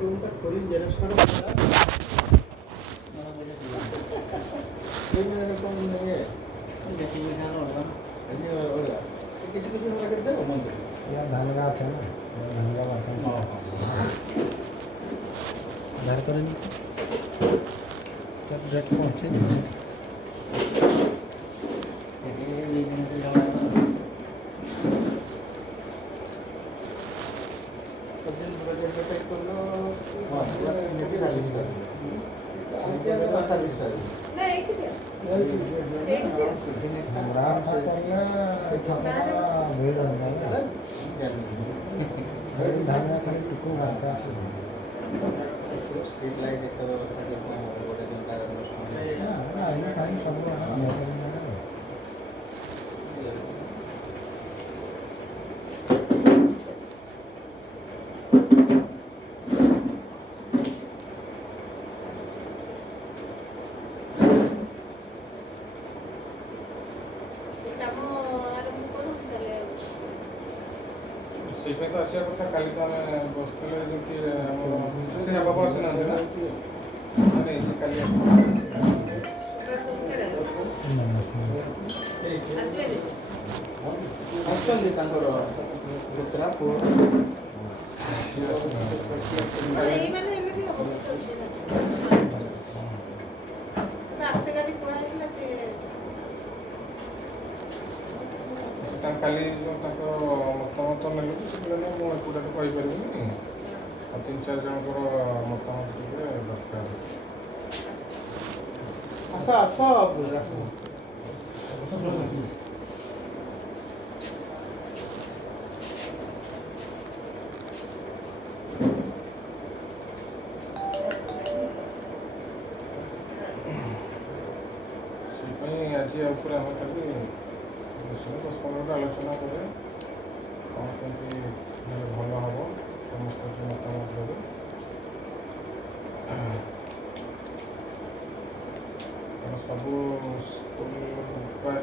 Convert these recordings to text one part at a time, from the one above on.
रूमটা খোলি xerox করা এরকম লাগে বেশি বিশাল होगा ना কিছু কিছু মার্কেট দেবো মন্দির या धान का है ना धान का बर्तन घर करेंगे जब रेट पहुंचे स्ट्रीट लाइट एक ସେଇପାଇଁ ତ ଆସିବା କଥା କାଲି ତ ଆମେ ବସିଥିଲେ ଯେ କି ସେ ବାବା ଆସିନାହାନ୍ତି ନା ମାନେ ସେ କାଲି ଆସୁଛନ୍ତି ତାଙ୍କର ପୁତୁରା ପୁଅ କାଲି ତାଙ୍କର ମତାମତ ନେଲେ ସେଥିପାଇଁ ମୁଁ ଏକୁଟା ତ କହିପାରିବିନି ଆଉ 3-4 ଜଣଙ୍କର ମତାମତ ଟିକେ ଦରକାର। ଆସ ଆସ ସେଥିପାଇଁ ଆଜି ଉପରେ ଆମେ ଖାଲି 10-15 ମିନିଟ୍ ଆଲୋଚନା କରେ କ'ଣ କେମିତି ହେଲେ ଭଲ ହେବ ସମସ୍ତଙ୍କୁ ମତାମତ ଦେବେ। କାରଣ ସବୁ ପ୍ରାୟ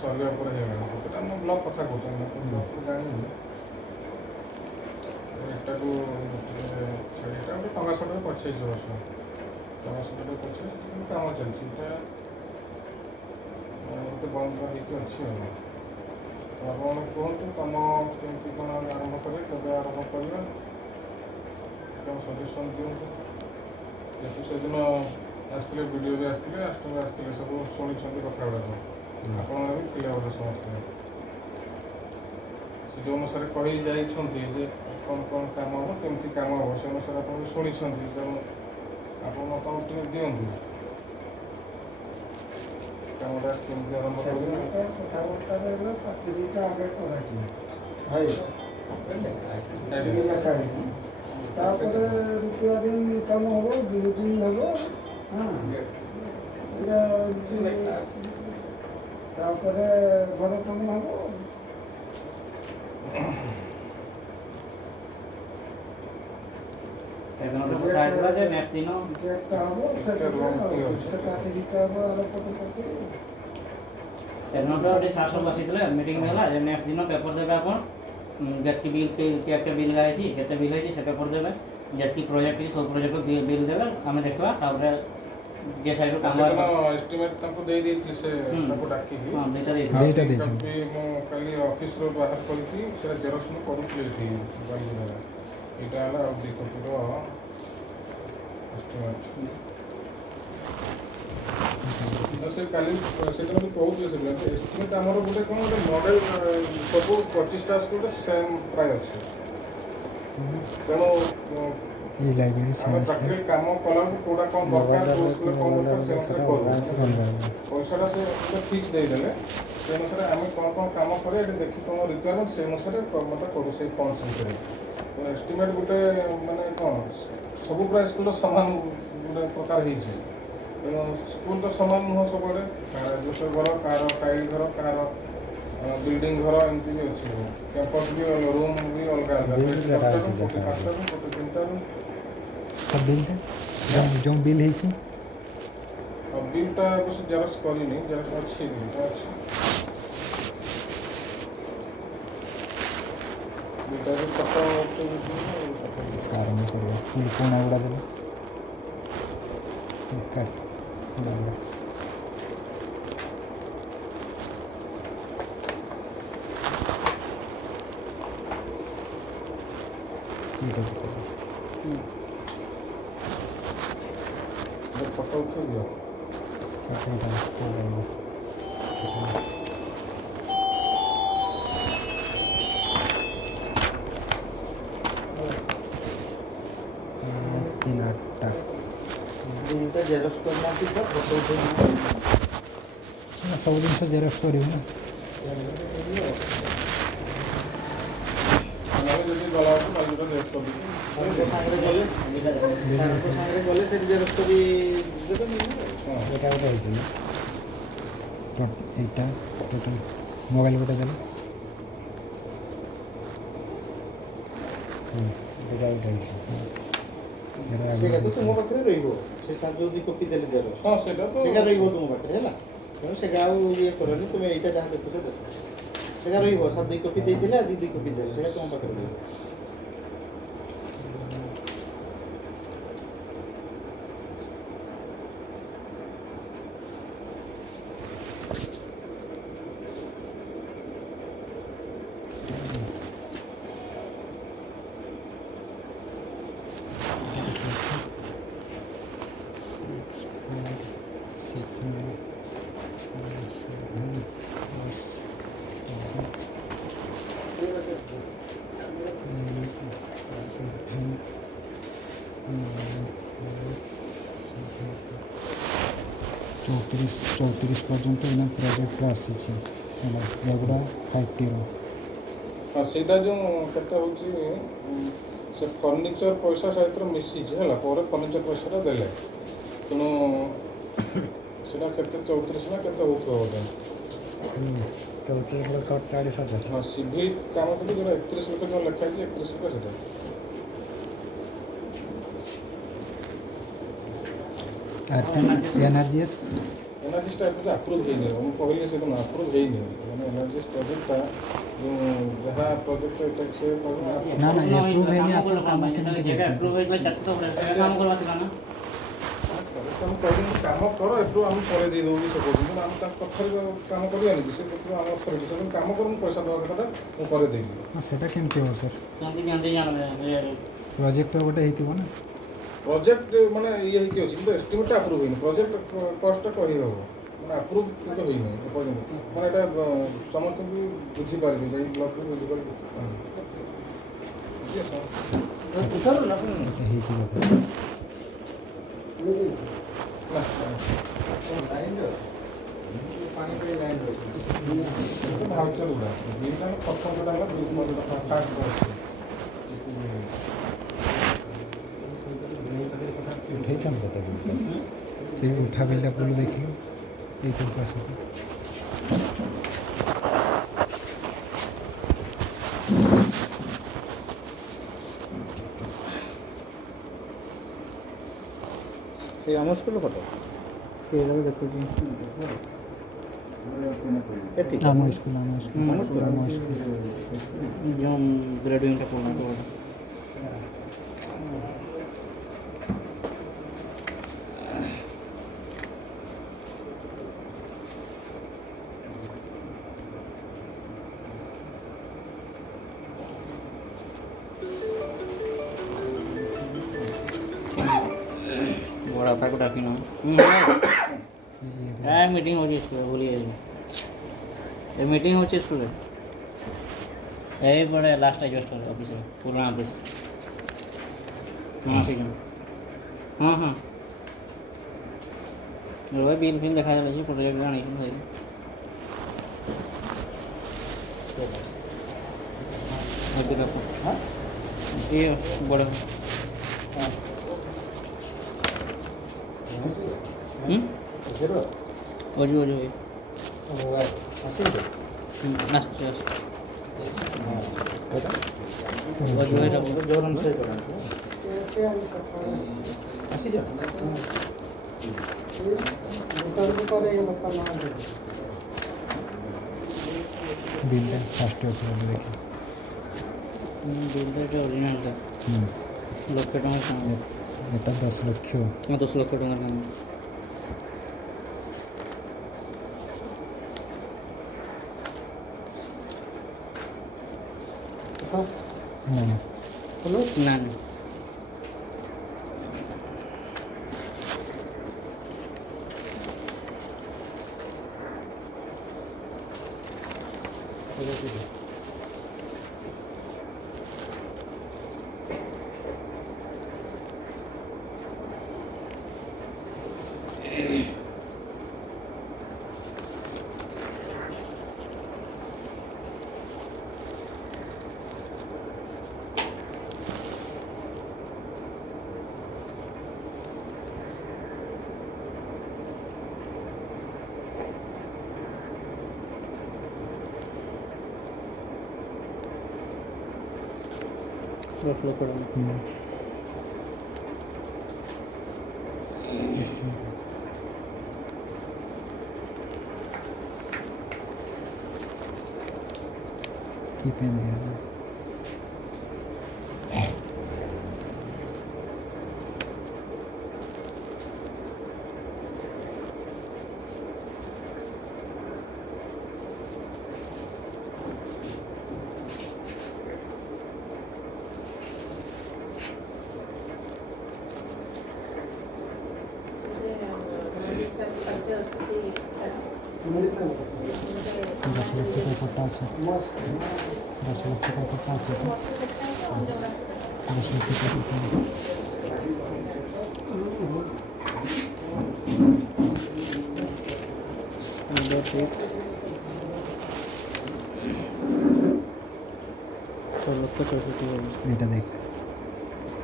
ସରିବା ଉପରେ ହେଇଗଲାଣି ସେଟା ଆମ ବ୍ଲକ୍ କଥା କହୁଛନ୍ତି ବ୍ଲକ୍କୁ ଜାଣିନି ଏଟାକୁ ସେଇଟା ଗୋଟେ ଟଙ୍କା ସଟରେ ପଛେଇଛି ବର୍ଷ ଟଙ୍କା ସଟରେ ପଛେଇଛି କାମ ଚାଲିଛି ଏଇଟା ଗୋଟେ ବନ୍ଦ ହେଇକି ଅଛି ଆଉ ଆପଣ କୁହନ୍ତୁ ତୁମ କେମିତି କ'ଣ ଆରମ୍ଭ କରିବେ କେବେ ଆରମ୍ଭ କରିବା କ'ଣ ସଜେସନ୍ ଦିଅନ୍ତୁ ଯେହେତୁ ସେଦିନ ଆସିଥିଲେ ଭିଡ଼ିଓ ବି ଆସିଥିଲେ ଆଷ୍ଟମୀ ଆସିଥିଲେ ସବୁ ଶୁଣିଛନ୍ତି କଥା ଗୁଡ଼ାକ ଆପଣମାନେ ବି ଥିଲେ ବୋଧେ ସମସ୍ତେ ସେ ଯେଉଁ ଅନୁସାରେ କହି ଯାଇଛନ୍ତି ଯେ କ'ଣ କ'ଣ କାମ ହେବ କେମିତି କାମ ହେବ ସେ ଅନୁସାରେ ଆପଣ ବି ଶୁଣିଛନ୍ତି ତେଣୁ ଆପଣ ମତାମତ ଟିକେ ଦିଅନ୍ତୁ କାମଟା କେମିତି ଆରମ୍ଭ କରିବେ କଥାବାର୍ତ୍ତାରେ ହେଲେ ପାଚେରୀଟା ଆଗେ କରାଯିବ ଭାଇ ତାପରେ ରିପେୟାରିଂ କାମ ହେବ ବିଲ୍ଡିଂ ହେବ ତାପରେ ଘର କାମ ହେବ ଗେଟ୍ଟା ହେବ ସେ ପାଚେରୀଟା ହେବ ଆର ପଟେ ପାଚେରୀ शासन बसीले मीटिंग में है नेक्स्ट दिन पेपर देवे आप गेट की बिल के बिल गाई केते बिल है से पेपर देवे जेती प्रोजेक्ट सब प्रोजेक्ट बिल देवे आम देखा जे साइड काम एस्टिमेट ताको दे दी से ताको डाकी हां डेटा दे मो खाली ऑफिस रो बाहर करथि से जेरोक्स में करूथि थी बालीरा एटा हला दी कपिरो एस्टिमेट से काली सेदिन भी कहूँ से एस्टिमेट आमर गोटे कौन गोटे मॉडल सब 25टा स्कूल सेम प्राय अच्छे तेणु प्राक्टिकल काम कला कौटा कौन दरकार स्कूल कौन दरकार से अनुसार करूँ पैसाटा से फिक्स देदेले से अनुसार आम कौन कौन काम करे ये देखी तुम रिक्वायरमेंट से अनुसार मतलब करूँ से फंड्स अनुसार एस्टिमेट गोटे माने कौन सब प्राय स्कूल सामान गोटे प्रकार होती तेणु स्कूल तो सामान नुह सब राजस्व घर कार टाइल घर कार बिल्डिंग घर एमती भी अच्छे कैंपस भी रूम भी अलग अलग सब बिल जो बिल है बिलटा बस जेरक्स करनी जेरक्स अच्छी बिलटा अच्छी बिलटा भी आरंभ करिए पुल कोना गुड़ा देले काट कोना गुड़ा ଫଟୋ ଉଠେଇ ଦିଅ। तीन आठटा बिलटा ଜେରକ୍ସ କରିନାହାନ୍ତି ତ ଫଟୋ ଉଠେଇ सब जिन जेरक्स करूँ ना ନହେଲେ ଯଦି ଗଲାବେଳକୁ କାଲି ଗୋଟେ ରେଷ୍ଟ କରିଦେବି। ସାଙ୍ଗରେ ଗଲେ ସାରଙ୍କ ସାଙ୍ଗରେ ଗଲେ ସେଠି ଜେରକ୍ସ କରି ଦେବେ ହଁ এটা গোটে হয়েছিল এইটা টোটাল মোবাইল গোটে দেলে এটা গোটে ସେଇଟା ତ ତୁମ ପାଖରେ ରହିବ ସେ ସାର୍ ଯଦି କପି ଦେଲେ ଜେରକ୍ସ ହଁ ସେଇଟା ତ ସେଇଟା ରହିବ ତୁମ ପାଖରେ ହେଲା ତେଣୁ ସେଇଟା ଆଉ ଇଏ କରନି ତୁମେ ଏଇଟା ଯାହା ଦେଖୁଛ ଦେଖ ସେଇଟା ରହିବ ସାର୍ 2 କପି ଦେଇଥିଲେ ଆଜି 2 କପି ଦେଲେ ସେଇଟା ତୁମ ପାଖରେ ରହିବ चौतीस पर्यंत इन प्रोजेक्ट आसी एगुड़ा 5T ହଁ ସେଇଟା ଯେଉଁ କେତେ ହେଉଛି ସେ ଫର୍ଣ୍ଣିଚର ପଇସା ସହିତ ମିଶିଛି ହେଲା ପରେ ଫର୍ଣ୍ଣିଚର ପଇସାଟା ଦେଲେ ତେଣୁ ସେଇଟା କେତେ 34 ନା କେତେ ହେଉଥିବ ବୋଧେ 40,40,000 ହଁ ସିଭିଲ୍ କାମ କଲେ ଯେଉଁଟା 31 ଲକ୍ଷ ଟଙ୍କା ଲେଖା ହେଇଛି 31 ଲକ୍ଷ ସେଇଟା NRGS ଏନର୍ଜିସ୍ଟା ଏପର୍ଯ୍ୟନ୍ତ ଆପ୍ରୁଭ୍ ହେଇନି ମୁଁ କହିଲି ସେଦିନ ଆପ୍ରୁଭ୍ ହେଇନି ମାନେ ଏନର୍ଜିସ୍ ପ୍ରୋଜେକ୍ଟଟା ଯେଉଁ ଯାହା ପ୍ରୋଜେକ୍ଟ ଏଇଟା ସେ ନା ନା approve ହେଇନି ଆପଣ କାମ କେମିତି ଯେବେ ଆପ୍ରୁଭ୍ ହେଇଥିଲା 4 କାମ କରିବା ଥିଲା ନା ଆମେ କହିଲି କାମ କର ଏଠୁ ଆମେ ପରେ ଦେଇଦେବୁ ସେ କହୁଛନ୍ତି ଆମେ ତାଙ୍କ କଥାରେ କାମ କରିବାନି କି ସେ କହୁଥିଲେ ଆମ ଅଥରିଟି ସେ କାମ କରୁନି ପଇସା ଦେବା କଥାଟା ମୁଁ ପରେ ଦେବି ହଁ ସେଇଟା କେମିତି ହେବ ସାର୍ ସେମିତି କେମିତି ଜାଣିବେ ପ୍ରୋଜେକ୍ଟ ତ ଗୋଟେ ହେଇଥିବ ନା ପ୍ରୋଜେକ୍ଟ ମାନେ ଇଏ ହେଇକି ଅଛି କିନ୍ତୁ ଏଷ୍ଟିମେଟ୍ଟା ଆପ୍ରୁଭ୍ ହେଇନି ପ୍ରୋଜେକ୍ଟ କଷ୍ଟଟା କହିହେବ ମାନେ ଆପ୍ରୁଭ୍ କିନ୍ତୁ ହେଇନି ଏପର୍ଯ୍ୟନ୍ତ ମାନେ ଏଇଟା ସମସ୍ତଙ୍କୁ ବୁଝିପାରିବି ଯାଇ ବ୍ଲକ୍ରେ ବୁଝିପାରିବି କେତେ ହେଇଛି ବୋଧେ ପାଣି ପାଇଁ ଲାଇନ୍ ରହିଛି ଭାଉଚର ଗୁଡ଼ା ବିଲ୍ଟା ପ୍ରଥମ ଯେଉଁଟା ହେଲା ବିଲ୍ ଫାଷ୍ଟ ଉଠେଇଛନ୍ତି କେତେ ସେ ଉଠା ବିଲ୍ଟା ପୁଲ ଦେଖିଲୁ ଏଇ କୋଉଠୁ ଆସିବ ସେ ଆମ ସ୍କୁଲ ଫଟୋ ସେଇଟା ଦେଖୁଛି ଏଠି ଆମ ସ୍କୁଲ ଯେଉଁ ଗ୍ରେଡିଂଟା ପଢ଼ୁଥିବ बड़ा पाको डाकिन मीटिंग हो स्कूल भूली ए मीटिंग हो स्कूल ए बड़े लास्ट एडजस्ट ऑफिस पुराना ऑफिस हाँ ठीक है हाँ हाँ वही बिल फिल देखा जाए प्रोजेक्ट जाने की भाई ये बड़ा ओजू ओजू ओजू है ଜୋର ଅନୁସାରେ କରନ୍ତୁ ଆସିଛ बिल्टा फास्ट देखिए बिल्डर ओरिजिनल का ଲକ୍ଷେ ଟଙ୍କା କାମ এটা 10 লক্ষ 10 ଲକ୍ଷ ଟଙ୍କାର କାମ না না ନା ନା ଲକ୍ଷ ଟଙ୍କା কি পেন है दस लक्ष का पास है 10 लक्ष का पास है 10 लक्ष का লক্ষ 64 এটা দেখ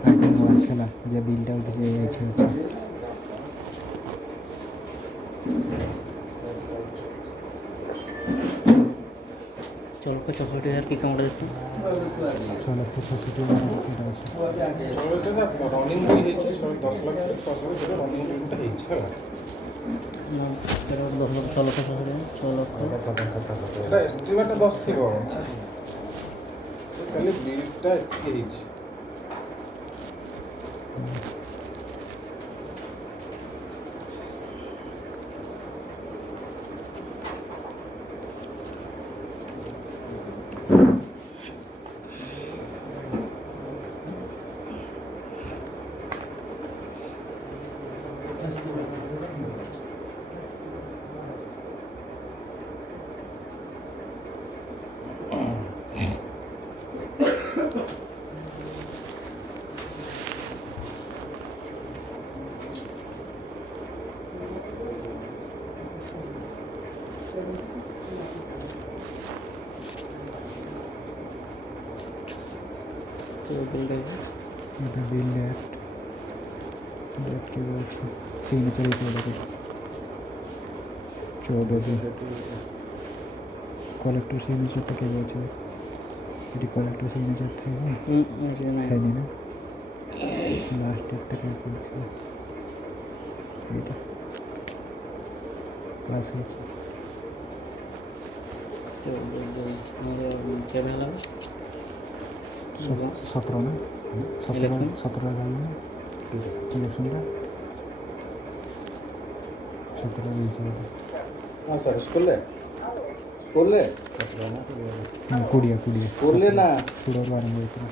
আইটেম ওয়ান খেলা যে বিলটা উঠেছে এইটা হচ্ছে 6 ଲକ୍ଷ 64,000 কি কামটা দেখুন 6 লক্ষ 66,000 এটা আছে ସେଇଟା ରନିଂ ବିଲ୍ ହେଇଛି 10 ଲକ୍ଷ 600 ସେଇଟା ରନିଂ ବିଲ୍ଟା ହେଇଛି ହେଲା ନା ସେଟା 10 ଲକ୍ଷ 6 ଲକ୍ଷ 6 ଲକ୍ଷ ସେଇଟା ଏଷ୍ଟିମେଟ୍ 10 ଥିବ ଖାଲି ବିଲ୍ଟା ଏତିକି ହେଇଛି বিলটা এটা বিল ডেট কি বলছে সিগনেচার এই করে 14 দিন কলেক্টর সিগনেচারটা কে বলছে এটি কলেক্টর সিগনেচার থাকে থাইনি না লাস্ট ডেটটা কে বলছে এটা পাস হয়েছে কেবে হলো 17 না Election? 17 গেল না ইলেকশনটা 17 হয়েছে ହଁ ସାର୍ ସ୍କୁଲରେ ସ୍କୁଲରେ କୁଡ଼ିଆ ସ୍କୁଲରେ ନା ସୁଡ଼ରୁ ଆରମ୍ଭ ହେଇଥିଲା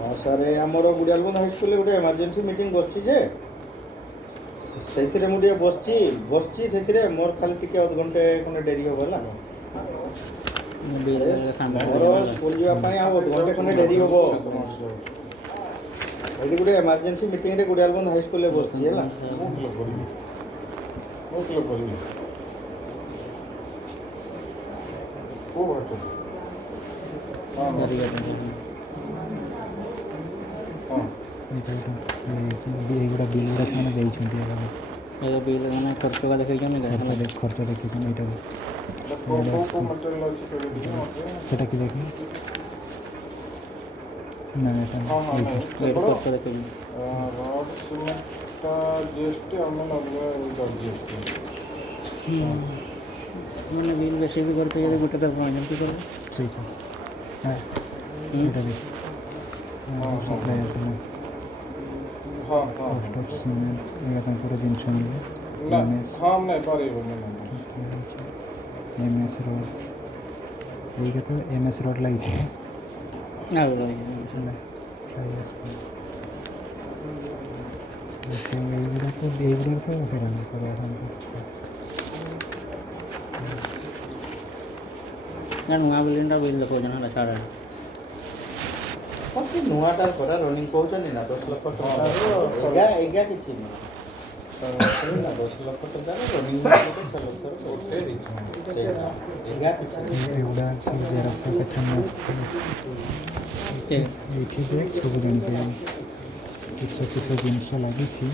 ହଁ ସାର୍ ଆମର ଗୁଡ଼ିଆଲବନ୍ଦ ହାଇସ୍କୁଲରେ ଗୋଟେ ଏମର୍ଜେନ୍ସି ମିଟିଂ ବସିଛି ଯେ ସେଇଥିରେ ମୁଁ ଟିକେ ବସିଛି ସେଥିରେ ମୋର ଖାଲି ଟିକେ ଅଧଘଣ୍ଟେ ଖଣ୍ଡେ ଡେରି ହେବ ହେଲା ମୋର ସ୍କୁଲ ଯିବା ପାଇଁ ଆଉ ଅଧଘଣ୍ଟେ ଖଣ୍ଡେ ଡେରି ହେବ ଏଇଠି ଗୋଟେ ଏମର୍ଜେନ୍ସି ମିଟିଂରେ ଗୁଡ଼ିଆଲବନ୍ଦ ହାଇସ୍କୁଲରେ ବସିଛି ହେଲା ମୁଁ କିଲୋ କରିବି କେଉଁ ଘଟ ହଁ ଏଇଗୁଡ଼ା ବିଲ୍ଗୁଡ଼ା ସେମାନେ ଦେଇଛନ୍ତି ବିଲ୍ ମାନେ ଖର୍ଚ୍ଚ ଦେଖେଇଛନ୍ତି ଖର୍ଚ୍ଚ ଦେଖିଛନ୍ତି ଏଇଟା କେଉଁ ମେଟେରିଆଲ୍ ଅଛି সেটা কি দেখি না এটা ଖର୍ଚ୍ଚ ଦେଖେଇଛନ୍ତି ରଡ୍ ସିମେଣ୍ଟଟା ଜିଏସ୍ଟି ଆମେ ଅଲଗା ଜିଏସ୍ଟି ମାନେ ବିଲ୍ ବେଶୀ ବି କରିଥିବେ ଯଦି ଗୋଟେ ତାକୁ ଯେମିତି କରିବେ ସେଇ ତ হ্যাঁ এটা দেখি ସପ୍ଲାଏ ଥିଲା ହଁ ହଁ କଷ୍ଟ ଅଫ୍ ସିମେଣ୍ଟ ଏଇଟା ତାଙ୍କର ଜିନିଷ ମିଳିବ ନା ଏମ୍ଏସ୍ ହଁ ନେଇପାରିବନି ଏମ୍ଏସ୍ ରୋଡ଼ ଏଇଟା ତ ଏମ୍ଏସ୍ ରୋଡ଼ ଲାଗିଛି ଆଉ ରହିଛି ହେଲା ଏଇଗୁଡ଼ାକ ତ ହଇରାଣ କରିବା ତାଙ୍କୁ ନୂଆ ବିଲ୍ଡିଂଟା ବିଲ୍ ଦେଖାଉଛନ୍ତି ହେଲା ଛାଡ଼ ହଁ ସେ ନୂଆଟା ପରା ରନିଂ କହୁଛନ୍ତି ନା 10 ଲକ୍ଷ ଟଙ୍କାର ଏଇଗା କିଛି ନାହିଁ 10 ଲକ୍ଷ ଟଙ୍କାର ରନିଂ 6 ଲକ୍ଷର ଏଇଗା କିଛି ନାହିଁ ଏଗୁଡ଼ା ସବୁ ଜେରକ୍ସ ପଛାନ ଏଇଠି ଦେଖ ସବୁ ଜାଣିପାରିବି କିସ କିସ ଜିନିଷ ଲାଗିଛି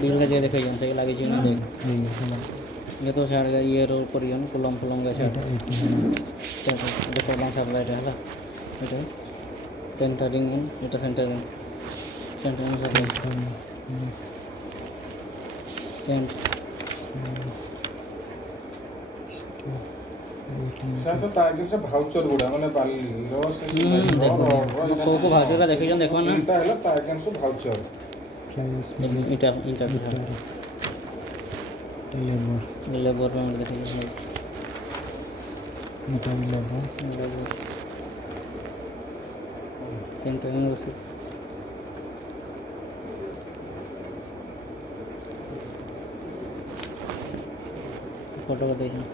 ବିଲ୍ ଯିଏ ଦେଖାଇଛନ୍ତି ସେ ଲାଗିଛି ନା ଦେଖ ଏଇ ହେଲା ये तो साइड का ये रोड पर यन कुलम कुलम का ଏଇଟା ଏଇଠି ହେଲା देखो ना सब लाइट है এটা সেন্টারিং ইন এটা সেন্টারিং সেন্টারিং সব সেন্ট ତ ତା ଜିନିଷ ଭାଉଚର ଗୁଡ଼ା ମାନେ ବାଲିର ସେ କୋଉ କୋଉ ଭାଉଚରଟା ଦେଖେଇଛନ୍ତି ଦେଖ ନା ଏଇଟା ହେଲା ତା ଜିନିଷ ଭାଉଚର ଫ୍ଲାଇସ୍ ଇଟା ଇଟା ଲେବର लेबर पेमेंट देखिए ଏଇଟା ବି ଲେବର सेंटरिंग बस फोटो को देखिए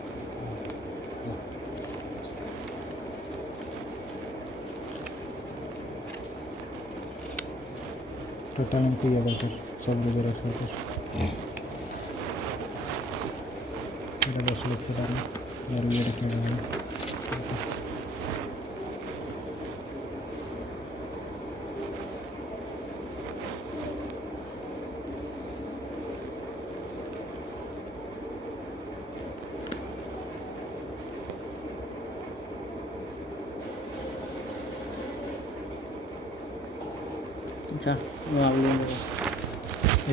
टोटल हमको ये दरकार सब लोग रख दरकार এটা 10 লক্ষ টাকা যার ইয়ে রেখে দেবেন अच्छा नया बिल्डिंग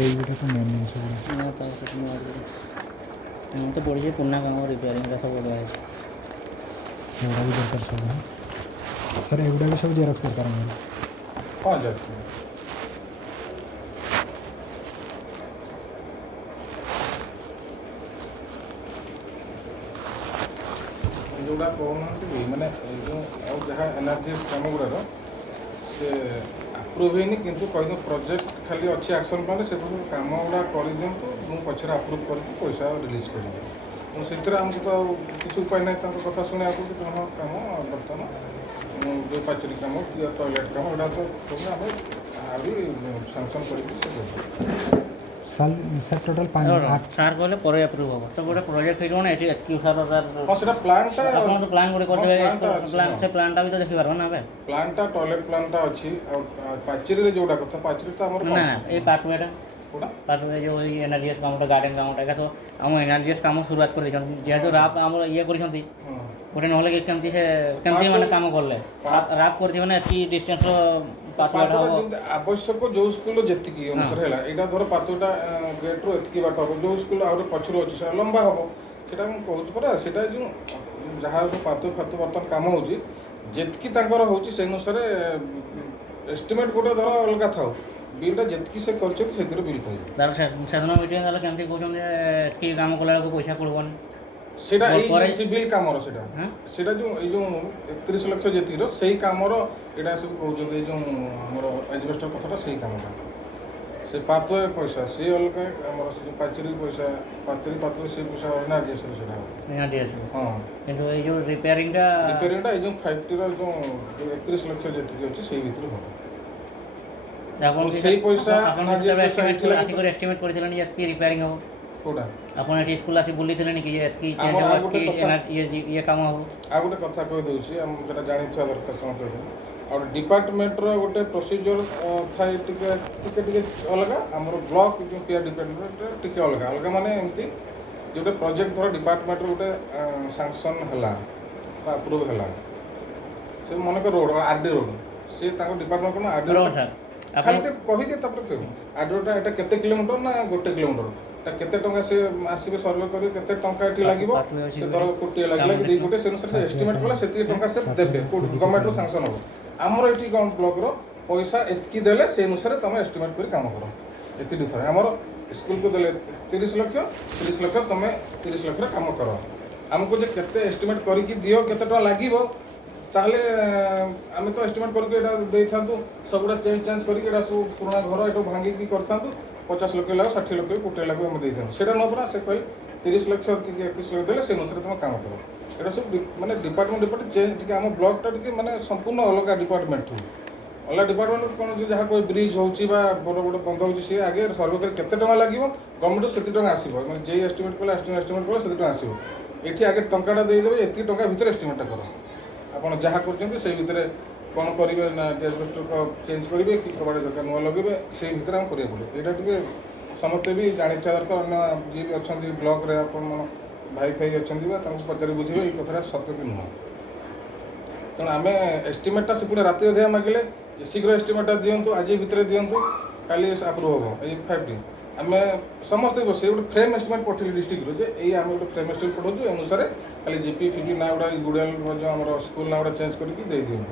এইগুলো তো মেন জিনিস ना तो सब नया बिल्डिंग हम तो पड़ी पुनः काम रिपेयरिंग का सब लगा है ଏଗୁଡ଼ା ବି ଦରକାର ସବୁ ସାର୍ ଏଗୁଡ଼ା ବି ସବୁ ଜେରକ୍ସ ଦରକାର ଆମର କ'ଣ ଯାଉଛି ଯେଉଁଟା କହୁନାହାନ୍ତି କି ମାନେ ଯେଉଁ ଆଉ ଯାହା ଏନର୍ଜିଏସ୍ କାମ ଗୁଡ଼ାକ ସେ ଆପ୍ରୁଭ୍ ହେଇନି କିନ୍ତୁ କହିଦିଅ ପ୍ରୋଜେକ୍ଟ ଖାଲି ଅଛି ଆକ୍ସନ୍ ପ୍ଲାନ୍ରେ ସେ ସବୁ କାମ ଗୁଡ଼ା କରିଦିଅନ୍ତୁ ମୁଁ ପଛରେ ଆପ୍ରୁଭ୍ କରିକି ପଇସା ରିଲିଜ୍ କରିବି ତେଣୁ ସେଥିରେ ଆମକୁ ତ ଆଉ କିଛି ଉପାୟ ନାହିଁ ତାଙ୍କ କଥା ଶୁଣିବାକୁ କି କ'ଣ କାମ ବର୍ତ୍ତମାନ ଯେଉଁ ପାଚେରୀ କାମ କି ଟଏଲେଟ୍ କାମ ଏଗୁଡ଼ା ତ ସବୁ ଆମେ ଆହୁରି ସାଙ୍ଗସନ୍ କରିକି ସେ କରିବୁ ସାର୍ ସାର୍ ଟୋଟାଲ୍ 5 ସାର୍ କହିଲେ ପରେ ଆପ୍ରୁଭ୍ ହେବ ତ ଗୋଟେ ପ୍ରୋଜେକ୍ଟ ହେଇଯିବ ନା ଏଠି ଏତିକି ସାର୍ ହଁ ସେଟା ପ୍ଲାନ୍ଟା ଆପଣ ତ ପ୍ଲାନ୍ ଗୋଟେ କରିଦେବେ ପ୍ଲାନ୍ଟା ଅଛି, ପ୍ଲାନ୍ ହଁ। ସେ ପ୍ଲାନ୍ଟା ବି ତ ଦେଖିପାରିବ ନା ଏବେ ପ୍ଲାନ୍ଟା ଟଏଲେଟ୍ ପ୍ଲାନ୍ଟା ଅଛି ଆଉ ପାଚେରୀରେ ଯେଉଁଟା କଥା ପାଚେରୀ ତ ଆମର ନା ଏଇ ପାଥୱେଟା କୋଉଟା ପାଥୱେ ଯେଉଁ ଏନର୍ଜିଏସ୍ କାମଟା ଗାର୍ଡେନ୍ କାମଟା ଏକା ତ ଆମ ଏନର୍ଜିଏସ୍ କାମ ଶୁରୁଆତ କରିଦେଇଛନ୍ତି ଯେହେତୁ ରାପ୍ ଆମର ଇଏ କରିଛନ୍ତି ହଁ ଗୋଟେ ନହେଲେ କି କେମିତି ସେ କେମିତି ମାନେ କାମ କଲେ ରାପ୍ କରିଥିବେ ନା ଏତିକି ଡିଷ୍ଟାନ୍ସର ପାଥୱେଟା ପାତଟା ହେବ ଯେମିତି ଆବଶ୍ୟକ ଯେଉଁ ସ୍କୁଲର ଯେତିକି ଅନୁସାରେ ହେଲା ଏଇଟା ଧର ପାତଟା ଗେଟ୍ରୁ ଏତିକି ବାଟ ହେବ ଯେଉଁ ସ୍କୁଲ ଆହୁରି ପଛରୁ ଅଛି ସେଟା ଲମ୍ବା ହେବ ସେଇଟା ମୁଁ କହୁଛି ପରା ସେଇଟା ଯେଉଁ ଯାହା ପାତ ଫାତ ବର୍ତ୍ତମାନ କାମ ହେଉଛି ଯେତିକି ତାଙ୍କର ହେଉଛି ସେ ଅନୁସାରେ ଏଷ୍ଟିମେଟ୍ ଗୋଟେ ଧର ଅଲଗା ଥାଉ ବିଲ୍ଟା ଯେତିକି ସେ କରିଛନ୍ତି ସେଥିରେ ବିଲ୍ ପାଇବେ ତାର ସେଦିନ ମିଟିଂ ହେଲେ କେମିତି କହୁଛନ୍ତି ଯେ ଏତିକି କାମ କଲା ବେଳକୁ ପଇସା ପଡ଼ିବନି ସେଇଟା ଏଇ ପରେ ସିଭିଲ୍ କାମର ସେଇଟା ହଁ ସେଇଟା ଯେଉଁ ଏଇ ଯେଉଁ 31 ଲକ୍ଷ ଯେତିକିର ସେଇ କାମର ଏଇଟା ସବୁ କହୁଛନ୍ତି ଏଇ ଯେଉଁ ଆମର ଆଜବେଷ୍ଟର କଥାଟା ସେଇ କାମଟା ସେ ପାତୁଆ ପଇସା ସେ ଅଲଗା ଆମର ସେ ଯେଉଁ ପାଚେରୀ ପଇସା ପାଚେରୀ ସେ ପଇସା ଏନର୍ଜିଏସ୍ର ସେଇଟା ହେବ ଏନର୍ଜିଏସ୍ ହଁ କିନ୍ତୁ ଏଇ ଯେଉଁ ରିପେୟାରିଂଟା ରିପେୟାରିଂଟା ଏଇ ଯେଉଁ 5Tର ଯେଉଁ 31 ଲକ୍ଷ ଯେତିକି ଅଛି ସେଇ ଭିତରେ ହେବ ଆପଣ ସେଇ ପଇସା ଆପଣ ଏନର୍ଜିଏସ୍ ପଇସା ହେଇଥିଲା ଆସିକରି ଏଷ୍ଟିମେଟ୍ କରିଥିଲେଣି ଯେ ଏତିକି ରିପେୟାରିଂ ହେବ କୋଉଟା ଆପଣ ଏଠି ସ୍କୁଲ ଆସି ବୁଲିଥିଲେଣି କି ଯେ ଏତିକି ଚେଞ୍ଜ ଆମର ଆଉ ହେବ ଗୋଟେ କି କଥା ଇଏ କାମ ହେବ ଆଉ ଗୋଟେ କଥା କହିଦେଉଛି ଆମେ ସେଇଟା ଜାଣିଥିବା ଦରକାର ସମସ୍ତେ ଆଉ ଡିପାର୍ଟମେଣ୍ଟର ଗୋଟେ ପ୍ରୋସିଜିଓର ଥାଏ ଟିକେ ଅଲଗା ଆମର ବ୍ଲକ ଯେଉଁ ପିଆର୍ ଡିପାର୍ଟମେଣ୍ଟ ଟିକେ ଅଲଗା ଅଲଗା ମାନେ ଏମିତି ଗୋଟେ ପ୍ରୋଜେକ୍ଟ ଧର ଡିପାର୍ଟମେଣ୍ଟର ଗୋଟେ ସାଙ୍କସନ୍ ହେଲା ବା ଆପ୍ରୁଭ୍ ହେଲା ସେ ମନେକର ରୋଡ଼ ଆର୍ ଡି ରୋଡ଼ ସେ ତାଙ୍କ ଡିପାର୍ଟମେଣ୍ଟ କ'ଣ R D road road sir ଖାଲି ଆପଣ ଟିକେ କହିଦିଏ ତାପରେ କହିବୁ ଆର୍ ଡି ରୋଡ଼ଟା ଏଇଟା କେତେ କିଲୋମିଟର ନା 1 କିଲୋମିଟର କେତେ ଟଙ୍କା ସେ ଆସିବେ ସର୍ଭେ କରିବେ କେତେ ଟଙ୍କା ଏଠି ଲାଗିବ ସେ ଧର କୋଟିଏ ଲାଗିଲା କି 2 କୋଟି ସେ ଅନୁସାରେ ସେ ଏଷ୍ଟିମେଟ୍ କଲେ ସେତିକି ଟଙ୍କା ସେ ଦେବେ ଗଭର୍ଣ୍ଣମେଣ୍ଟରୁ ସାଙ୍ଗସନ୍ ହେବ। ଆମର ଏଠି କ'ଣ ବ୍ଲକର ପଇସା ଏତିକି ଦେଲେ ସେ ଅନୁସାରେ ତୁମେ ଏଷ୍ଟିମେଟ୍ କରି କାମ କର ଏତିକି ଡିଫରେନ୍ସ। ଆମର ସ୍କୁଲକୁ ଦେଲେ 30 ଲକ୍ଷ ତୁମେ 30 ଲକ୍ଷରେ କାମ କର। ଆମକୁ ଯେ କେତେ ଏଷ୍ଟିମେଟ୍ କରିକି ଦିଅ କେତେ ଟଙ୍କା ଲାଗିବ ତାହେଲେ ଆମେ ତ ଏଷ୍ଟିମେଟ୍ କରିକି ଏଇଟା ଦେଇଥାନ୍ତୁ ସବୁଗୁଡ଼ା ଚେଞ୍ଜ କରିକି ଏଇଟା ସବୁ ପୁରୁଣା ଘର ଏଠୁ ଭାଙ୍ଗିକି କରିଥାନ୍ତୁ 50 ଲକ୍ଷ ଲାଗିବ 60 ଲକ୍ଷ କୋଟି ଲାଗିବ ଆମେ ଦେଇଥାନ୍ତୁ ସେଇଟା ନ ପରା ସେ କହିଲେ 30 ଲକ୍ଷ କି 31 ଲକ୍ଷ ଦେଲେ ସେ ଅନୁସାରେ ତୁମେ କାମ କର। ଏଇଟା ସବୁ ମାନେ ଡିପାର୍ଟମେଣ୍ଟ ଚେଞ୍ଜ ଟିକେ ଆମ ବ୍ଲକଟା ଟିକେ ମାନେ ସମ୍ପୂର୍ଣ୍ଣ ଅଲଗା ଡିପାର୍ଟମେଣ୍ଟଠୁ ଅଲଗା ଡିପାର୍ଟମେଣ୍ଟ କ'ଣ ଯାହା કોઈ ବ୍ରିଜ୍ ହେଉଛି ବା ବଡ଼ ବଡ଼ ବନ୍ଧ ହେଉଛି ସିଏ ଆଗେ ସର୍ଭେ କରି କେତେ ଟଙ୍କା ଲାଗିବ ଗଭର୍ଣ୍ଣମେଣ୍ଟରୁ ସେତିକି ଟଙ୍କା ଆସିବ ମାନେ ଯେଇ ଏଷ୍ଟିମେଟ୍ କଲେ ସେତିକି ଟଙ୍କା ଆସିବ। ଏଠି ଆଗେ ଟଙ୍କାଟା ଦେଇଦେବେ ଏତିକି ଟଙ୍କା ଭିତରେ ଏଷ୍ଟିମେଟ୍ଟା କର ଆପଣ ଯାହା କରୁଛନ୍ତି ସେଇ ଭିତରେ କ'ଣ କରିବେ ନା ଡ୍ୟାସବେଷ୍ଟର ଚେଞ୍ଜ କରିବେ କି କବାଟ ଦରକାର ନୂଆ ଲଗାଇବେ ସେଇ ଭିତରେ ଆମେ କରିବାକୁ ପଡ଼ିବ। ଏଇଟା ଟିକେ ସମସ୍ତେ ବି ଜାଣିଥିବା ଦରକାର ଅନ୍ୟ ଯିଏ ବି ଅଛନ୍ତି ବ୍ଲକରେ ଆପଣ ଭାଇ ଅଛନ୍ତି ବା ତାଙ୍କୁ ପଚାରି ବୁଝିବେ ଏଇ କଥାଟା ସତ କି ନୁହଁ। ତେଣୁ ଆମେ ଏଷ୍ଟିମେଟ୍ଟା ସେପଟେ ରାତି ଅଧିକା ମାଗିଲେ ଶୀଘ୍ର ଏଷ୍ଟିମେଟ୍ଟା ଦିଅନ୍ତୁ ଆଜି ଭିତରେ ଦିଅନ୍ତୁ କାଲି ଆପ୍ରୁଭ୍ ହେବ ଏଇ 5D ଆମେ ସମସ୍ତେ ସେ ଗୋଟେ ଫ୍ରେମ୍ ଏଷ୍ଟିମେଟ୍ ପଠେଇଲି ଡିଷ୍ଟ୍ରିକ୍ଟରୁ ଯେ ଏଇ ଆମେ ଗୋଟେ ଫ୍ରେମ୍ ଏଷ୍ଟିମେଟ୍ ପଠାଉଛୁ ଏ ଅନୁସାରେ ଖାଲି ଜିପି ଫିପି ନାଁ ଗୁଡ଼ା ଗୁଡ଼ାଲ ମଧ୍ୟ ଆମର ସ୍କୁଲ ନାଁ ଗୁଡ଼ା ଚେଞ୍ଜ କରିକି ଦେଇଦିଅନ୍ତୁ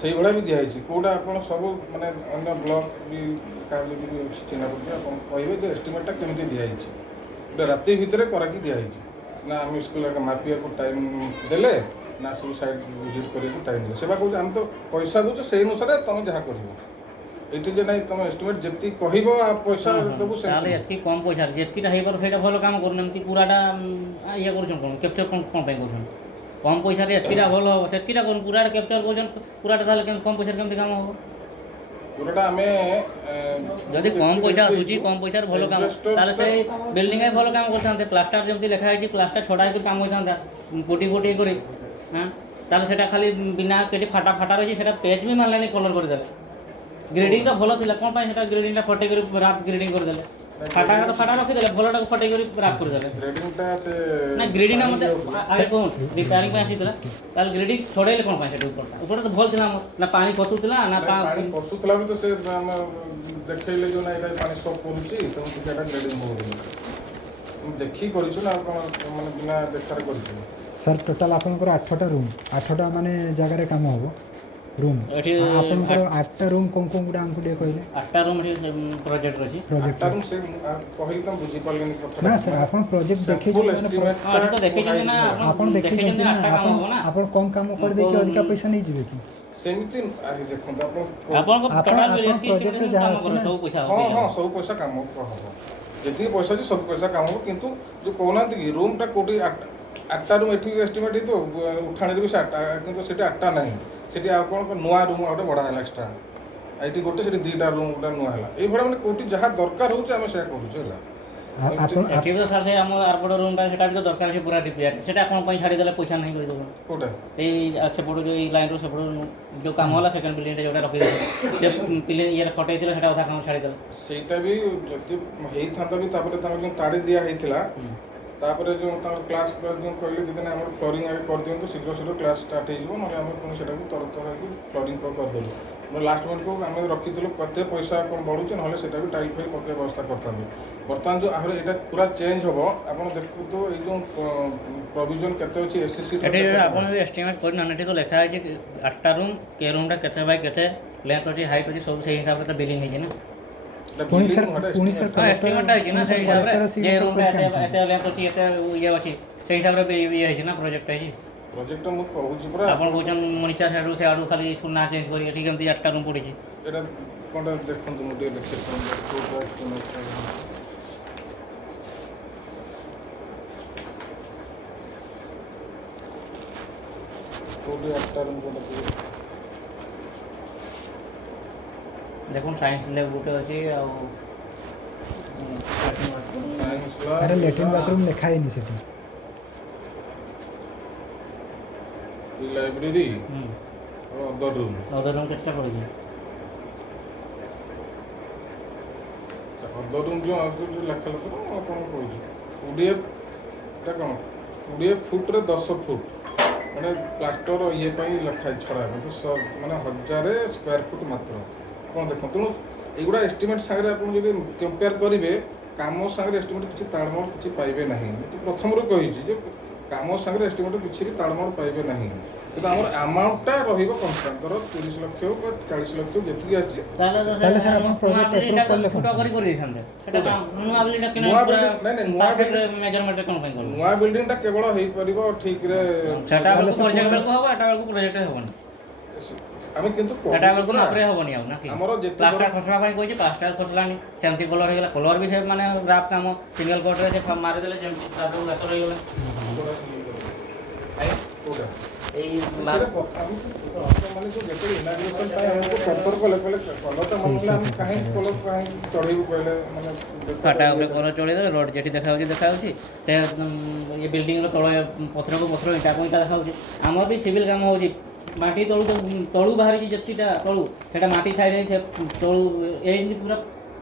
ସେଇଭଳିଆ ବି ଦିଆହେଇଛି। କେଉଁଟା ଆପଣ ସବୁ ମାନେ ଅନ୍ୟ ବ୍ଲକ ବି କାହାର ଯଦି ବି ଚିହ୍ନା ପଡ଼ିଛି ଆପଣ କହିବେ ଯେ ଏଷ୍ଟିମେଟ୍ଟା କେମିତି ଦିଆହେଇଛି ଗୋଟେ ରାତି ଭିତରେ କରାକି ଦିଆହେଇଛି ନା ଆମେ ସ୍କୁଲ ମାପିବାକୁ ଟାଇମ୍ ଦେଲେ ନା ସବୁ ସାଇଟ୍ ଭିଜିଟ୍ କରିବାକୁ ଟାଇମ୍ ଦେଲେ ସେବା କହୁଛୁ ଆମେ ତ ପଇସା ଦେଉଛୁ ସେଇ ଅନୁସାରେ ତୁମେ ଯାହା କରିବ ଏଇଠି ଯେ ନାଇଁ ତୁମେ ଏଷ୍ଟିମେଟ୍ ଯେତିକି କହିବ ଆଉ ପଇସା ଦେବୁ ତାହେଲେ ଏତିକି କମ୍ ପଇସା ଯେତିକିଟା ହେଇପାରୁ ସେଇଟା ଭଲ କାମ କରୁନି ଏମିତି ପୁରାଟା ଇଏ କରୁଛନ୍ତି କ'ଣ କ୍ୟାପଚର୍ କ'ଣ ପାଇଁ କରୁଛନ୍ତି କମ୍ ପଇସାରେ ଏତିକିଟା ଭଲ ହେବ ସେତିକିଟା କରୁନି ପୁରାଟା କ୍ୟାପଚର୍ କରୁଛନ୍ତି ପୁରାଟା ତାହେଲେ କମ୍ ପଇସାରେ କେମିତି କାମ ହେବ ପୁରାଟା ଆମେ ଯଦି କମ୍ ପଇସା ଆସୁଛି କମ୍ ପଇସାରେ ଭଲ କାମ ତାହେଲେ ସେଇ ବିଲ୍ଡିଂରେ ଭଲ କାମ କରିଥାନ୍ତେ ପ୍ଲାଷ୍ଟର ଯେମିତି ଲେଖା ହେଇଛି ପ୍ଲାଷ୍ଟର ଛଡ଼ା ହେଇକି କାମ ହେଇଥାନ୍ତା ପୁଟି କରି ହଁ ତାହେଲେ ସେଇଟା ଖାଲି ବିନା କିଛି ଫାଟା ରହିଛି ସେଇଟା ପେଜ୍ ବି ମାରିଲାନି କଲର୍ କରିଦେଲେ ଗ୍ରେଡ଼ିଂ ତ ଭଲ ଥିଲା କ'ଣ ପାଇଁ ସେଇଟା ଗ୍ରେଡ଼ିଂଟା ଫଟେଇ କରି ରାପ୍ ଗ୍ରେଡ଼ିଂ କରିଦେଲେ ଫାଟା ରଖିଦେଲେ ଭଲଟାକୁ ଫଟେଇ କରି ରାପ୍ କରିଦେଲେ ନା ଗ୍ରେଡ଼ିଂଟା ମୋତେ ଆগে କୁହନ୍ତୁ ରିପେୟାରିଂ ପାଇଁ ଆସିଥିଲା ତାହେଲେ ଗ୍ରେଡ଼ିଂ ଛଡ଼େଇଲେ କ'ଣ ପାଇଁ ସେଠି ଉପରଟା ତ ଭଲ ଥିଲା ଆମର ନା ପାଣି ପଶୁଥିଲା ନା ପାଣି ପଶୁଥିଲା ବି ତ ସେ ଆମେ ଦେଖେଇଲେ ଯେଉଁ ନା ଏଇଟା ପାଣି ଷ୍ଟପ୍ କରୁଛି ତେଣୁ ଟିକେ ଏଇଟା ଗ୍ରେଡ଼ିଂ ହେଉନି ଦେଖିକି କରିଛୁ ନା କ'ଣ ମାନେ ବିନା ଦେଖାରେ କରିଛୁ। ସାର୍ ଟୋଟାଲ୍ ଆପଣଙ୍କର 8ଟା ରୁମ୍ 8ଟା ମାନେ ଜାଗାରେ କାମ ହେବ ରୁମ୍ ଏଠି ଆପଣଙ୍କର 8ଟା ରୁମ୍ କ'ଣ ଗୁଡ଼ା ଆମକୁ ଟିକେ କହିଲେ 8ଟା ରୁମ୍ ଏଠି ପ୍ରୋଜେକ୍ଟ ଅଛି ପ୍ରୋଜେକ୍ଟ ରୁମ୍ ସେ କହିଲି ତ ବୁଝିପାରିଲେନି କଥା ନା ସାର୍ ଆପଣ ପ୍ରୋଜେକ୍ଟ ଦେଖେଇଛନ୍ତି ନା ଆପଣ ଦେଖିଛନ୍ତି ନା ଆପଣ କମ୍ କାମ କରିଦେଇକି ଅଧିକା ପଇସା ନେଇଯିବେ କି ସେମିତି ଦେଖନ୍ତୁ ଆପଣଙ୍କ ପ୍ରୋଜେକ୍ଟ ଯାହା ଅଛି ନା ସବୁ ପଇସା ହଁ ସବୁ ପଇସା କାମ ହେବ ଯେତିକି ପଇସା ଅଛି ସବୁ ପଇସା କାମ ହେବ କିନ୍ତୁ ଯେଉଁ କହୁନାହାନ୍ତି କି ରୁମ୍ଟା କେଉଁଠି 8ଟା ରୁମ୍ ଏଠି ଏଷ୍ଟିମେଟ୍ ହେଇଥିବ ଉଠାଣିରେ ବି ସେ 8ଟା କିନ୍ତୁ ସେଠି 8ଟା ନାହିଁ ସେଠି ଆଉ କ'ଣ ନୂଆ ରୁମ୍ ଆଉ ଗୋଟେ ବଢ଼ା ହେଲା ଏକ୍ସଟ୍ରା ଏଠି ଗୋଟେ ସେଠି 2ଟା ରୁମ୍ ଗୋଟେ ନୂଆ ହେଲା ଏଇଭଳିଆ ମାନେ କେଉଁଠି ଯାହା ଦରକାର ହେଉଛି ଆମେ ସେୟା କରୁଛୁ ହେଲା। ଏଠି ତ ସାର୍ ସେ ଆମ ଆରପଟ ରୁମ୍ଟା ସେଟା ବି ତ ଦରକାର ଅଛି ପୁରା ରିପେୟାର ସେଟା କ'ଣ ପାଇଁ ଛାଡ଼ିଦେଲେ ପଇସା ନାହିଁ କରିଦେବ କେଉଁଟା ଏଇ ସେପଟୁ ଯେଉଁ ଏଇ ଲାଇନ୍ରୁ ସେପଟୁ ଯେଉଁ କାମ ହେଲା ସେକେଣ୍ଡ ବିଲ୍ଡିଂଟା ଯେଉଁଟା ରଖିଦେଲେ ସେ ପିଲେ ଇଏରେ ଫଟେଇଥିଲେ ସେଟା ଅଧା କାମ ଛାଡ଼ିଦେଲେ ସେଇଟା ବି ଯଦି ହେଇଥାନ୍ତା ବି ତାପରେ ତାଙ୍କର ଯେଉଁ ତାଡ଼ି ଦିଆ ହେଇଥିଲା ତାପରେ ଯେଉଁ ତାଙ୍କର କ୍ଲାସ୍ ଯେଉଁ କହିଲେ ଯଦି ଆମର ଫ୍ଲୋରିଂ ଆଗେ କରିଦିଅନ୍ତୁ ଶୀଘ୍ର କ୍ଲାସ୍ ଷ୍ଟାର୍ଟ ହେଇଯିବ ନହେଲେ ଆମେ ପୁଣି ସେଟାକୁ ତର ହେଇକି ଫ୍ଲୋରିଂ କରିଦେବୁ ଲାଷ୍ଟ ମିନିଟ୍କୁ ଆମେ ରଖିଥିଲୁ କେତେ ପଇସା କ'ଣ ବଢ଼ୁଛି ନହେଲେ ସେଟା ବି ଟାଇଲ୍ ଫାଇଲ୍ ପକେଇବା ବ୍ୟବସ୍ଥା କରିଥାନ୍ତୁ। ବର୍ତ୍ତମାନ ଯେଉଁ ଆହୁରି ଏଇଟା ପୁରା ଚେଞ୍ଜ ହେବ ଆପଣ ଦେଖନ୍ତୁ ଏଇ ଯେଉଁ ପ୍ରୋଭିଜନ୍ କେତେ ଅଛି SCC ଏଠି ଆପଣ ବି ଏଷ୍ଟିମେଟ୍ କରିନାହାନ୍ତି ଏଠି ତ ଲେଖା ହେଇଛି 8ଟା ରୁମ୍ କେ ରୁମ୍ଟା କେତେ ବାଇ କେତେ ଲେନ୍ଥ ଅଛି ହାଇଟ୍ ଅଛି ସବୁ ସେଇ ହିସାବରେ ତ ବିଲିଂ ହେଇଛି ନା ପୁଣି ସାର୍ ଏଷ୍ଟିମେଟ୍ଟା ହେଇଛି ନା ସେଇ ହିସାବରେ ଯେ ରୁମ୍ଟା ଏତେ ଲେନ୍ଥ ଅଛି ଏତେ ଇଏ ଅଛି ସେଇ ହିସାବରେ ଇଏ ହେଇଛି ନା ପ୍ରୋଜେକ୍ଟ ହେଇଛି ପ୍ରୋଜେକ୍ଟଟା ମୁଁ କହୁଛି ପୁରା ଆପଣ କହୁଛନ୍ତି ମଣିଷା ସିଆଡ଼ୁ ସେ ଆଡ଼ୁ ଖାଲି ସୁନା ଚେଞ୍ଜ କରି ଏଠି କେମିତି 8ଟା ରୁମ୍ ପଡ଼ିଛି ଏଇଟା କ'ଣଟା ଦେଖନ୍ତୁ ମୁଁ ଟିକେ ଦେଖେଇଛି କୋଉଠି 8ଟା ରୁମ୍ କୋଉଟା দেখুন সায়েন্স ল্যাব গোটে আছে ଆଉ ଆରେ ଲେଟ୍ରିନ୍ ବାଥରୁମ୍ ଲେଖା ହେଇନି ସେଠି ଲାଇବ୍ରେରୀ ଅଦର ରୁମ୍ କେତେଟା ପଡ଼ିଛି ଅଦର ରୁମ୍ ଯେଉଁ ଲେଖା ଲେଖା କ'ଣ କହୁଛି 20 ଏଇଟା କ'ଣ 20 ଫୁଟରେ 10 ଫୁଟ ମାନେ ପ୍ଲାଷ୍ଟର ଇଏ ପାଇଁ ଲେଖା ଛଡ଼ା କିନ୍ତୁ ମାନେ 1000 ସ୍କୋୟାର ଫୁଟ ମାତ୍ର ଆପଣ ଦେଖନ୍ତୁ ତେଣୁ ଏଇଗୁଡ଼ା ଏଷ୍ଟିମେଟ୍ ସାଙ୍ଗରେ ଆପଣ ଯଦି କମ୍ପେୟାର କରିବେ କାମ ସାଙ୍ଗରେ ଏଷ୍ଟିମେଟ୍ କିଛି ତାଳମେଳ କିଛି ପାଇବେ ନାହିଁ। ପ୍ରଥମରୁ କହିଛି ଯେ କାମ ସାଙ୍ଗରେ ଏଷ୍ଟିମେଟ୍ କିଛି ବି ତାଳମେଳ ପାଇବେ ନାହିଁ। କିନ୍ତୁ ଆମର ଆମାଉଣ୍ଟଟା ରହିବ କନଷ୍ଟାଣ୍ଟ। ଧର 30 ଲକ୍ଷ ବା 40 ଲକ୍ଷ ଯେତିକି ଅଛି ତାହେଲେ ସାର୍ ଆପଣ project approve କଲେ କ'ଣ? କରିଦେଇଥାନ୍ତେ ସେଟା ନୂଆ ବିଲ୍ଡିଂଟା କିଣା ନୂଆ ବିଲ୍ଡିଂ ନାଇଁ ନୂଆ ମେଜରମେଣ୍ଟ କ'ଣ ପାଇଁ କଲ ନୂଆ ବିଲ୍ଡିଂଟା କେବଳ ହେଇପାରିବ ଠିକରେ ସେଟା ବେଳକୁ ପ୍ରୋଜେକ୍ଟ ବେଳକୁ ହବ ଏଟା ବେଳକୁ ପ୍ରୋଜେକ୍ଟ ହେବନି ଆମେ କିନ୍ତୁ ଏଟା ବେଳକୁ ନପରେ ହେବନି ଆଉ ନା କି ଆମର ଯେତେ ପ୍ଲାଷ୍ଟର ଖସବା ପାଇଁ କହିଛି ପ୍ଲାଷ୍ଟର ଖସଲାନି ସେମିତି କଲର ହେଇଗଲା କଲର ବି ସେ ମାନେ ଗ୍ରାଫ କାମ ସିଙ୍ଗଲ କୋଟରେ ସେ ମାରିଦେଲେ ଯେମିତି ତାକୁ ଗାତ ରହିଗଲା କୋଉଟା ଏଇ ମାନେ ଯୋଉ ଯେତେବେଳେ ଇନାଗୁରେସନ ପାଇଁ ଆମକୁ ପେପର କଲେ କଲରଟା ମନେ ଆମେ କାହିଁକି କଲର କାହିଁକି ଚଢ଼େଇବୁ କହିଲେ ମାନେ ଫାଟା ଉପରେ କଲର ଚଢ଼େଇଦେଲେ ରୋଡ଼ ଯେଠି ଦେଖାଯାଉଛି ସେ ଏ ବିଲ୍ଡିଂର ତଳ ପଥରକୁ ପଥର ଇଟାକୁ ଇଟା ଦେଖାଯାଉଛି ଆମର ବି ସିଭିଲ୍ କାମ ହେଉଛି ମାଟି ତଳୁ ବାହାରିଛି ଯେତିକିଟା ତଳୁ ସେଇଟା ମାଟି ସାଇଡ଼୍ ହେଇ ସେ ତଳୁ ଏମିତି ପୁରା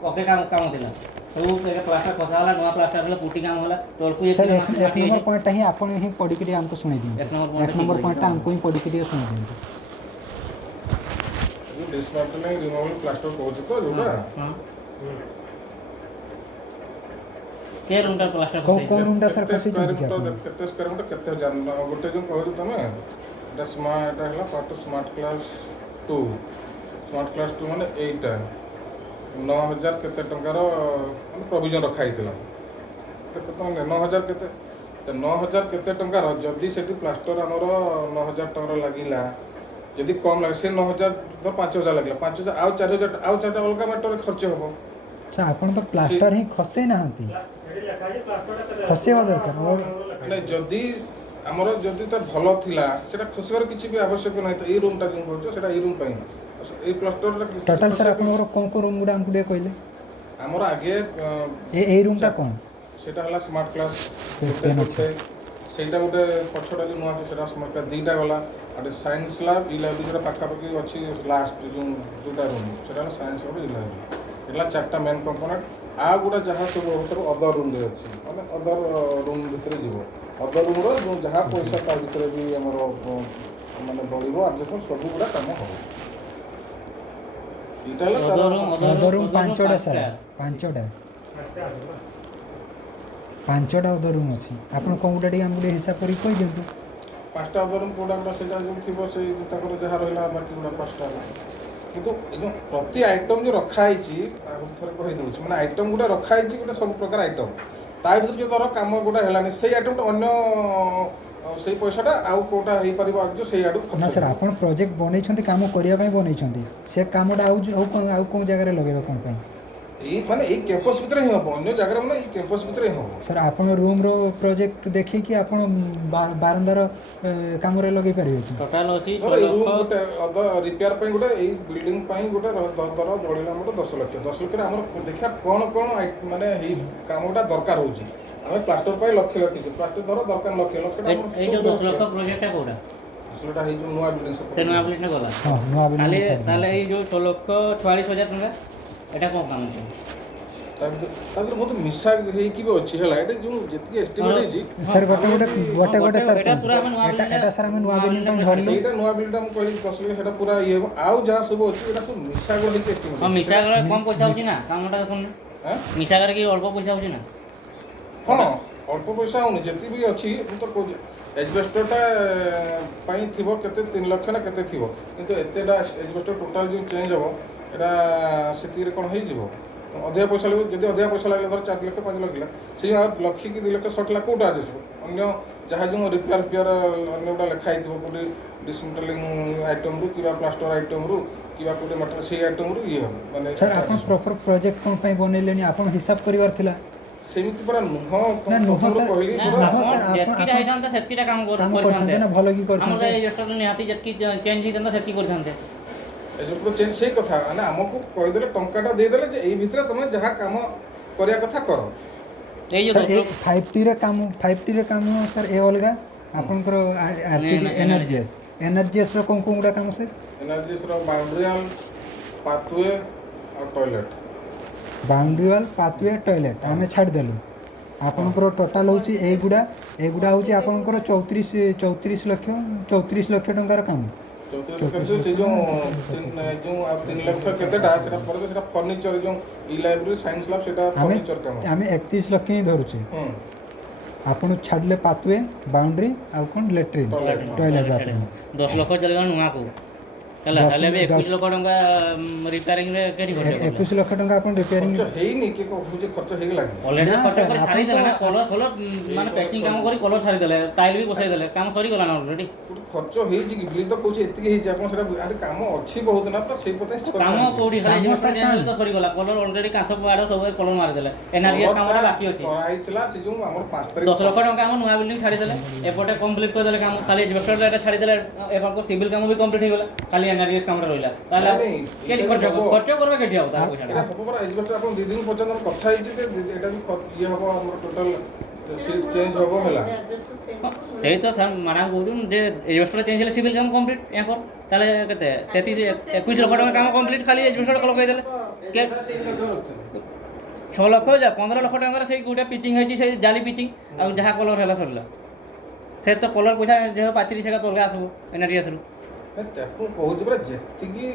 ଓକେ କାମ ଥିଲା ସବୁ ପ୍ଲାଷ୍ଟର ଖସା ହେଲା ନୂଆ ପ୍ଲାଷ୍ଟର ହେଲା ପୁଟି କାମ ହେଲା ତଳକୁ ସାର୍ ଏକ ନମ୍ବର ପଏଣ୍ଟଟା ହିଁ ଆପଣ ହିଁ ପଢ଼ିକି ଟିକେ ଆମକୁ ଶୁଣାଇ ଦିଅନ୍ତୁ। ଏକ ନମ୍ବର ପଏଣ୍ଟଟା ଆମକୁ ହିଁ ପଢ଼ିକି ଟିକେ ଶୁଣାଇ ଦିଅନ୍ତୁ। ଡିସମାଣ୍ଟଲିଂ ରିମୁଭେବଲ୍ ପ୍ଲାଷ୍ଟର କହୁଛି ତ ଯୋଉଟା କେ ରୁମଟା ପ୍ଲାଷ୍ଟର କୋଉ ରୁମଟା ସାର୍ ଖସିଛନ୍ତି କି ଆପଣ? କେତେ ସ୍କୋୟାର ମିଟର କେତେ ଜାଣିନ ଗୋଟେ ଯୋଉ କହୁଛ ତମେ ଏଟା ଏଟା ହେଲା part smart class 2 smart class 2 ମାନେ ଏଇଟା 9,000 କେତେ ଟଙ୍କାର ମାନେ ପ୍ରୋଭିଜନ ରଖା ହେଇଥିଲା କେତେ ଟଙ୍କା 9,000 କେତେ 9,000 କେତେ ଟଙ୍କାର ଯଦି ସେଠି ପ୍ଲାଷ୍ଟର ଆମର 9,000 ଟଙ୍କାର ଲାଗିଲା ଯଦି କମ୍ ଲାଗେ ସେ 9,000 ତ 5,000 ଲାଗିଲା 5,000 ଆଉ 4,000 ଆଉ 4ଟା ଅଲଗା ମ୍ୟାଟରରେ ଖର୍ଚ୍ଚ ହେବ। ଆଚ୍ଛା ଆପଣ ତ ପ୍ଲାଷ୍ଟର ହିଁ ଖସେଇ ନାହାନ୍ତି ଖସେଇବା ଦରକାର ନାଇଁ ଯଦି ଆମର ଯଦି ତ ଭଲ ଥିଲା ସେଟା ଖସିବାର କିଛି ବି ଆବଶ୍ୟକ ନାହିଁ ତ ଏଇ ରୁମ୍ଟା ଯେଉଁ କହୁଛ ସେଟା ଏଇ ରୁମ୍ ପାଇଁ ଏଇ ପ୍ଲାଷ୍ଟରଟା ଟୋଟାଲ୍ ସାର୍ ଆପଣଙ୍କର କେଉଁ ରୁମ୍ ଗୁଡ଼ା ଆମକୁ ଟିକେ କହିଲେ ଆମର ଆଗେ ଏଇ ରୁମ୍ଟା କ'ଣ? ସେଟା ହେଲା ସ୍ମାର୍ଟ କ୍ଲାସ୍ ସେଇଟା ଗୋଟେ ପଛଟା ଯେଉଁ ନୂଆ ଅଛି ସେଟା ସ୍ମାର୍ଟ କ୍ଲାସ୍ 2ଟା ଗଲା ଆଉ ଗୋଟେ ସାଇନ୍ସ ଲ୍ୟାବ୍ ଇ ଲ୍ୟାବ୍ ଯେଉଁଟା ପାଖାପାଖି ଅଛି ଲାଷ୍ଟ ଯେଉଁଟା ରୁମ୍ ସେଟା ହେଲା ସାଇନ୍ସ ଲ୍ୟାବ୍ ଇ ଲ୍ୟାବ୍ ହେଲା 4ଟା ମେନ୍ କମ୍ପୋନେଣ୍ଟ ଆଉ ଗୋଟେ ଯାହା ସବୁ ସବୁ ଅଦର ରୁମ୍ରେ ଅଛି ମାନେ ଅଦର ରୁମ୍ ଭିତରେ ଯିବ ଅଦର ରୁମ୍ର ଯେଉଁ ଯାହା ପଇସା ତା ଭିତରେ ବି ଆମର ମାନେ ବଢ଼ିବ ଆଡ଼ଜଷ୍ଟମେଣ୍ଟ ସବୁଗୁଡ଼ା କାମ ହେବ। ଏଇଟା ହେଲା ଅଦର ରୁମ୍ 5ଟା ସାର୍ 5ଟା ଅଦର ରୁମ୍ ଅଛି ଆପଣ କେଉଁଟା ଟିକେ ଆମକୁ ଟିକେ ହିସାବ କରିକି କହିଦିଅନ୍ତୁ। 5ଟା ଅଦର ରୁମ୍ କେଉଁଟା ସେଇଟା ଯେଉଁ ଥିବ ସେଇ ତାଙ୍କର ଯାହା ରହିଲା ବାକି ଗୁଡ଼ା 5ଟା ହେଲା କିନ୍ତୁ ଏ ଯେଉଁ ପ୍ରତି ଆଇଟମ୍ ଯେଉଁ ରଖା ହେଇଛି ଥରେ କହିଦେଉଛି ମାନେ ଆଇଟମ୍ ଗୁଡ଼ା ରଖା ହେଇଛି ଗୋଟେ ସବୁ ପ୍ରକାର ଆଇଟମ୍ ତା ଭିତରେ ଯେଉଁ ଧର କାମ ଗୁଡ଼ା ହେଲାନି ସେଇ ଆଇଟମ୍ଟା ଅନ୍ୟ ସେଇ ପଇସାଟା ଆଉ କେଉଁଟା ହେଇପାରିବ ଆଗକୁ ସେଇ ଆଡ଼କୁ ନା ସାର୍ ଆପଣ ପ୍ରୋଜେକ୍ଟ ବନେଇଛନ୍ତି କାମ କରିବା ପାଇଁ ବନେଇଛନ୍ତି ସେ କାମଟା ଆଉ କେଉଁ ଜାଗାରେ ଲଗେଇବା କ'ଣ ପାଇଁ ଏଇ ମାନେ ଏଇ କ୍ୟାମ୍ପସ୍ ଭିତରେ ହିଁ ହେବ ଅନ୍ୟ ଜାଗାରେ ମାନେ ଏଇ କ୍ୟାମ୍ପସ୍ ଭିତରେ ହିଁ ହେବ। ସାର୍ ଆପଣ ରୁମ୍ର ପ୍ରୋଜେକ୍ଟ ଦେଖିକି ଆପଣ ବାରଣ୍ଡାର କାମରେ ଲଗେଇ ପାରିବେ କି? ଟୋଟାଲ ଅଛି ଏଇ ରୁମ୍ ଗୋଟେ ରିପେୟାର ପାଇଁ ଗୋଟେ ଏଇ ବିଲ୍ଡିଂ ପାଇଁ ଗୋଟେ ଧର ବଢ଼ିଲା ଆମର 10 ଲକ୍ଷ 10 ଲକ୍ଷରେ ଆମର ଦେଖିବା କ'ଣ ମାନେ ଏଇ କାମଟା ଦରକାର ହେଉଛି ଆମେ ପ୍ଲାଷ୍ଟର ପାଇଁ ଲକ୍ଷ ଲକ୍ଷିଛୁ ପ୍ଲାଷ୍ଟର ଧର ଦରକାର ଲକ୍ଷ ଏଇ ଯେଉଁ 10 ଲକ୍ଷ ପ୍ରୋଜେକ୍ଟଟା କୋଉଟା ସେଇଟା ହେଇଯିବ ନୂଆ ବିଲ୍ଡିଂ ସେ ନୂଆ ବିଲ୍ଡିଂଟା ଗଲା ଖାଲି ତାହେଲେ ଏଇ ଯେଉଁ 6,44,000 ଟଙ୍କା ଏଇଟା କ'ଣ କାମ ଅଛି ତା ଭିତରେ ବହୁତ ମିଶା ହେଇକି ବି ଅଛି ହେଲା ଏଇଟା ଯେଉଁ ଯେତିକି ଏଷ୍ଟିମେଟ୍ ହେଇଛି ସାର୍ ଗୋଟେ ସାର୍ ଏଟା ସାର୍ ଆମେ ନୂଆ ବିଲ୍ଡିଂ ପାଇଁ ଧରିଲୁ ସେଇଟା ନୂଆ ବିଲ୍ଡିଂଟା ମୁଁ କହିଲି 10 ଲକ୍ଷ ସେଟା ପୁରା ଇଏ ହେବ ଆଉ ଯାହା ସବୁ ଅଛି ଏଇଟା ସବୁ ମିଶା ହେଇକି ଏଷ୍ଟିମେଟ୍ ହଁ ମିଶା କଲେ କମ୍ ପଇସା ହେଉଛି ନା କାମଟା ଦେଖୁନ ମିଶା କଲେ କି ଅଳ୍ପ ପଇସା ହେଉଛି ନା ହଁ ଅଳ୍ପ ପଇସା ହେଉନି ଯେତିକି ବି ଅଛି ମୁଁ ତ କହୁଛି ଏଜବେଷ୍ଟରଟା ପାଇଁ ଥିବ କେତେ 3 ଲକ୍ଷ ନା କେତେ ଥିବ କିନ୍ତୁ ଏତେଟା ଏଜବେଷ୍ଟର ଟୋଟାଲ୍ ଯେଉଁ ଚେଞ୍ଜ ହେବ ଏଇଟା ସେତିକିରେ କ'ଣ ହେଇଯିବ ଅଧିକା ପଇସା ଲାଗିବ ଯଦି ଅଧିକା ପଇସା ଲାଗିଲା ଧର 4 ଲକ୍ଷ 5 ଲକ୍ଷ ସେଇ ଆଉ ଲକ୍ଷ କି 2 ଲକ୍ଷ 60 ଲାଖ କେଉଁଟା ଆସିବ ଅନ୍ୟ ଯାହା ଯେଉଁ ରିପେୟାର ଅନ୍ୟ ଗୁଡ଼ା ଲେଖା ହେଇଥିବ କେଉଁଠି ଡିସମେଣ୍ଟଲିଂ ଆଇଟମ୍ରୁ କିମ୍ବା ପ୍ଲାଷ୍ଟର ଆଇଟମ୍ରୁ କିମ୍ବା କେଉଁଠି ମାଟେରିଆଲ୍ ସେଇ ଆଇଟମ୍ରୁ ଇଏ ହେବ ମାନେ ସାର୍ ଆପଣ ପ୍ରପର୍ ପ୍ରୋଜେକ୍ଟ କ'ଣ ପାଇଁ ବନେଇଲେଣି ଆପଣ ହିସାବ କରିବାର ଥିଲା ସେମିତି ପରା ନୁହଁ କହିଲି ଯେତିକିଟା ହେଇଥାନ୍ତା ସେତିକିଟା କାମ କରିଥାନ୍ତେ ନା ଭଲ କି କରିଥାନ୍ତେ ଆମର ନିହାତି ଯେତିକି ଚେଞ୍ଜ ହେଇଥାନ୍ତା ସେତିକି କରିଥାନ୍ତେ ଚେଞ୍ଜ ସେଇ କଥା ମାନେ ଆମକୁ କହିଦେଲେ ଟଙ୍କାଟା ଦେଇଦେଲେ ଯେ ଏଇ ଭିତରେ ତମେ ଯାହା କାମ କରିବା କଥା କର ଏଇ ସାର୍ ଯେଉଁ 5Tରେ କାମ ସାର୍ ଏ ଅଲଗା ଆପଣଙ୍କର ଏନର୍ଜିଏସ୍ର କେଉଁ ଗୁଡ଼ା କାମ ସାର୍ ଏନର୍ଜିଏସ୍ର ବାଉଣ୍ଡ୍ରିଆଲ୍ ପାଥୱେ ଆଉ ଟଏଲେଟ୍ ଆମେ ଛାଡ଼ିଦେଲୁ ଆପଣଙ୍କର ଟୋଟାଲ୍ ହେଉଛି ଏଇଗୁଡ଼ା ହେଉଛି ଆପଣଙ୍କର 34 ଲକ୍ଷ ଟଙ୍କାର କାମ 34 ଲକ୍ଷ ସେ ଯେଉଁ 3 ଲକ୍ଷ କେତେଟା ସେଟା ପରେ ସେଟା ଫର୍ଣ୍ଣିଚର ଯେଉଁ ଇ ଲାଇବ୍ରେରୀ ସାଇନ୍ସ ଲ୍ୟାବ୍ ସେଟା ଆମେ ଫର୍ଣ୍ଣିଚର କାମ। ଆମେ 31 ଲକ୍ଷ ହିଁ ଧରୁଛେ। ଆପଣ ଛାଡ଼ିଲେ ପାଥୱେ ବାଉଣ୍ଡ୍ରି ଆଉ କ'ଣ ଲେଟ୍ରିନ୍ ଟଏଲେଟ୍ ବାଥରୁମ୍ 10 ଲକ୍ଷ ଚାଲିଗଲା ନୂଆକୁ ହେଲା, ହେଲେ ବି 21 ଲକ୍ଷ ଟଙ୍କା ରିପେୟାରିଂରେ କେଠି ଖର୍ଚ୍ଚ 21 ଲକ୍ଷ ଟଙ୍କା ଆପଣ ରିପେୟାରିଂ ଖର୍ଚ୍ଚ ହେଇନି କିଏ କହୁଛି ଖର୍ଚ୍ଚ ହେଇଗଲାଣି। ଅଲରେଡି ନା ଖର୍ଚ୍ଚ ସାର୍, କରି ଆପଣ ଛାଡ଼ିଦେଲେ ତ- ନା, କଲର ଫଲର ମାନେ ପ୍ୟାକିଂ କାମ କରି କଲର ଛାଡ଼ିଦେଲେ, ଟାଇଲ୍ ବି ବସାଇ ଦେଲେ, କାମ ସରିଗଲା ନା ଅଲରେଡି। ଗୋଟେ ଖର୍ଚ୍ଚ ହେଇଛି କି ବିଲ୍ ତ କହୁଛି ଏତିକି ହେଇଛି ଆପଣ ସେଟା ଆରେ କାମ ଅଛି ବହୁତ ନା ତ ସେଇ ପଟେ କାମ କୋଉଠି କାମ ଖାଲି ସାର୍ ତ କାମ। ସରିଗଲା, କଲର ଅଲରେଡି କାନ୍ଥ ପାହାଡ଼ ସବୁ କଲର ମାରିଦେଲେ, ଏନ୍ଆରଜିଏସ୍ କାମଟା ବାକି ଅଛି। କରାହେଇଥିଲା ସେ ଯେଉଁ ଆମର 5 ତାରିଖ 10 ଲକ୍ଷ ଟଙ୍କା ଆମ ନୂଆ ବିଲ୍ଡିଂ ଛାଡ଼ିଦେଲେ, ଏପଟେ କମ୍ପ୍ଲିଟ୍ କରିଦେଲେ କାମ, ଖାଲି ଏଜବେଷ୍ଟର ଏଟା ଛାଡ଼ିଦେଲେ, ଏପଟ ସିଭିଲ କାମ ବି କମ୍ପ୍ଲିଟ୍ ହେଇଗଲା, ଖାଲି ଏନ୍ଆରଜିଏସ୍ କାମଟା ରହିଲା। ତାହେଲେ ନାଇଁ, କେଠି ଏଇଟା ଖର୍ଚ୍ଚ ହବ। ଖର୍ଚ୍ଚ କରିବା କେଠି ହବ ତାକୁ ଏଇଟା ଛାଡ଼। ହବ ପରା ଏଜବେଷ୍ଟର ଆପଣ 2 ଦିନ ପର୍ଯ୍ୟନ୍ତ ଆମେ କଥା ହେଇଛି ଯେ ଏଇଟା ବି ଇଏ ହବ ଆମର ଟୋଟାଲ ସିଟ୍ ଚେଞ୍ଜ ହବ ହେଲା। ସେଇ ତ ସାର୍ ମ୍ୟାଡ଼ାମ୍ କହୁଛୁ ଯେ ଏଜବେଷ୍ଟର ଚେଞ୍ଜ ହେଲେ ସିଭିଲ କାମ କମ୍ପ୍ଲିଟ୍ ୟାଙ୍କର, ତାହେଲେ କେତେ 21 ଲକ୍ଷ ଟଙ୍କା କାମ କମ୍ପ୍ଲିଟ୍, ଖାଲି ଏଜବେଷ୍ଟର କଲର କହିଦେଲେ 6 ଲକ୍ଷ ଯା 15 ଲକ୍ଷ ଟଙ୍କାର ସେଇ ଗୋଟେ ପିଚିଂ ହେଇଛି, ସେଇ ଜାଲି ପିଚିଂ ଆଉ ଯାହା କଲର ହେଲା ସରିଲା। ସେ ତ କଲର ପଇସା ଯେହେତୁ ପାଚିରି ସେଟା ତ ଅଲଗା ଆସିବ ଏନ୍ଆରଜିଏସ୍ରୁ। ତାକୁ କହୁଛି ପରା ଯେତିକି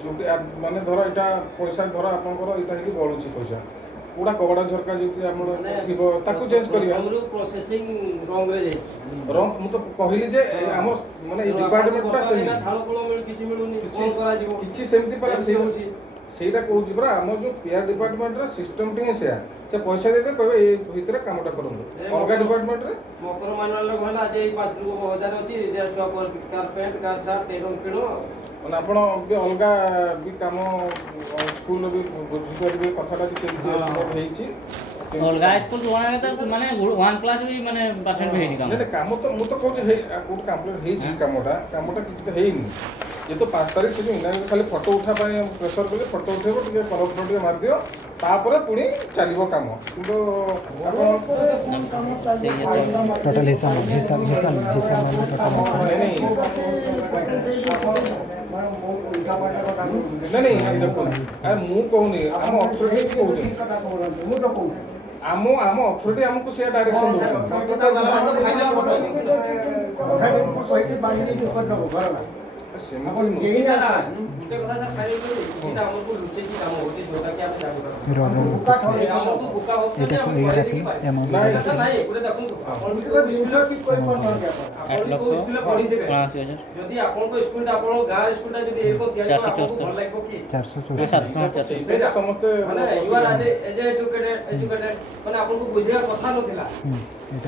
ଯୋଉଠି ମାନେ ଧର ଏଇଟା ପଇସା ଧର ଆପଣଙ୍କର ଏଇଟା ହେଇକି ବଳୁଛି ପଇସା ପୁରା କବାଟ ଝରକା ଯଦି ଆମର ଥିବ ତାକୁ ଚେଞ୍ଜ କରିବା। ପ୍ରୋସେସିଂ ରଙ୍ଗରେ ଯାଇଛି। ରଙ୍ଗ ମୁଁ ତ କହିଲି ଯେ ଆମର ମାନେ ଏଇ ଡିପାର୍ଟମେଣ୍ଟଟା ସେମିତି ଥାଳ କୂଳ କିଛି ମିଳୁନି, କ'ଣ କରାଯିବ? କିଛି ସେମିତି ପରା ଏମିତି ହଉଛି। ସେଇଟା କହୁଛି ପରା ଆମର ଯେଉଁ ପିଆର ଡିପାର୍ଟମେଣ୍ଟର ସିଷ୍ଟମଟି ହିଁ ସେୟା, ସେ ପଇସା ଦେଇଦେବେ କହିବେ ଏଇ ଭିତରେ କାମଟା କରନ୍ତୁ। ଅଲଗା ଡିପାର୍ଟମେଣ୍ଟରେ ମକର ମାନୁଆଲରେ କହିଲା ଆଜି ଏଇ 5,000 ଅଛି, ଯେ ଛୁଆ କାର ପ୍ୟାଣ୍ଟ କାର ସାର୍ଟ ଏ ରଙ୍ଗ କିଣ। ମାନେ ଆପଣ ବି ଅଲଗା ବି କାମ ସ୍କୁଲ ବି ବୁଝିପାରିବେ କଥାଟା ବି କେମିତି estimate ହେଇଛି। ଅଲଗା ସ୍କୁଲ ମାନେ 1 କ୍ଲାସ୍ ବି ମାନେ ପରସେଣ୍ଟ ବି ହେଇନି କାମ। ନାଇଁ କାମ ତ ମୁଁ ତ କହୁଛି କୋଉଠି କମ୍ପ୍ଲିଟ୍ ହେଇଛି କାମଟା କିଛି ତ ହେଇନି। ଯେହେତୁ 5 ତାରିଖ ସେ ଯେଉଁ ଇନାଗୁରେଟ୍ ଖାଲି ଫଟୋ ଉଠା ପାଇଁ ପ୍ରେସର କଲେ ଫଟୋ ଉଠେଇବ ଟିକେ କଲର ଫଟୋ ଟିକେ ମାରିଦିଅ ତାପରେ ପୁଣି ଚାଲିବ କାମ। କିନ୍ତୁ ଆପଣ ଟୋଟାଲ ହିସାବ ନାଇଁ ଦେଖନ୍ତୁ ମୁଁ କହୁନି ଆମ ଅଥରିଟି କହୁଛନ୍ତି, ଆମ ଅଥରିଟି ଆମକୁ ସେ ଡାଇରେକ୍ସନ ଦଉଛନ୍ତି। ସେମିତି ଗୋଟେ କଥା ସାର୍ ଖାଇବାକୁ ଏଇଟା ଆମକୁ ଲୁଚେଇକି କାମ ହଉଛି, ଯୋଉଟାକି ଆମେ ଜାଣିପାରୁଛୁ। ଆମକୁ ବୋକା ଭାବୁଛନ୍ତି, ଆମେ ଘରେ ଦେଖି ପାରିବୁ। ନାଇଁ ଗୋଟେ ଦେଖନ୍ତୁ ଆପଣ ବି କୋଉ ସ୍କୁଲରେ ପଢିଥିବେ, 83,000 ଯଦି ଆପଣଙ୍କ ସ୍କୁଲଟା ଆପଣଙ୍କ ଗାଁ ସ୍କୁଲଟା ଯଦି ଏରକମ ତିଆରି କଲେ ଆପଣଙ୍କୁ ଭଲ ଲାଗିବ କି? 464 ସେଇଟା ସମସ୍ତେ ମାନେ ୟୁ ଆର୍ ଏଜୁକେଟେଡ ମାନେ ଆପଣଙ୍କୁ ବୁଝେଇବା କଥା ନଥିଲା,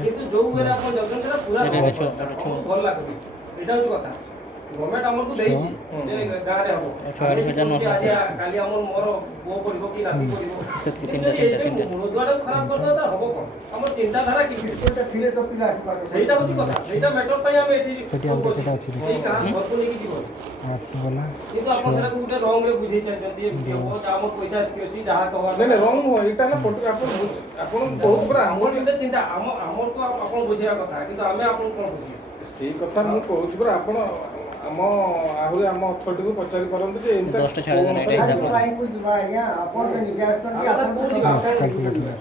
କିନ୍ତୁ ଯୋଉ ୱେରେ ଆପଣ ଯାଉଛନ୍ତି ସେଟା ପୁରା ଆପଣଙ୍କୁ ଭଲ ଲାଗୁଛି। ଏଇଟା ହଉଛି କଥା। ଗଭର୍ଣ୍ଣମେଣ୍ଟ ଆମକୁ ଦେଇଛି ଯେ ଗାଁରେ ହବ, ଆଜି କାଲି ଆମର ମୋର ପୁଅ ପଢିବ କି ନାତି ପଢିବ, ମୂଳଦୁଆଟାକୁ ଖରାପ କରିଦେବା ହବ କ'ଣ? ଆମର ଚିନ୍ତାଧାରା କି ସେଇଟା ହଉଛି କଥା, ସେଇଟା ମ୍ୟାଟର ପାଇଁ ଆମେ ଏଠି ସେଠି ଆଉ କେତେଟା ଅଛି? ଏଇ ଗାଁ ଘରକୁ ନେଇକି ଯିବ। 8 ଗଲା କିନ୍ତୁ ଆପଣ ସେଟାକୁ ଗୋଟେ ରଙ୍ଗରେ ବୁଝେଇ ଚାଲିଛନ୍ତି, ଏମିତି ହବ ଆମର ପଇସା ଏତିକି ଅଛି ଯାହା କହ। ନାଇଁ ରଙ୍ଗ ନୁହଁ ଏଇଟା ନା ଆପଣ ବହୁତ ପୁରା ଆମର ଗୋଟେ ଚିନ୍ତା ଆମକୁ ଆପଣ ବୁଝେଇବା କଥା, କିନ୍ତୁ ଆମେ ଆପଣଙ୍କୁ କ'ଣ ବୁଝିବେ? ସେଇ କଥା ମୁଁ କହୁଛି ପରା ଆପଣ ଆହୁରି ଆମ ଅଥରିଟିକୁ ପଚାରି ପାରନ୍ତି ଯେ ଏମିତି 10ଟା ଛାଡ଼ିଦେଲେ ଏଇଟା ହିସାବ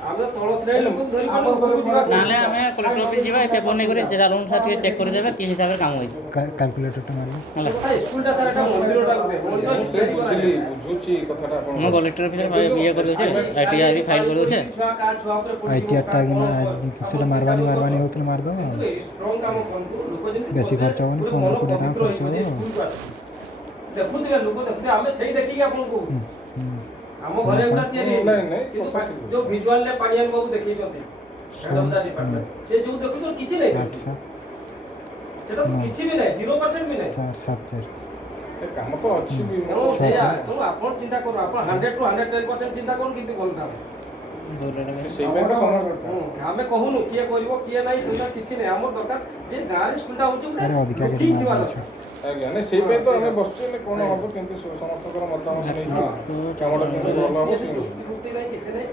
ଆମେ ତଳ ଶ୍ରେଣୀ ଲୋକକୁ ଧରି ପାରୁନୁ, ଉପରକୁ ଯିବା ନହେଲେ ଆମେ କଲେକ୍ଟର ଅଫିସ୍ ଯିବା, ଏ ପେପର ନେଇକରି ଜେରା ରୁମ୍ ସାର୍ ଟିକେ ଚେକ୍ କରିଦେବେ କି ହିସାବରେ କାମ ହେଇଛି କ୍ୟାଲକୁଲେଟରଟା ମାରିଲେ ହେଲା। ସ୍କୁଲଟା ସାର୍ ଏଟା ମନ୍ଦିରଟା ମଣିଷ ବୁଝୁଛି କଥାଟା ଆପଣ ମୁଁ କଲେକ୍ଟର ଅଫିସରେ ଇଏ କରିଦେଉଛେ, ITR ବି ଫାଇଲ୍ କରିଦେଉଛେ। ଛୁଆ କାହା ଛୁଆ ଉପରେ ପଡ଼ିଯିବ, ITRଟା ସେଟା ମାରବାନି ହେଉଥିଲେ ମାରିଦେବ ଆଉ ଷ୍ଟ୍ରଙ୍ଗ କାମ କରନ୍ତୁ, ଲୋକ ଯେମିତି ବେଶୀ ଖର୍ଚ୍ଚ ହବନି, 15-20 ଟଙ୍କା ଖର୍ଚ୍ଚ ହବ। ଦେଖୁଥିବେ ଲୋକ ଦେଖୁଥିବେ, ଆମେ ସେଇ ଦେଖିକି ଆପଣଙ୍କୁ କହୁଛୁ। ଆମ ଘରେ ଏଗୁଡ଼ା ତିଆରି ହେଇନି। ନାଇଁ, କିନ୍ତୁ ଯୋଉ ଭିଜୁଆଲରେ ପାଣିଆନ ବାବୁ ଦେଖେଇଛନ୍ତି ହେଡ୍ ଅଫ୍ ଦ ଡିପାର୍ଟମେଣ୍ଟ, ସେ ଯୋଉ ଦେଖୁଛନ୍ତି କିଛି ନାହିଁ, ସେଟା ତ କିଛି ବି ନାହିଁ, 0% ବି ନାହିଁ। 474 କାମ ତ ଅଛି ବି ତେଣୁ ସେଇଆ, ତେଣୁ ଆପଣ ଚିନ୍ତା କରନ୍ତୁ, ଆପଣ 100 to 110% ଚିନ୍ତା କରନ୍ତୁ, କିନ୍ତୁ ଭଲ କାମ। ସେଇ ପାଇଁ ତ ସମସ୍ତେ ଆମେ କହୁନୁ କିଏ କରିବ କିଏ ନାହିଁ, ସେଇଟା କିଛି ନାହିଁ। ଆମର ଦରକାର ଯେ ଗାଁରେ ସ୍କୁଲଟା ହଉଛି ଗୋଟେ ଆରେ ଅଧିକା ଲୁକିଂ ଥିବା ଦରକାର। ଆଜ୍ଞା ନାଇଁ ସେଇ ପାଇଁ ତ ଆମେ ବସୁଛୁ କ'ଣ ହବ କେମିତି ସମସ୍ତଙ୍କର ମତାମତ ନେଇଯିବା କାମଟା କେମିତି ଭଲ ହବ କିଛି ନାହିଁ, କିଛି ନାହିଁ।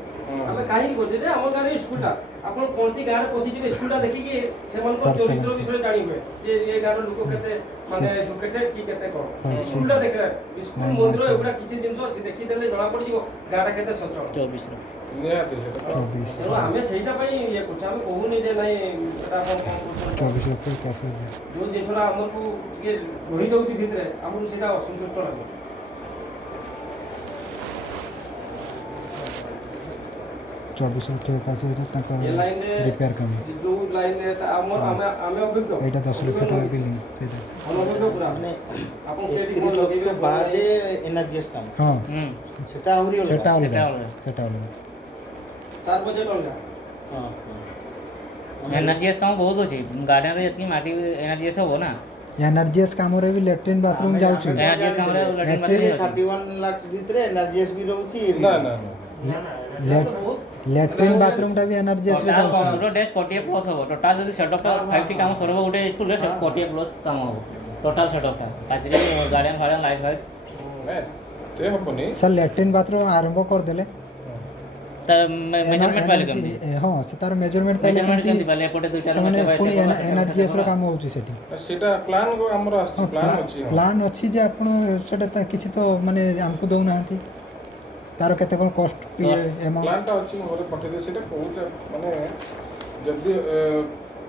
ଆମେ କାହିଁକି କରୁଛେ ଯେ ଆମ ଗାଁରେ ସ୍କୁଲଟା ଆପଣ କୌଣସି ଗାଁରେ ପଶିଯିବେ ସ୍କୁଲଟା ଦେଖିକି ସେମାନଙ୍କ ଚରିତ୍ର ବିଷୟରେ ଜାଣି ହୁଏ ଯେ ଏ ଗାଁର ଲୋକ କେତେ ମାନେ ଏଜୁକେଟେଡ କି କେତେ କଣ ସ୍କୁଲଟା ଦେଖିଲେ ସ୍କୁଲ ମନ୍ଦିର ଏଗୁଡ଼ା କିଛି ଜିନିଷ ଅଛି ଦେଖିଦେଲେ ଜଣା ପଡ଼ିଯିବ ଗାଁଟା କେତେ ସଚଳ। 24 ନିହାତି ସେଟା ତ। ତେଣୁ ଆମେ ସେଇଟା ପାଇଁ ଇଏ କରୁଛୁ ଆମେ କହୁନି ଯେ ନାଇଁ ଏଟା କଣ କରୁଛନ୍ତି 24 ଲକ୍ଷ 50,000 ଯୋଉ ଜିନିଷଟା ଆମକୁ ଟିକେ ରହିଯାଉଛି ଭିତରେ ଆମକୁ ସେଇଟା ଅସନ୍ତୁଷ୍ଟ ଲାଗୁଛି। 24 ଲକ୍ଷ 81,000 ତାଙ୍କର ଏ ଲାଇନରେ ରିପେୟାର କାମ ଯୋଉ ଲାଇନରେ ଆମେ ଅଭିଜ୍ଞ ଏଇଟା 10 ଲକ୍ଷ ଟଙ୍କା ବିଲିଂ ସେଇଟା ଅନଭିଜ୍ଞ ପୁରା ମାନେ ଆପଣ 31 ଲକ୍ଷ ବାଦେ ଏନର୍ଜିଏସ୍ କାମ ହଁ ସେଟା ଆହୁରି ସେଟା ଅଲଗା। ଅଲଗା ସେଟା ଅଲଗା ତାର ବଜେଟ ଅଲଗା। ହଁ ଏନର୍ଜିଏସ୍ କାମ ବହୁତ ଅଛି ଗାର୍ଡେନରେ ଯେତିକି ମାଟି ଏନର୍ଜିଏସ୍ ହବ ନା ଏନର୍ଜିଏସ୍ କାମରେ ବି ଲାଟ୍ରିନ୍ ବାଥରୁମ୍ ଯାଉଛି ଏନର୍ଜିଏସ୍ କାମରେ ଲାଟିନ୍ ବାଥରୁମ୍ ଅଛି 31 ଲାख ଭିତରେ ଏନର୍ଜିଏସ୍ ବି ରହୁଛି ନା ନା ନା ଲାଟ୍ରିନ୍ ବାଥରୁମ୍ଟା ବି ଏନର୍ଜିଏସ୍ରେ ଯାଉଛି କମ୍ପ୍ୟୁଟର ଡେସ୍କ 40 ପ୍ଲସ୍ ହବ ଟୋଟାଲ ଯଦି ସେଟଅପ୍ଟା 5ଟି କାମ ସରିବ ଗୋଟେ ସ୍କୁଲରେ 40 ପ୍ଲସ୍ କାମ ହବ ଟୋଟାଲ ସେଟଅପ୍ଟା ପାଚିରି ଗାର୍ଡେନ୍ ଫାର୍ଡେନ୍ ଲାଇଟ୍ ଫାଇଟ୍ ଏତେ ହବନି। ସାର୍ ଲାଟ୍ରିନ୍ ବାଥରୁମ୍ ଆରମ୍ଭ କରିଦେଲେ ତା ମେଜରମେଣ୍ଟ ପାଇଲେ କେମିତି ହଁ ସେ ତାର ମେଜରମେଣ୍ଟ ପାଇଲେ ମେଜରମେଣ୍ଟ କେମିତି କେମିତି ପାଇଲେ ଏପଟେ ଦୁଇଟା ସେମାନେ ପୁଣି ଏନର୍ଜିଏସ୍ର କାମ ହେଉଛି ସେଠି ସେଇଟା ପ୍ଲାନ୍ ଆମର ଆସିଛି ପ୍ଲାନ୍ ଅଛି। ହଁ। ପ୍ଲାନ୍ ଅଛି ଯେ ଆପଣ ସେଇଟା କିଛି ତ ମାନେ ଆମକୁ ଦେଉନାହାନ୍ତି ତାର କେତେ କ'ଣ କଷ୍ଟ ଏମାଉଣ୍ଟ ପ୍ଲାନ୍ଟା ଅଛି ମୋର ପଠେଇଦେବି ସେଇଟା କହୁଛେ ମାନେ ଯଦି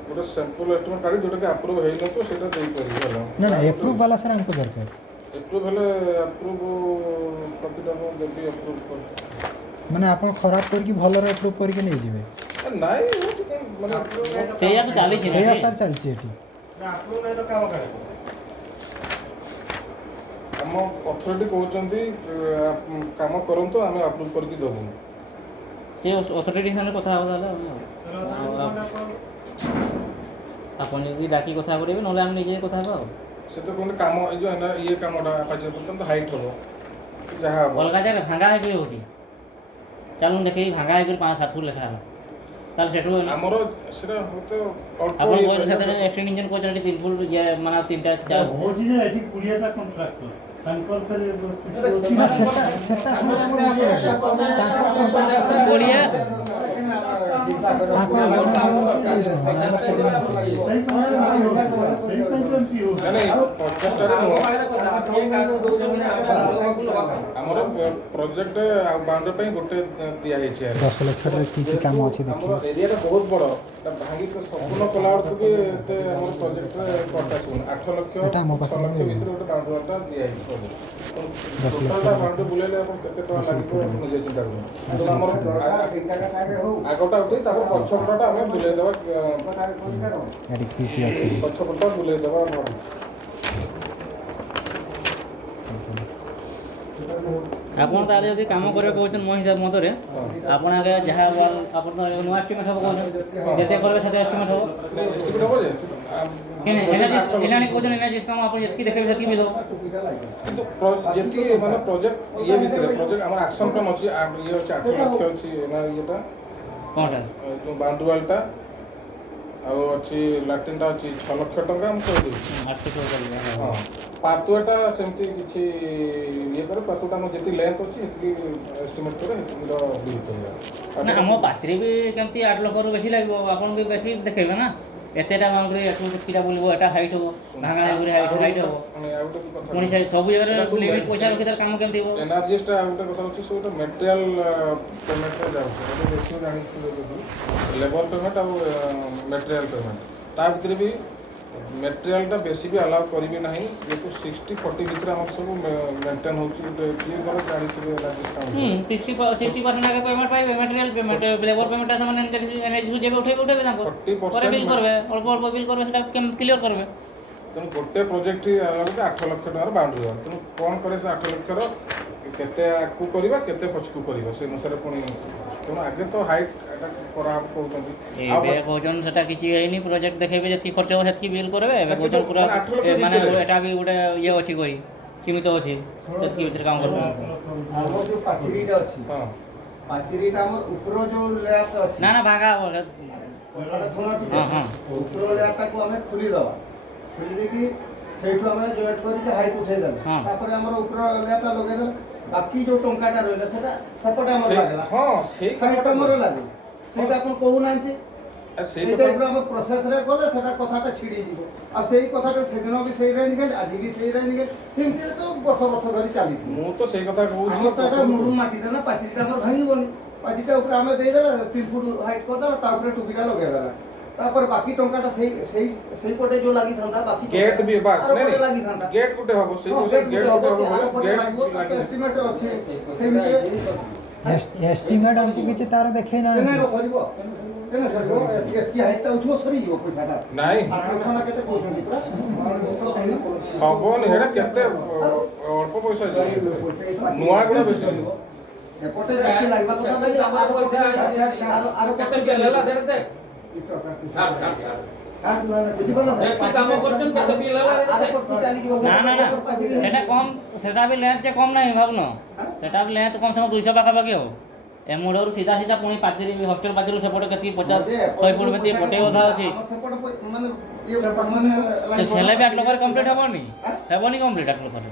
ଗୋଟେ ସାମ୍ପଲ୍ ଏଷ୍ଟିମେଟ୍ କାଢ଼ି ଯେଉଁଟାକି ଆପ୍ରୁଭ୍ ହେଇନଥିବ ସେଇଟା ଦେଇପାରିବି ହେଲା। ନା ନା ଏପ୍ରୁଭ୍ ବାଲା ସାର୍ ଆମକୁ ଦରକାର ଏପ୍ରୁଭ୍ ହେଲେ ଆପ୍ରୁଭ୍ ପ୍ରତିଟା ମୁଁ ଦେବି ଆପ୍ରୁଭ୍ କରି। ମାନେ ଆପଣ ଖରାପ କରିକି ଭଲରେ ଏପ୍ରୁଭ୍ କରିକି ନେଇଯିବେ ନାଇଁ ମାନେ ସେଇଆ ତ ଚାଲିଛି ନା ସେଇଆ କି? ସାର୍ ଚାଲିଛି ଏଠି ଆମ ଅଥରିଟି କହୁଛନ୍ତି କାମ କରନ୍ତୁ ଆମେ ଆପ୍ରୁଭ୍ କରିକି ଦେବୁ। ସେ ଅଥରିଟି ସାଙ୍ଗରେ କଥା ହବ ତାହେଲେ ଆପଣ ଯଦି ଡାକି କଥା କରିବେ ନହେଲେ ଆମେ ନିଜେ କଥା ହେବା ଆଉ ସେ ତ କୁହନ୍ତି କାମ ଏଇ ଯେଉଁ ଇଏ କାମଟା ପର୍ଯ୍ୟନ୍ତ ହାଇଟ୍ ହେବ ଯାହା ହେବ ଅଲଗା ଜାଗାରେ ଭାଙ୍ଗା ହେଇକରି ହେଉଛି ଚାଲୁନ ଦେଖିକି ଭାଙ୍ଗା ହେଇକରି 5-7 ଫୁଟ ଲେଖା ହେବ ତାହେଲେ ସେଠୁ ଆମର ସେଟା ହୁଏତ ଅଳ୍ପ ଆପଣ ଇଏ କହିଲେ ରହିବ। ସେତେବେଳେ ଏକ୍ସଟେଣ୍ଡ ଇଞ୍ଜିନ୍ କହିଛନ୍ତି 3 ଫୁଟ ମାନେ 3ଟା 4 ହଉଛି ଯେ ଏଠି 20ଟା କଣ୍ଟ୍ରାକ୍ଟର ତାଙ୍କର ଫେରେ ନା ସେଟା କୋଡ଼ିଏ ନାଇଁ ପ୍ରଚେଷ୍ଟାରେ ନୁହଁ ଆମର ପ୍ରୋଜେକ୍ଟ ଆଉ ବାଉଣ୍ଡରୀ ପାଇଁ ଗୋଟେ ଦିଆହେଇଛି 10 ଲକ୍ଷରେ କି କାମ ଅଛି ଆମର ଏରିଆଟା ବହୁତ ବଡ଼ ଭାଙ୍ଗିକି ସମ୍ପୂର୍ଣ୍ଣ କଲାବେଳକୁ ବି ଏତେ ଆମର ପ୍ରୋଜେକ୍ଟରେ କଷ୍ଟ ଆସିବନି 8 ଲକ୍ଷ 6 ଏଟା ଆମ ପାଖରେ ଲକ୍ଷ ଭିତରେ ଗୋଟେ ବାଉଣ୍ଡରୀଟା ଦିଆହେଇଛି ଦଶ ଲକ୍ଷ ଟୋଟାଲଟା ବାଉଣ୍ଡରୀ ବୁଲେଇଲେ ଆପଣ କେତେ ଟଙ୍କା ଲାଗିବ ନିଜେ ଚିନ୍ତା କରନ୍ତୁ ତେଣୁ ଆମର ଆଗଟା ଉଠେଇ ତାପରେ ପଛପଟଟା ଆମେ ବୁଲେଇ ଦେବା ଏଠି କି କି ଅଛି ପଛପଟଟା ବୁଲେଇ ଦେବା ଭାବୁଛୁ। ଆପଣ ତାହେଲେ ଯଦି କାମ କରିବାକୁ କହୁଛନ୍ତି ମୋ ହିସାବ ମତରେ ଆପଣ ଆଗେ ଯାହା ଆପଣ ନୂଆ ଏଷ୍ଟିମେଟ୍ ହେବ କହୁଛନ୍ତି ଯେତେ କରିବେ ସେତେ ଏଷ୍ଟିମେଟ୍ ହେବ ଏଷ୍ଟିମେଟ୍ ହେବ ଯେ କେନେ ଏନାଜି କହୁଛନ୍ତି ଏନାଜି କାମ ଆପଣ ଯେତିକି ଦେଖେଇବେ ସେତିକି ବି ଦେବ କିନ୍ତୁ ଯେତିକି ମାନେ ପ୍ରୋଜେକ୍ଟ ଇଏ ଭିତରେ ପ୍ରୋଜେକ୍ଟ ଆମର ଆକ୍ସନ୍ ପ୍ଲାନ୍ ଅଛି ଇଏ ଅଛି 8 ଲକ୍ଷ ଅଛି ଏନା ଇଏଟା କ'ଣଟା ଯେଉଁ ବାଉଣ୍ଡରୀ ୱାଲ୍ଟା ଆଉ ଅଛି ଲାଟ୍ରିନ୍ଟା ଅଛି 6 ଲକ୍ଷ ଟଙ୍କା ମୁଁ କହିଦେଉଛି। 800 ହଁ ପାତୁଆଟା ସେମିତି କିଛି ଇଏ କରେ ପାତୁଆଟା ଆମର ଯେତିକି ଲେନ୍ଥ ଅଛି ସେତିକି ଏଷ୍ଟିମେଟ୍ କରେ ସେତିକିର ବିଲ୍ କରିବା। ନା ଆମ ପାଟିରେ ବି କେମିତି 8 ଲକ୍ଷରୁ ବେଶୀ ଲାଗିବ ଆପଣ ବି ବେଶୀ ଦେଖେଇବେ ନା ଏତେଟା ବାଉଣ୍ଡରୀ ଏଠୁ ଯେତିକିଟା ବୁଲିବ ଏଟା ହାଇଟ୍ ହେବ ଭାଙ୍ଗା ହେଇକରି ହାଇଟ୍ ହେବ ଆଉ ଗୋଟେ କଥା ପୁଣି ସବୁ ଜାଗାରେ ଲିମିଟ୍ ପଇସା ରଖି ତାର କାମ କେମିତି ହେବ ଏନର୍ଜିସ୍ଟା ଆଉ ଗୋଟେ କଥା ହେଉଛି ସବୁ ମେଟେରିଆଲ ପେମେଣ୍ଟରେ ଯାଉଛି ଏବେ ବେଶୀ ଜାଣିଥିବେ ଯଦି ଲେବର ପେମେଣ୍ଟ ଆଉ ମେଟେରିଆଲ ପେମେଣ୍ଟ ତା ଭିତରେ ବି ମେଟେରିଆଲଟା ବେଶୀ ବି ଆଲାଉ କରିବେ ନାହିଁ ଯେହେତୁ 60-40 ଭିତରେ ଆମର ସବୁ ମେଣ୍ଟେନ୍ ହେଉଛି ଗୋଟେ କିଏ ଧର ଜାଣିଥିବେ ଏନର୍ଜିସ୍ କାମ 60% ଆଗେ ପେମେଣ୍ଟ ପାଇବେ ମେଟେରିଆଲ ପେମେଣ୍ଟ ଲେବର ପେମେଣ୍ଟଟା ସେମାନେ ଏନର୍ଜି ଯେବେ ଉଠେଇବେ ତାଙ୍କୁ 40% ପରେ ବିଲ୍ କରିବେ ଅଳ୍ପ ବିଲ୍ କରିବେ ସେଟା କ୍ଲିୟର କରିବେ ତେଣୁ ଗୋଟେ ପ୍ରୋଜେକ୍ଟ ହେଲା ଗୋଟେ 8 ଲକ୍ଷ ଟଙ୍କାର ବାଉଣ୍ଡରୀ ୱାଲ୍ ତେଣୁ କ'ଣ କରେ ସେ 8 ଲକ୍ଷର କେତେ ଆଗକୁ କରିବା କେତେ ପଛକୁ କରିବା ସେ ଅନୁସାରେ ପୁଣି ତେଣୁ ଆଗେ ତ ହାଇଟ୍ ଏଟା କରାହେବ କହୁଛନ୍ତି ଏବେ କହୁଛନ୍ତି ସେଟା କିଛି ହେଇନି ପ୍ରୋଜେକ୍ଟ ଦେଖେଇବେ ଯେତିକି ଖର୍ଚ୍ଚ ହେବ ସେତିକି ବିଲ୍ କରିବେ ଏବେ କିନ୍ତୁ କହୁଛନ୍ତି ପୁରା 8 ଲକ୍ଷ ମାନେ ଭିତରେ। ଏଟା ବି ଗୋଟେ ଇଏ ଅଛି କହି ସୀମିତ ଅଛି ସେତିକି ଭିତରେ କାମ କରିବେ ଆମର ଯୋଉ ପାଚେରୀଟା ଅଛି ହଁ ପାଚେରୀଟା ଆମର ଉପର ଯୋଉ ଲେୟାରଟା ଅଛି ନା ଭାଙ୍ଗା ହେବ କଥାଟା ଶୁଣ ଟିକେ ହଁ ହଁ ଉପର ଲେୟାରଟାକୁ ଆମେ ଖୋଲିଦେବା ଖୋଲି ଦେଇକି ସେଇଠୁ ଆମେ ଜଏଣ୍ଟ କରିକି ହାଇଟ୍ ଉଠେଇଦେବା ହଁ। ତାପରେ ଆମର ଉପର ଲେୟାରଟା ଲଗେଇଦେବା ବାକି ଯୋଉ ଟଙ୍କାଟା ରହିଲା ସେଟା ସେପଟେ ଆମର ଲାଗିଲା ହଁ ସେଇ ସାଇଡ୍ ଆମର ଲାଗୁ ସେଇଟା ଆପଣ କହୁନାହାନ୍ତି ସେଇ এই କଥା টাইপর আমার প্রসেসরে গলে সেটা কথাটা ছিড়ি যাব আর সেই কথাটা সেদিন भी সেই রেঞ্জ গেল আজ भी সেই রেঞ্জ গেল সেমতি তো বর্ষ বর্ষ ধরে চালিছি ମୁଁ ତ ସେଇ କଥା କହୁଛି আমার তো এটা মুরুম মাটিটা না পাচিটা আমার ভাঙিবনি পাচিটা উপরে আমি ଦେଇଦେଲା 3 ফুট হাইট କରିଦେଲା ତା ଉପରେ ଟୁପିଟା ଲଗେଇଦେଲା ତାପରେ ବାକି ଟଙ୍କାଟା ସେଇ ପଟେ ଯୋଉ ଲାଗିଥାନ୍ତା ବାକି ଗେଟ୍ ବି ବାସ୍ ଆର ନାଇଁ ପଟେ ଲାଗିଥାନ୍ତା ଗେଟ୍ ଗୋଟେ ହବ ସେଇ ହଁ, ଗେଟ୍ ଗେଟ୍ ଗୋଟେ ଗୋଟେ ହବ ଆର ପଟେ ଗେଟ୍ ଲାଗିବ ତାର ଏଷ୍ଟିମେଟ୍ ଅଛି ସେଇ ଭିତରେ ଏଷ୍ଟିମେଟ୍ ଆମକୁ କିଛି ତାର ଦେଖେଇ କେନେ ନାହାନ୍ତି ସରିବ କେନେ ସରିବ ଏତିକି ହାଇଟଟା ଉଠିବ ସରିଯିବ ପଇସାଟା ନାଇଁ 8 ଲକ୍ଷ ନା କେତେ କହୁଛନ୍ତି ପୁରା ହବନି ହେଟା କେତେ ଅଳ୍ପ ପଇସା ଯିବ ନୂଆ ଗୁଡ଼ା ବେଶୀ ଯିବ ଏପଟେ ଯେତିକି ଲାଗିବା କଥା ଲାଗିବ ଆର କେତେ ବିଲ୍ ହେଲା ସେଟା ଦେଖ କାମ କରୁଛନ୍ତି କେତେ ବିଲ୍ ହେଲା ନା ନା ନା ସେଟା କମ୍ ସେଟା ବି ଲେନ୍ଥ ଯେ କମ୍ ନାହିଁ ଭାବୁନ ସେଟା ବି ଲେନ୍ଥ କମ୍ ସେ 200 ପାଖାପାଖି ହବ ଏ ମୋଡ଼ରୁ ସିଧା ସିଧା ପୁଣି ପାଚିରି ହଷ୍ଟେଲ ପାଚିରୁ ସେପଟେ କେତିକି 50 100 ଫୁଟ ଏମିତି ପଟେ ଅଧା ଅଛି ହେଲେ ବି 8 ଲକ୍ଷରେ କମ୍ପ୍ଲିଟ୍ ହେବନି କମ୍ପ୍ଲିଟ୍ 8 ଲକ୍ଷରେ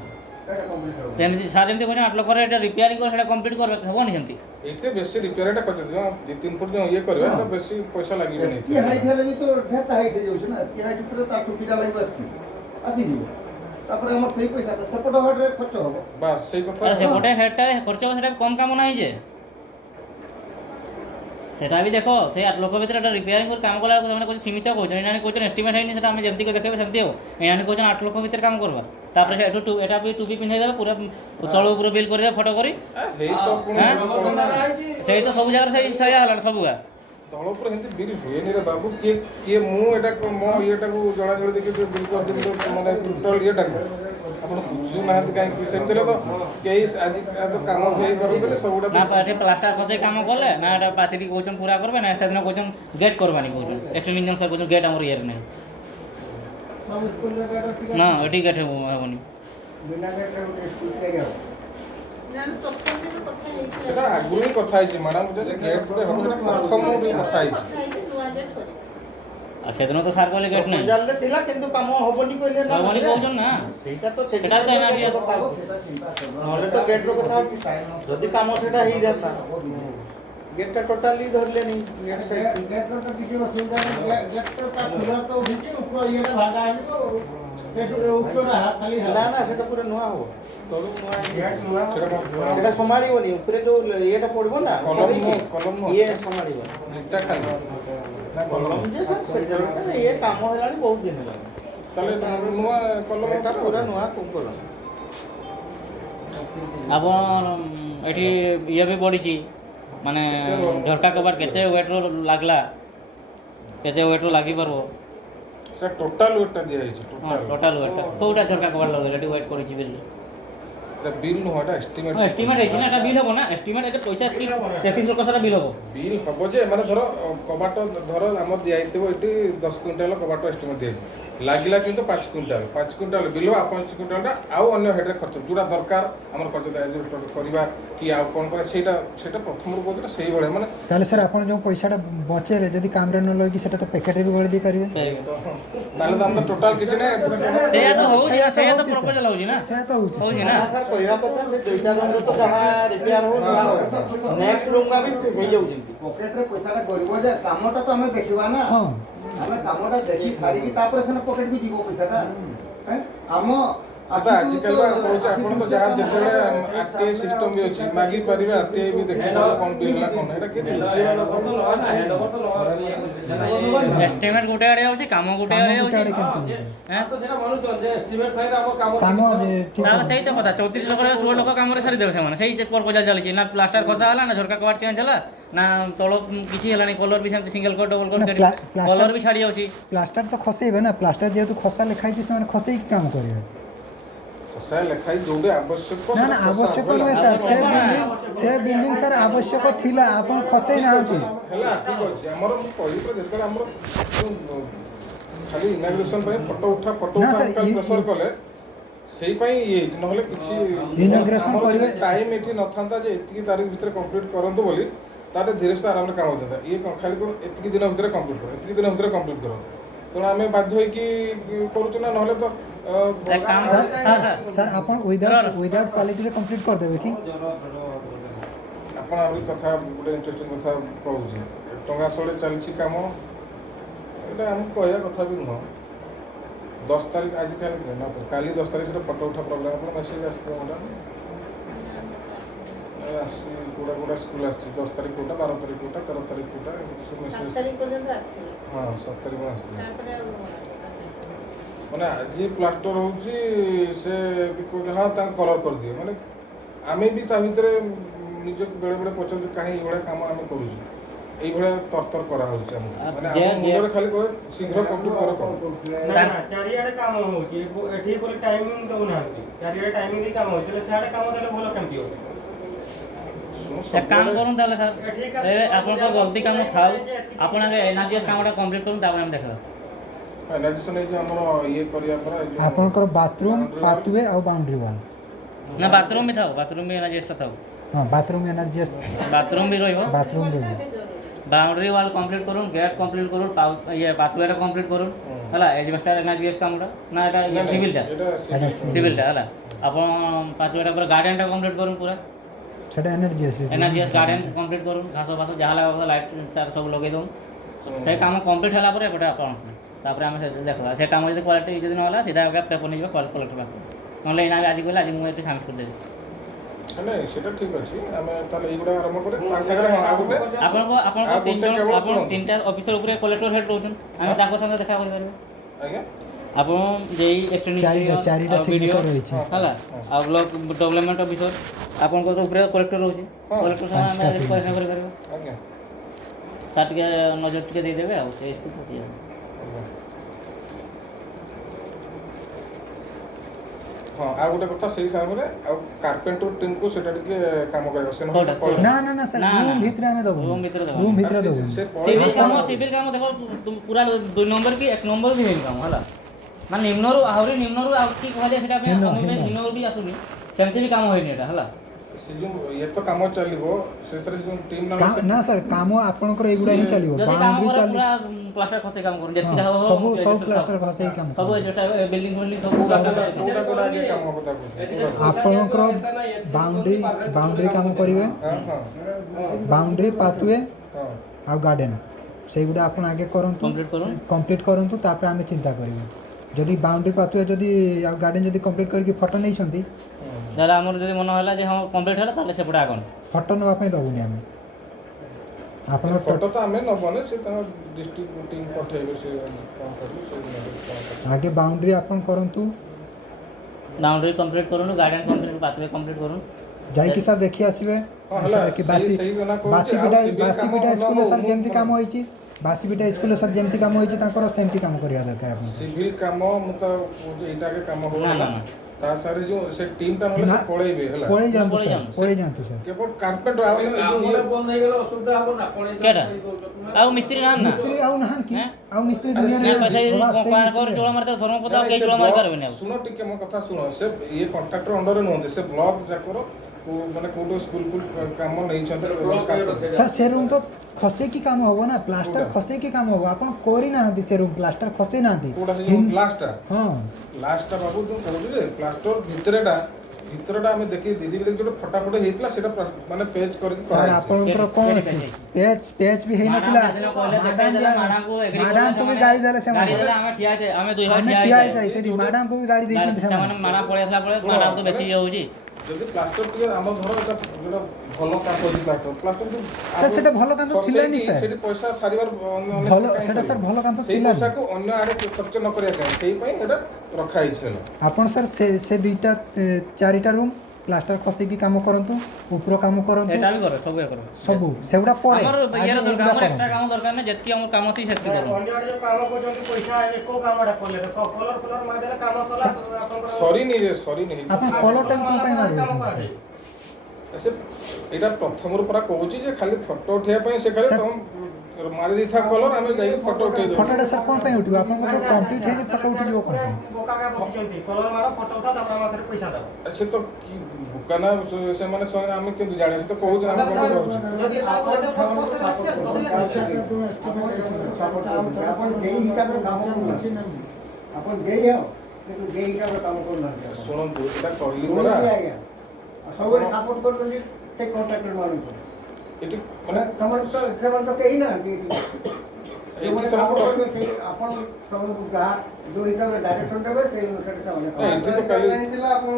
ସେମିତି ସାର୍ ଏମିତି କହୁଛନ୍ତି 8 ଲକ୍ଷରେ ଏଇଟା ରିପେୟାରିଂ କରି ସେଟା କମ୍ପ୍ଲିଟ୍ କରିବେ ହେବନି ସେମିତି ଏଇଥିରେ ବେଶୀ ରିପେୟାରଟା କରିଦେବି 2-3 ଫୁଟ ଯୋଉ ଇଏ କରିବା ତ ବେଶୀ ପଇସା ଲାଗିବନି କି ହାଇଟ୍ ହେଲେ ବି ତ ଢେରଟା ହାଇଟ୍ ହେଇଯାଉଛି ନା କି ହାଇଟ୍ ଉପରେ ତା ଟୁପିଟା ଲାଗିବ ଆସିଯିବ ତାପରେ ଆମର ସେଇ ପଇସାଟା ସେପଟ ହାଟରେ ଖର୍ଚ୍ଚ ହବ ବାସ୍ ସେଇ କଥା ସେପଟେ ହେଡଟା ଖର୍ଚ୍ଚ ସେଟା କମ୍ କାମ ନାହିଁ ଯେ সেটা বি দেখো সেই 8 লক্ষ ভিতরে এটা রিপেয়ারিং করে কাম কলা মানে কোন সীমিত কইছেন এনানি কইছেন এস্টিমেট হয়নি সেটা আমি যেমতি দেখাবে সেমতি হো এনানি কইছেন 8 লক্ষ ভিতরে কাম করবা তারপরে এটু এটা বি টুপি পিন্ধাই দেবে পুরো তଳ উপরে বিল করে দেবে ফটো করি ହେଇ ତ ପୁଣି সেই তো ସବୁ ଜାଗାରେ ସେଇ ସେଇଆ ହେଲା ସବୁ ଗା ତଳ ଉପରେ ଏମିତି ବିଲ୍ ହୁଏନି ରେ ବାବୁ କିଏ ମୁଁ ଏଟା ମୋ ଇଏଟାକୁ ଜଣାଜଳି ଦେଇକି ବିଲ୍ କରିଦେବି ମାନେ ଟୋଟାଲ ଇଏଟାକୁ ଆପଣ ବୁଝୁନାହାନ୍ତି କାହିଁକି ସେମିତିରେ ତ କେହି ଆଜି କାମ ହେଇପାରୁଥିଲେ ସବୁଟା ନା ଏଠି ପ୍ଲାଷ୍ଟର ଖସେଇ କାମ କଲେ ନା ଏଟା ପାଚିରି କହୁଛନ୍ ପୁରା করবে না সেদিন কইছন গেট করবানি কইছন এক্সট্রিম ইঞ্জিন স্যার কইছন গেট আমার ইয়ার নাই না এটি গেট হবনি বিনা গেটରେ ଗୋଟେ ସ୍କୁଲ ଜାଗା ସେଟା ଆଗରୁ ହିଁ କଥା ହେଇଛି ମ୍ୟାଡ଼ାମ ଯଦି ଗେଟ୍ ଗୋଟେ ହବ ସେଟା ପ୍ରଥମରୁ ହିଁ କଥା ହେଇଛି আর সেদিন তো স্যার কইলে গেট নাই ଜାଣିଲେ ଥିଲା କିନ୍ତୁ କାମ ହବନି କହିଲେ ନା হবনি কইছন না ସେଇଟା ତ ସେଟା ତ ଏନା କଥା ହବ ସେଟା ଚିନ୍ତା କର ନହେଲେ ତ ଗେଟ୍ର କଥା ଯଦି କାମ ସେଟା ହେଇଯାନ୍ତା ଗେଟ୍ଟା ଟୋଟାଲି ଧରିଲେନି ଗେଟ୍ ସାଇଡ୍ ଗେଟ୍ର ତ କିଛି ଅସୁବିଧା ନାହିଁ ଗେଟ୍ର ତା ଖୁଲା ତ ଉଠିଛି ଉପର ଇଏଟା ଭାଙ୍ଗା ହେଇଯିବ ସେଠୁ ଉପରଟା ଖାଲି ନା ନା ସେଟା ପୁରା ନୂଆ ହବ ତଳୁ ନୂଆ ଗେଟ୍ ନୂଆ ସେଟା ସମ୍ଭାଳିବନି ଉପରେ ଯୋଉ ଇଏଟା ପଡିବ ନା କଲମ ଇଏ ସମ୍ଭାଳିବ ଇଟା ଖାଲି କଲମ ଯେ ସେଟା ଇଏ କାମ ହେଲାଣି ବହୁତ ଦିନ ହେଲାଣି ତାହେଲେ ନୂଆ କଲମ ଏଟା ପୁରା ନୂଆ କଲମ ଆପଣ ଏଠି ଇଏ ବି ପଡ଼ିଛି ମାନେ ଝରକା କବାଟ କେତେ ୱେଟ୍ର ଲାଗଲା କେତେ ୱେଟ୍ର ଲାଗିପାରିବ ସେଟା ଟୋଟାଲ ୱେଟଟା ଦିଆହେଇଛି ହଁ ଟୋଟାଲ ୱେଟ୍ଟା କୋଉଟା ଝରକା କବାଟ ଲଗେଇଲେ ଏଠି ୱେଟ୍ କରିଛି ବିଲ୍ এটা বিল নয় এটা এস্টিমেট এস্টিমেট ହେଇଛି ନା এটা ବିଲ୍ ହବ ନା ଏଷ୍ଟିମେଟ୍ ଏତେ ପଇସା 33 ଲକ୍ଷ ସାରା ବିଲ୍ ହବ বিল হব যে মানে ধর কবাট ধর আমার দিয়াইଥିବ এটি 10 কুইন্টাল কবাট এস্টিমেট দিয়েছি লাগিলা কিন্তু 5 কুইন্টাল বিল 5 কুইন্টালটা আউ অন্য হেডরে খরচ যেটা দরকার আমার খরচ করিবা কি আউ কোন করে সেটা প্রথমରୁ কହୁଥିଲେ সেই ভଳିଆ মানে তাহলে স্যার ଆପଣ ଯେଉଁ ପଇସାଟା ବଞ୍ଚେଇଲେ ଯଦି କାମରେ ନ ଲଗେଇକି ସେଟା ତ ପ୍ୟାକେଟରେ ବି ଗଳି ଦେଇପାରିବେ ତାହେଲେ ତ ଆମର ଟୋଟାଲ କିଛି ନାହିଁ ସେଇଆ ତ ହଉଛି ସେଇଆ ତ ପ୍ରପୋଜାଲ ହଉଛି ନା ସେୟା ତ ହେଉଛି ହଉଛି ନା ନା ସାର୍ କହିବା କଥା ସେ ଦୁଇଟା ରୁମ୍ରେ ତ ଯାହା ରିପେୟାର ହଉ ନେକ୍ସଟ ରୁମ୍ ବି ହେଇଯାଉଛନ୍ତି ପକେଟରେ ପଇସାଟା ଗରିବ ଯେ କାମଟା ତ ଆମେ ଦେଖିବା ନା ହଁ ଆମେ କାମଟା ଦେଖି ସାରିକି ତାପରେ ସେନା ପକେଟକୁ ଯିବ ପଇସାଟା ଆମ ସେଟା ଆଜିକାଲି କହୁଛି ଆପଣ ତ ଯାହା ଯେତେବେଳେ ଆରଟିଆଇ ସିଷ୍ଟମ ବି ଅଛି ମାଗି ପାରିବେ ଆରଟିଆଇ ବି ଦେଖି ସାରିବ କ'ଣ ବିଲ୍ ହେଲା କ'ଣ ଏଇଟା କେମିତି ବୁଝିବା ଏଷ୍ଟିମେଟ୍ ଗୋଟେ ଆଡ଼େ ଯାଉଛି କାମ ଗୋଟେ ଆଡ଼େ ଯାଉଛି ଆଡ଼େ କେମିତି ତ ସେଟା ମାନୁଛନ୍ତି ଯେ ଏଷ୍ଟିମେଟ୍ ସାଇଡ୍ ଆମ କାମ କାମ ଯେ ଠିକ୍ ତାହେଲେ ସେଇ ତ କଥା 34 ଲକ୍ଷରେ 16 ଲକ୍ଷ କାମରେ ସାରିଦେବେ ସେମାନେ ସେଇ ପ୍ରପୋଜାଲ ଚାଲିଛି ନା ପ୍ଲାଷ୍ଟର ଖସା ହେଲା ନା ଝରକା କବାଟ ଚେଞ୍ଜ ହେଲା ନା ତଳ କିଛି ହେଲାନି କଲର ବି ସେମିତି single coat double coat collar ବି ଛାଡ଼ି ଯାଉଛି ପ୍ଲାଷ୍ଟର ତ ଖସେଇବେ ନା ପ୍ଲାଷ୍ଟର ଯେହେତୁ ଖସା ଲେଖା ହେଇଛି ସେମାନେ ଖସେଇକି କାମ କରିବେ ଖସା ଲେଖା ଯୋଉଠି ଆବଶ୍ୟକ ନା ନା ଆବଶ୍ୟକ ନୁହେଁ ସାର୍ ସେ ବିଲ୍ଡିଂ ସାର୍ ଆବଶ୍ୟକ ଥିଲା ଆପଣ ଖସେଇ ନାହାନ୍ତି ହେଲା ଠିକ ଅଛି ଆମର ମୁଁ କହିଲି ତ ଯେତେବେଳେ ଆମର ଖାଲି ଇନାଗ୍ରେସନ ପାଇଁ ଫଟୋ ଉଠା ନା ସାର୍, ପ୍ରେସର କଲେ ସେଇ ପାଇଁ ଇଏ ହେଇଛି ନହେଲେ କିଛି Inauguration କରିବେ ଟାଇମ୍ ଏଠି ନଥାନ୍ତା ଯେ ଏତିକି ତାରିଖ ଭିତରେ କମ୍ପ୍ଲିଟ୍ କରନ୍ତୁ ବୋଲି ତାହେଲେ ଧୀରେ ଧୀରେ ଆରାମରେ କାମ ହେଇଥାନ୍ତା ଇଏ ଖାଲି ଏତିକି ଦିନ ଭିତରେ କମ୍ପ୍ଲିଟ୍ କର ଏତିକି ଦିନ ଭିତରେ କମ୍ପ୍ଲିଟ୍ କର ତେଣୁ ଆମେ ବାଧ୍ୟ ହେଇକି କରୁଛୁ ନା ନହେଲେ ତ ସାର୍ ଆପଣ ୱିଦାଉଟ୍ କ୍ୱାଲିଟିରେ କମ୍ପ୍ଲିଟ୍ କରିଦେବେ କି ଆପଣ ଆହୁରି କଥା ଗୋଟେ ଇଣ୍ଟରେଷ୍ଟିଂ କଥା କହୁଛି ଟଙ୍କା ଶୋଳେ ଚାଲିଛି କାମ ଏଇଟା ଆମକୁ କହିବା କଥା ବି ନୁହଁ 10 ତାରିଖ ଆଜିକାଲି ନା ତ କାଲି 10 ତାରିଖରେ ଫଟୋ ଉଠା ପ୍ରୋଗ୍ରାମ ଆପଣ ମେସେଜ ଆସିଥିବ ଗୋଟେ ଆସି କୋଉଟା ସ୍କୁଲ ଆସିଛି 10 ତାରିଖ କୋଉଟା 12 ତାରିଖ କୋଉଟା 13 ତାରିଖ କୋଉଟା ଏମିତି ସବୁ ମେସେଜ 7 ତାରିଖ ପର୍ଯ୍ୟନ୍ତ ଆସିଥିଲେ ହଁ 7 ତାରିଖ ଆସିଥିଲା ତାପରେ ଆଉ ମାନେ ଆଜି ପ୍ଲାଷ୍ଟର ହେଉଛି ସେ କହୁଛି ହଁ ତାଙ୍କୁ କଲର୍ କରିଦିଅ ମାନେ ଆମେ ବି ତା ଭିତରେ ନିଜକୁ ବେଳେବେଳେ ପଚାରୁଛୁ କାହିଁ ଏଇଭଳିଆ କାମ ଆମେ କରୁଛୁ এইভଳିଆ ତରତର କରାହେଉଛି ଆମକୁ ମାନେ ଆମ ମୁଣ୍ଡରେ ଖାଲି କହେ ଶୀଘ୍ର କମ୍ପ୍ଲିଟ୍ କର ନା ଚାରିଆଡ଼େ କାମ ହେଉଛି ଏଠି ବୋଲି ଟାଇମିଂ ଦେଉନାହାନ୍ତି ଚାରିଆଡ଼େ ଟାଇମିଂ ଦେଇ କାମ ହେଉଛି ହେଲେ ସିଆଡ଼େ କାମ ଦେଲେ ଭଲ କେମିତି ହେଉଛି এক কাম করুন তাহলে স্যার আপনার গলতি কাম থাও আপনাকে এনআরজিএস কামটা কমপ্লিট করুন তারপরে আমি দেখা ଏନାଜିସନ୍ ଏଇ ଯେଉଁ ଆମର ଇଏ କରିବା ପରେ ଆପଣଙ୍କର ବାଥରୁମ୍ ପାଥୱେ ଆଉ ବାଉଣ୍ଡ୍ରି ୱାଲ୍ না বাথরুম भी থাও বাথরুম भी এনআরজিএসটা থাও ହଁ ବାଥରୁମ୍ ଏନର୍ଜି বাথরুম भी রইব ବାଥରୁମ୍ ରହିବ বাউন্ডারি ওয়াল কমপ্লিট করুন গেট কমপ্লিট করুন ইয়ে পাথওয়েটা কমপ্লিট করুন হলা এজবেস্টার এনআরজিএস কামটা না এটা সিভিলটা সিভিলটা হলা আপন পাথওয়েটা পুরো গার্ডেনটা কমপ্লিট করুন পুরো সেটা এনর্জিএস এনআরজিএস গার্ডেন কমপ্লিট করুন ঘাস ফাস যাহা লাগা লাইট তার সব লগাই দઉં সেই কাম কমপ্লিট ହେଲା ପରେ ଏପଟେ ଆପଣ ତାପରେ ଆମେ ଦେଖିବା ସେ କାମ ଯଦି କ୍ୱାଲିଟି ଯଦି ନ ହେଲା ସିଧା ଆଗେ ପେପର ନେଇଯିବା କଲେକ୍ଟର ପାଖକୁ ନହେଲେ ଏଇନା ଆଜି କହିଲେ ଆଜି ମୁଁ ଏଠି ସାମିଟ୍ କରିଦେବି ନାଇଁ ସେଟା ଠିକ୍ ଅଛି ଆମେ ତାହେଲେ ଏଇଗୁଡ଼ା ଆରମ୍ଭ କରି ତା ସାଙ୍ଗରେ ଆଉ ଗୋଟେ ଆପଣଙ୍କ ତିନି ଜଣ ଆପଣ ତିନିଟା ଅଫିସର ଉପରେ କଲେକ୍ଟର ହେଡ୍ ରହୁଛନ୍ତି ଆମେ ତାଙ୍କ ସାଙ୍ଗେ ଦେଖା କରିପାରିବୁ ଆଜ୍ଞା ଆପଣ ଯେଇ ଏକ୍ସଟେଣ୍ଡିଂ ଚାରିଟା ସିଗ୍ନେଚର ରହିଛି ହେଲା ଆଉ ବ୍ଲକ ଡେଭଲପମେଣ୍ଟ ଅଫିସର ଆପଣଙ୍କ ଉପରେ କଲେକ୍ଟର ରହୁଛି କଲେକ୍ଟର ସାଙ୍ଗେ ଆମେ ଦେଖା କରିପାରିବୁ ଆଜ୍ଞା ସାର୍ ଟିକେ ନଜର ଟିକେ ଦେଇଦେବେ ଆଉ କେସ୍କୁ ପକେଇଦେବେ ହଁ ଆଉ ଗୋଟେ କଥା ସେଇ ସାଙ୍ଗରେ ଆଉ କାର୍ପେଣ୍ଟର ଟିମ୍କୁ ସେଟା ଟିକେ କାମ କରିବା ସେ ନା ନା ନା ସାର୍ ରୁମ୍ ଭିତରେ ଆମେ ଦେବୁ ରୁମ୍ ଭିତରେ ଦେବୁ ରୁମ୍ ଭିତରେ ଦେବୁ ସିଭିଲ କାମ ଦେଖ ପୁରା 2 ନମ୍ବର କି 1 ନମ୍ବର ସିଭିଲ କାମ ହେଲା ମାନେ ନିମ୍ନରୁ ଆହୁରି ନିମ୍ନରୁ ଆଉ କି କୁହାଯାଏ ସେଟା ପାଇଁ ନିମ୍ନରୁ ବି ଆସୁନି ସେମିତି ବି କାମ ହୋଇନି ଏଟା ହେଲା ସେ ଯେଉଁ ଇଏ ତ କାମ ଚାଲିବ ଶେଷରେ ଯେଉଁ ଟିମ୍ ନା ସାର୍ କାମ ଆପଣଙ୍କର ଏଇଗୁଡ଼ା ହିଁ ଚାଲିବ ବାଉଣ୍ଡ୍ରି ଚାଲିବ ପୁରା ପ୍ଲାଷ୍ଟର ଖସେଇ କାମ କରୁন ଯେତିକି ଯାହା ସବୁ ପ୍ଲାଷ୍ଟର ଖସେଇ କାମ ସବୁ ଏଜଟା ବିଲ୍ଡିଂ ସବୁ କୋଉଟା ଆଗେ କାମ ହବ ତାକୁ ଆପଣଙ୍କର ବାଉଣ୍ଡ୍ରି କାମ କରିବେ ବାଉଣ୍ଡ୍ରି ପାଥୱେ ଆଉ ଗାର୍ଡେନ ସେଇଗୁଡ଼ା ଆପଣ ଆଗେ କରନ୍ତୁ କମ୍ପ୍ଲିଟ୍ କରନ୍ତୁ ତାପରେ ଆମେ ଚିନ୍ତା କରିବୁ ଯଦି ବାଉଣ୍ଡ୍ରି ପାଥୱେ ଯଦି ଆଉ ଗାର୍ଡେନ ଯଦି କମ୍ପ୍ଲିଟ୍ କରିକି ଫଟୋ ନେଇଛନ୍ତି ତାହେଲେ ଆମର ଯଦି ମନ ହେଲା ଯେ ହଁ କମ୍ପ୍ଲିଟ୍ ହେଲା ତାହେଲେ ସେପଟେ ଆଗଣ ଫଟୋ ନେବା ପାଇଁ ଦେବୁନି ଆମେ ଆପଣ ଫଟୋ ତ ଆମେ ନେବନି ସେ ତାଙ୍କ ଡିଷ୍ଟ୍ରିକ୍ଟ ଟିମ୍ ପଠେଇବେ ସେ କ'ଣ କରିବେ ସେ ଆଗେ ବାଉଣ୍ଡ୍ରି ଆପଣ କରନ୍ତୁ ବାଉଣ୍ଡ୍ରି କମ୍ପ୍ଲିଟ୍ କରନ୍ତୁ ଗାର୍ଡେନ କମ୍ପ୍ଲିଟ୍ ପାଥୱେ କମ୍ପ୍ଲିଟ୍ କରନ୍ତୁ ଯାଇକି ସାର୍ ଦେଖି ଆସିବେ କି ବାସିବିଟା ସ୍କୁଲରେ ସାର୍ ଯେମିତି କାମ ହେଇଛି ବାସିବିଟା ସ୍କୁଲରେ ସାର୍ ଯେମିତି କାମ ହେଇଛି ତାଙ୍କର ସେମିତି କାମ କରିବା ଦରକାର ଆପଣ ସିଭିଲ କାମ ମୁଁ ତ ଏଇଟା ଆଗେ କାମ ହବ ତା ସାରେ ଯେଉଁ ସେ ଟିମ୍ଟା ନହେଲେ ପଳେଇବେ ହେଲା ପଳେଇ ଯାଆନ୍ତୁ ସାର୍ କେବଳ କାର୍ପେଣ୍ଟର ଆଉ ବନ୍ଦ ହେଇଗଲେ ଅସୁବିଧା ହବ ନା କେଟା ଆଉ ମିସ୍ତ୍ରୀ ନାହାନ୍ତି ନା ମିସ୍ତ୍ରୀ ଆଉ ନାହାନ୍ତି ଆଉ ମିସ୍ତ୍ରୀ ଶୁଣ ଟିକେ ମୋ କଥା ଶୁଣ ସେ ଇଏ କଣ୍ଟ୍ରାକ୍ଟର ଅଣ୍ଡରରେ ନୁହନ୍ତି ସେ ବ୍ଲକ ଯାକର ମାନେ କୋଉଠି ସ୍କୁଲ କାମ ନେଇଛନ୍ତି ସାର୍ ସେ ରୁମ୍ ତ ଖସେଇକି କାମ ହବ ନା ପ୍ଲାଷ୍ଟର ଖସେଇକି କାମ ହବ ଆପଣ କରିନାହାନ୍ତି ସେ ରୁମ୍ ପ୍ଲାଷ୍ଟର ଖସେଇ ନାହାନ୍ତି ଲାଷ୍ଟଟା ବାବୁ ଯୋଉ କହୁଛୁ ଯେ ପ୍ଲାଷ୍ଟର ଭିତରଟା ଆମେ ଦେଖି ଦିଦି ଯୋଉଟା ଫଟାଫଟ ହେଇଥିଲା ସେଟା ମାନେ ପେଚ୍ କରିକି ସାର୍ ଆପଣଙ୍କର କ'ଣ ଅଛି ପେଚ୍ ବି ହେଇନଥିଲା ମ୍ୟାଡାମକୁ ବି ଗାଳି ଦେଲେ ସେମାନେ ଆମେ ଠିଆ ହେଇଯାଇ ସେଠି ମ୍ୟାଡାମକୁ ବି ଗାଳି ଦେଇଛନ୍ତି ସେମାନେ ମାଡାମ ପଳେଇ ଆସିଲା ପରେ ମାଡାମ ତ ବେଶୀ ଇଏ ହେଉଛି ଯଦି ପ୍ଲାଷ୍ଟର ଟିକେ ଆମ ଘର ଏଟା ଯୋଉଟା ଭଲ କାମ ଅଛି ପ୍ଲାଷ୍ଟର ସାର୍ ସେଟା ଭଲ କାମ ଥିଲାନି ସାର୍ ସେଠି ପଇସା ସାରିବାର ଭଲ ସେଟା ସାର୍ ଭଲ କାମ ସେଇ ଥିଲା ପଇସାକୁ ଅନ୍ୟ ଆଡ଼େ ଖର୍ଚ୍ଚ ନ କରିବା ପାଇଁ ସେଇ ପାଇଁ ଏଟା ରଖା ହେଇଛି ହେଲା ଆପଣ ସାର୍ ସେ ଦୁଇଟା 4ଟା ରୁମ୍ ପ୍ଲାଷ୍ଟର ଖସେଇକି କାମ କରନ୍ତୁ ଉପର କାମ କରନ୍ତୁ ଏଟା ବି କର ସବୁ କର ସବୁ ସେଗୁଡ଼ା ପରେ ଆମର ଇଏର ଦରକାର ଆମର ଏକ୍ସଟ୍ରା କାମ ଦରକାର ନା ଯେତିକି ଆମର କାମ ଅଛି ସେତିକି କର ଅନ୍ୟ ଆଡେ ଯୋଉ କାମ କରୁଛନ୍ତି ପଇସା କୋଉ କାମଟା କଲେ କଲର ମାରିଦେଲେ କାମ ସରିଲା ଆପଣଙ୍କର ସରିନି ଆପଣ କଲରଟା କ'ଣ ପାଇଁ ମାରିବେ ସେ ଏଇଟା ପ୍ରଥମରୁ ପୁରା କହୁଛି ଯେ ଖାଲି ଫଟୋ ଉଠେଇବା ପାଇଁ ସେ ଖାଲି ମାରି ଦେଇଥା କଲର ଆମେ ଯାଇକି ଫଟୋ ଉଠେଇ ଦେବୁ ଫଟୋଟା ସାର୍ କ'ଣ ପାଇଁ ଉଠିବ ଆପଣଙ୍କର ତ କମ୍ପ୍ଲିଟ୍ ହେଇନି ଫଟୋ ଉଠିଯିବ କ'ଣ ପାଇଁ ବୋକାକା ବସିଛନ୍ତି କଲର ମାର ଫଟୋ ଉଠା ତାପରେ ଆମ ହାତରେ ପଇସା ଦେବ ସେ ତ କି ବୁକାନା ସେମାନେ ଆମେ କେମିତି ଜାଣିବା ସେ ତ କହୁଛୁ ଆମେ କ'ଣ କରୁଛୁ ଆପଣ ଯେଇ ହେଉ କିନ୍ତୁ ଯେଇ ହିସାବରେ କାମ କରୁନାହାନ୍ତି ଶୁଣନ୍ତୁ ଏଇଟା କହିଲି ପରା ସବୁବେଳେ ସାପୋର୍ଟ କରୁଛନ୍ତି ସେ କଣ୍ଟ୍ରାକ୍ଟର ମାନଙ୍କୁ ଏଠି ମାନେ ସେମାନେ ତ କେହି ନାହାନ୍ତି ଏଠି। ଏଠି ସେମାନେ କାମ କରିବେ ସେଇ ଆପଣ ସେମାନଙ୍କୁ ଯାହା ଯୋଉ ହିସାବରେ ଡାଇରେକ୍ସନ ଦେବେ ସେଇ ଅନୁସାରେ ସେମାନେ କାମ ଏଠି କରିବେ। ତ କାଲି ଥିଲା ଆପଣ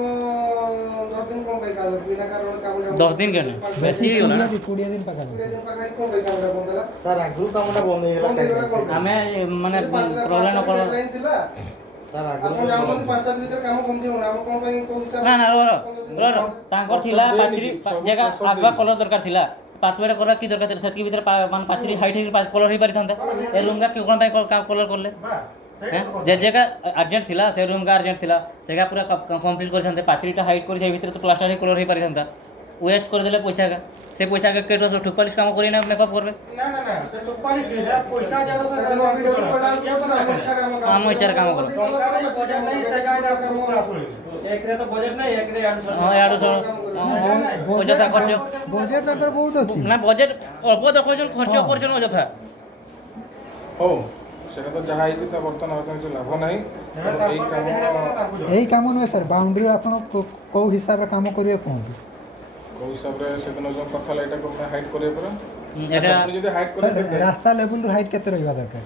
10 ଦିନ କଣ ପାଇଁ କାମ ବିନା କାରଣ କାମ 10 ଦିନ କେନ ବେଶୀ ହେଇଗଲା ନା। 20 ଦିନ ପାଖାପାଖି। 20 ଦିନ ପାଖାପାଖି କଣ ପାଇଁ କାମଟା ବନ୍ଦ ହେଲା? ତାର ଆଗରୁ କାମଟା ବନ୍ଦ ବନ୍ଦ ହେଇଗଲା ହେଇଗଲା। କଣ? ଆମେ ମାନେ ପ୍ରୋବ୍ଲେମ ନ କର ଡେଡଲାଇନ ଥିଲା। ତାର ଆପଣ ଆଗରୁ ଜାଣୁଛନ୍ତି 5 ଦିନ ଭିତରେ କାମ କମ୍ପ୍ଲିଟ୍ ହଉନି। ଆପଣ କଣ ପାଇଁ କୋଉ ହିସାବରେ ନା ର ତାଙ୍କର ଥିଲା ପାଚେରୀ ଜାଗା ଆଗୁଆ କଲର ଦରକାର ଥିଲା ପାତୁଆରେ କଲର କି ଦରକାର ଥିଲା ସେତିକି ଭିତରେ ମାନେ ପାଚେରୀ ହାଇଟ୍ ହେଇକି କଲର ହେଇପାରିଥାନ୍ତା ଏ ରୁମ୍ଟା କ'ଣ ପାଇଁ କଲର କଲେ ଯେ ଜାଗା ଆର୍ଜେଣ୍ଟ ଥିଲା ସେ ରୁମ୍ଟା ଆର୍ଜେଣ୍ଟ ଥିଲା ସେଗା ପୁରା କମ୍ପ୍ଲିଟ୍ କରିଥାନ୍ତେ ପାଚେରୀଟା ହାଇଟ୍ କରି ସେଇ ଭିତରେ ତ ପ୍ଲାଷ୍ଟର ହେଇ କଲର ହେଇପାରିଥାନ୍ତା ୱେଷ୍ଟ କରିଦେଲେ ପଇସା ସେ ପଇସା କେଟୁ ଠୁକପାଲିଶ କାମ କରି ନା ମେକଅପ୍ କରିବେ ଆମ ଇଚ୍ଛାରେ କାମ କର ଏକରେ ତ ବଜେଟ୍ ନାହିଁ ଏକରେ ହଁ ଇଆଡ଼ୁ ଅଯଥା ଖର୍ଚ୍ଚ ବଜେଟ୍ ତାଙ୍କର ବହୁତ ଅଛି। ନା ବଜେଟ୍ ଅଳ୍ପ ଦେଖୁଛନ୍ତି ଖର୍ଚ୍ଚ କରୁଛନ୍ତି ଅଯଥା ହଉ ସେଟା ତ ଯାହା ହେଇଛି ତା ବର୍ତ୍ତମାନ ଆଉ କିଛି ଲାଭ ନାହିଁ ତେଣୁ ଏଇ କାମ ନୁହେଁ ସାର୍ ବାଉଣ୍ଡ୍ରି ଆପଣ କେଉଁ ହିସାବରେ କାମ କରିବେ କୁହନ୍ତୁ। କୋଉ ହିସାବରେ ସେଦିନ ଯୋଉ କଥା ହେଲା ଏଇଟାକୁ ହାଇଟ୍ କରିବା ପରା ଏଟା ଆପଣ ଯଦି ହାଇଟ୍ ସାର୍ କରିବେ ରାସ୍ତା ଲେବୁଲ୍ରୁ ହାଇଟ୍ କେତେ ରହିବା ଦରକାର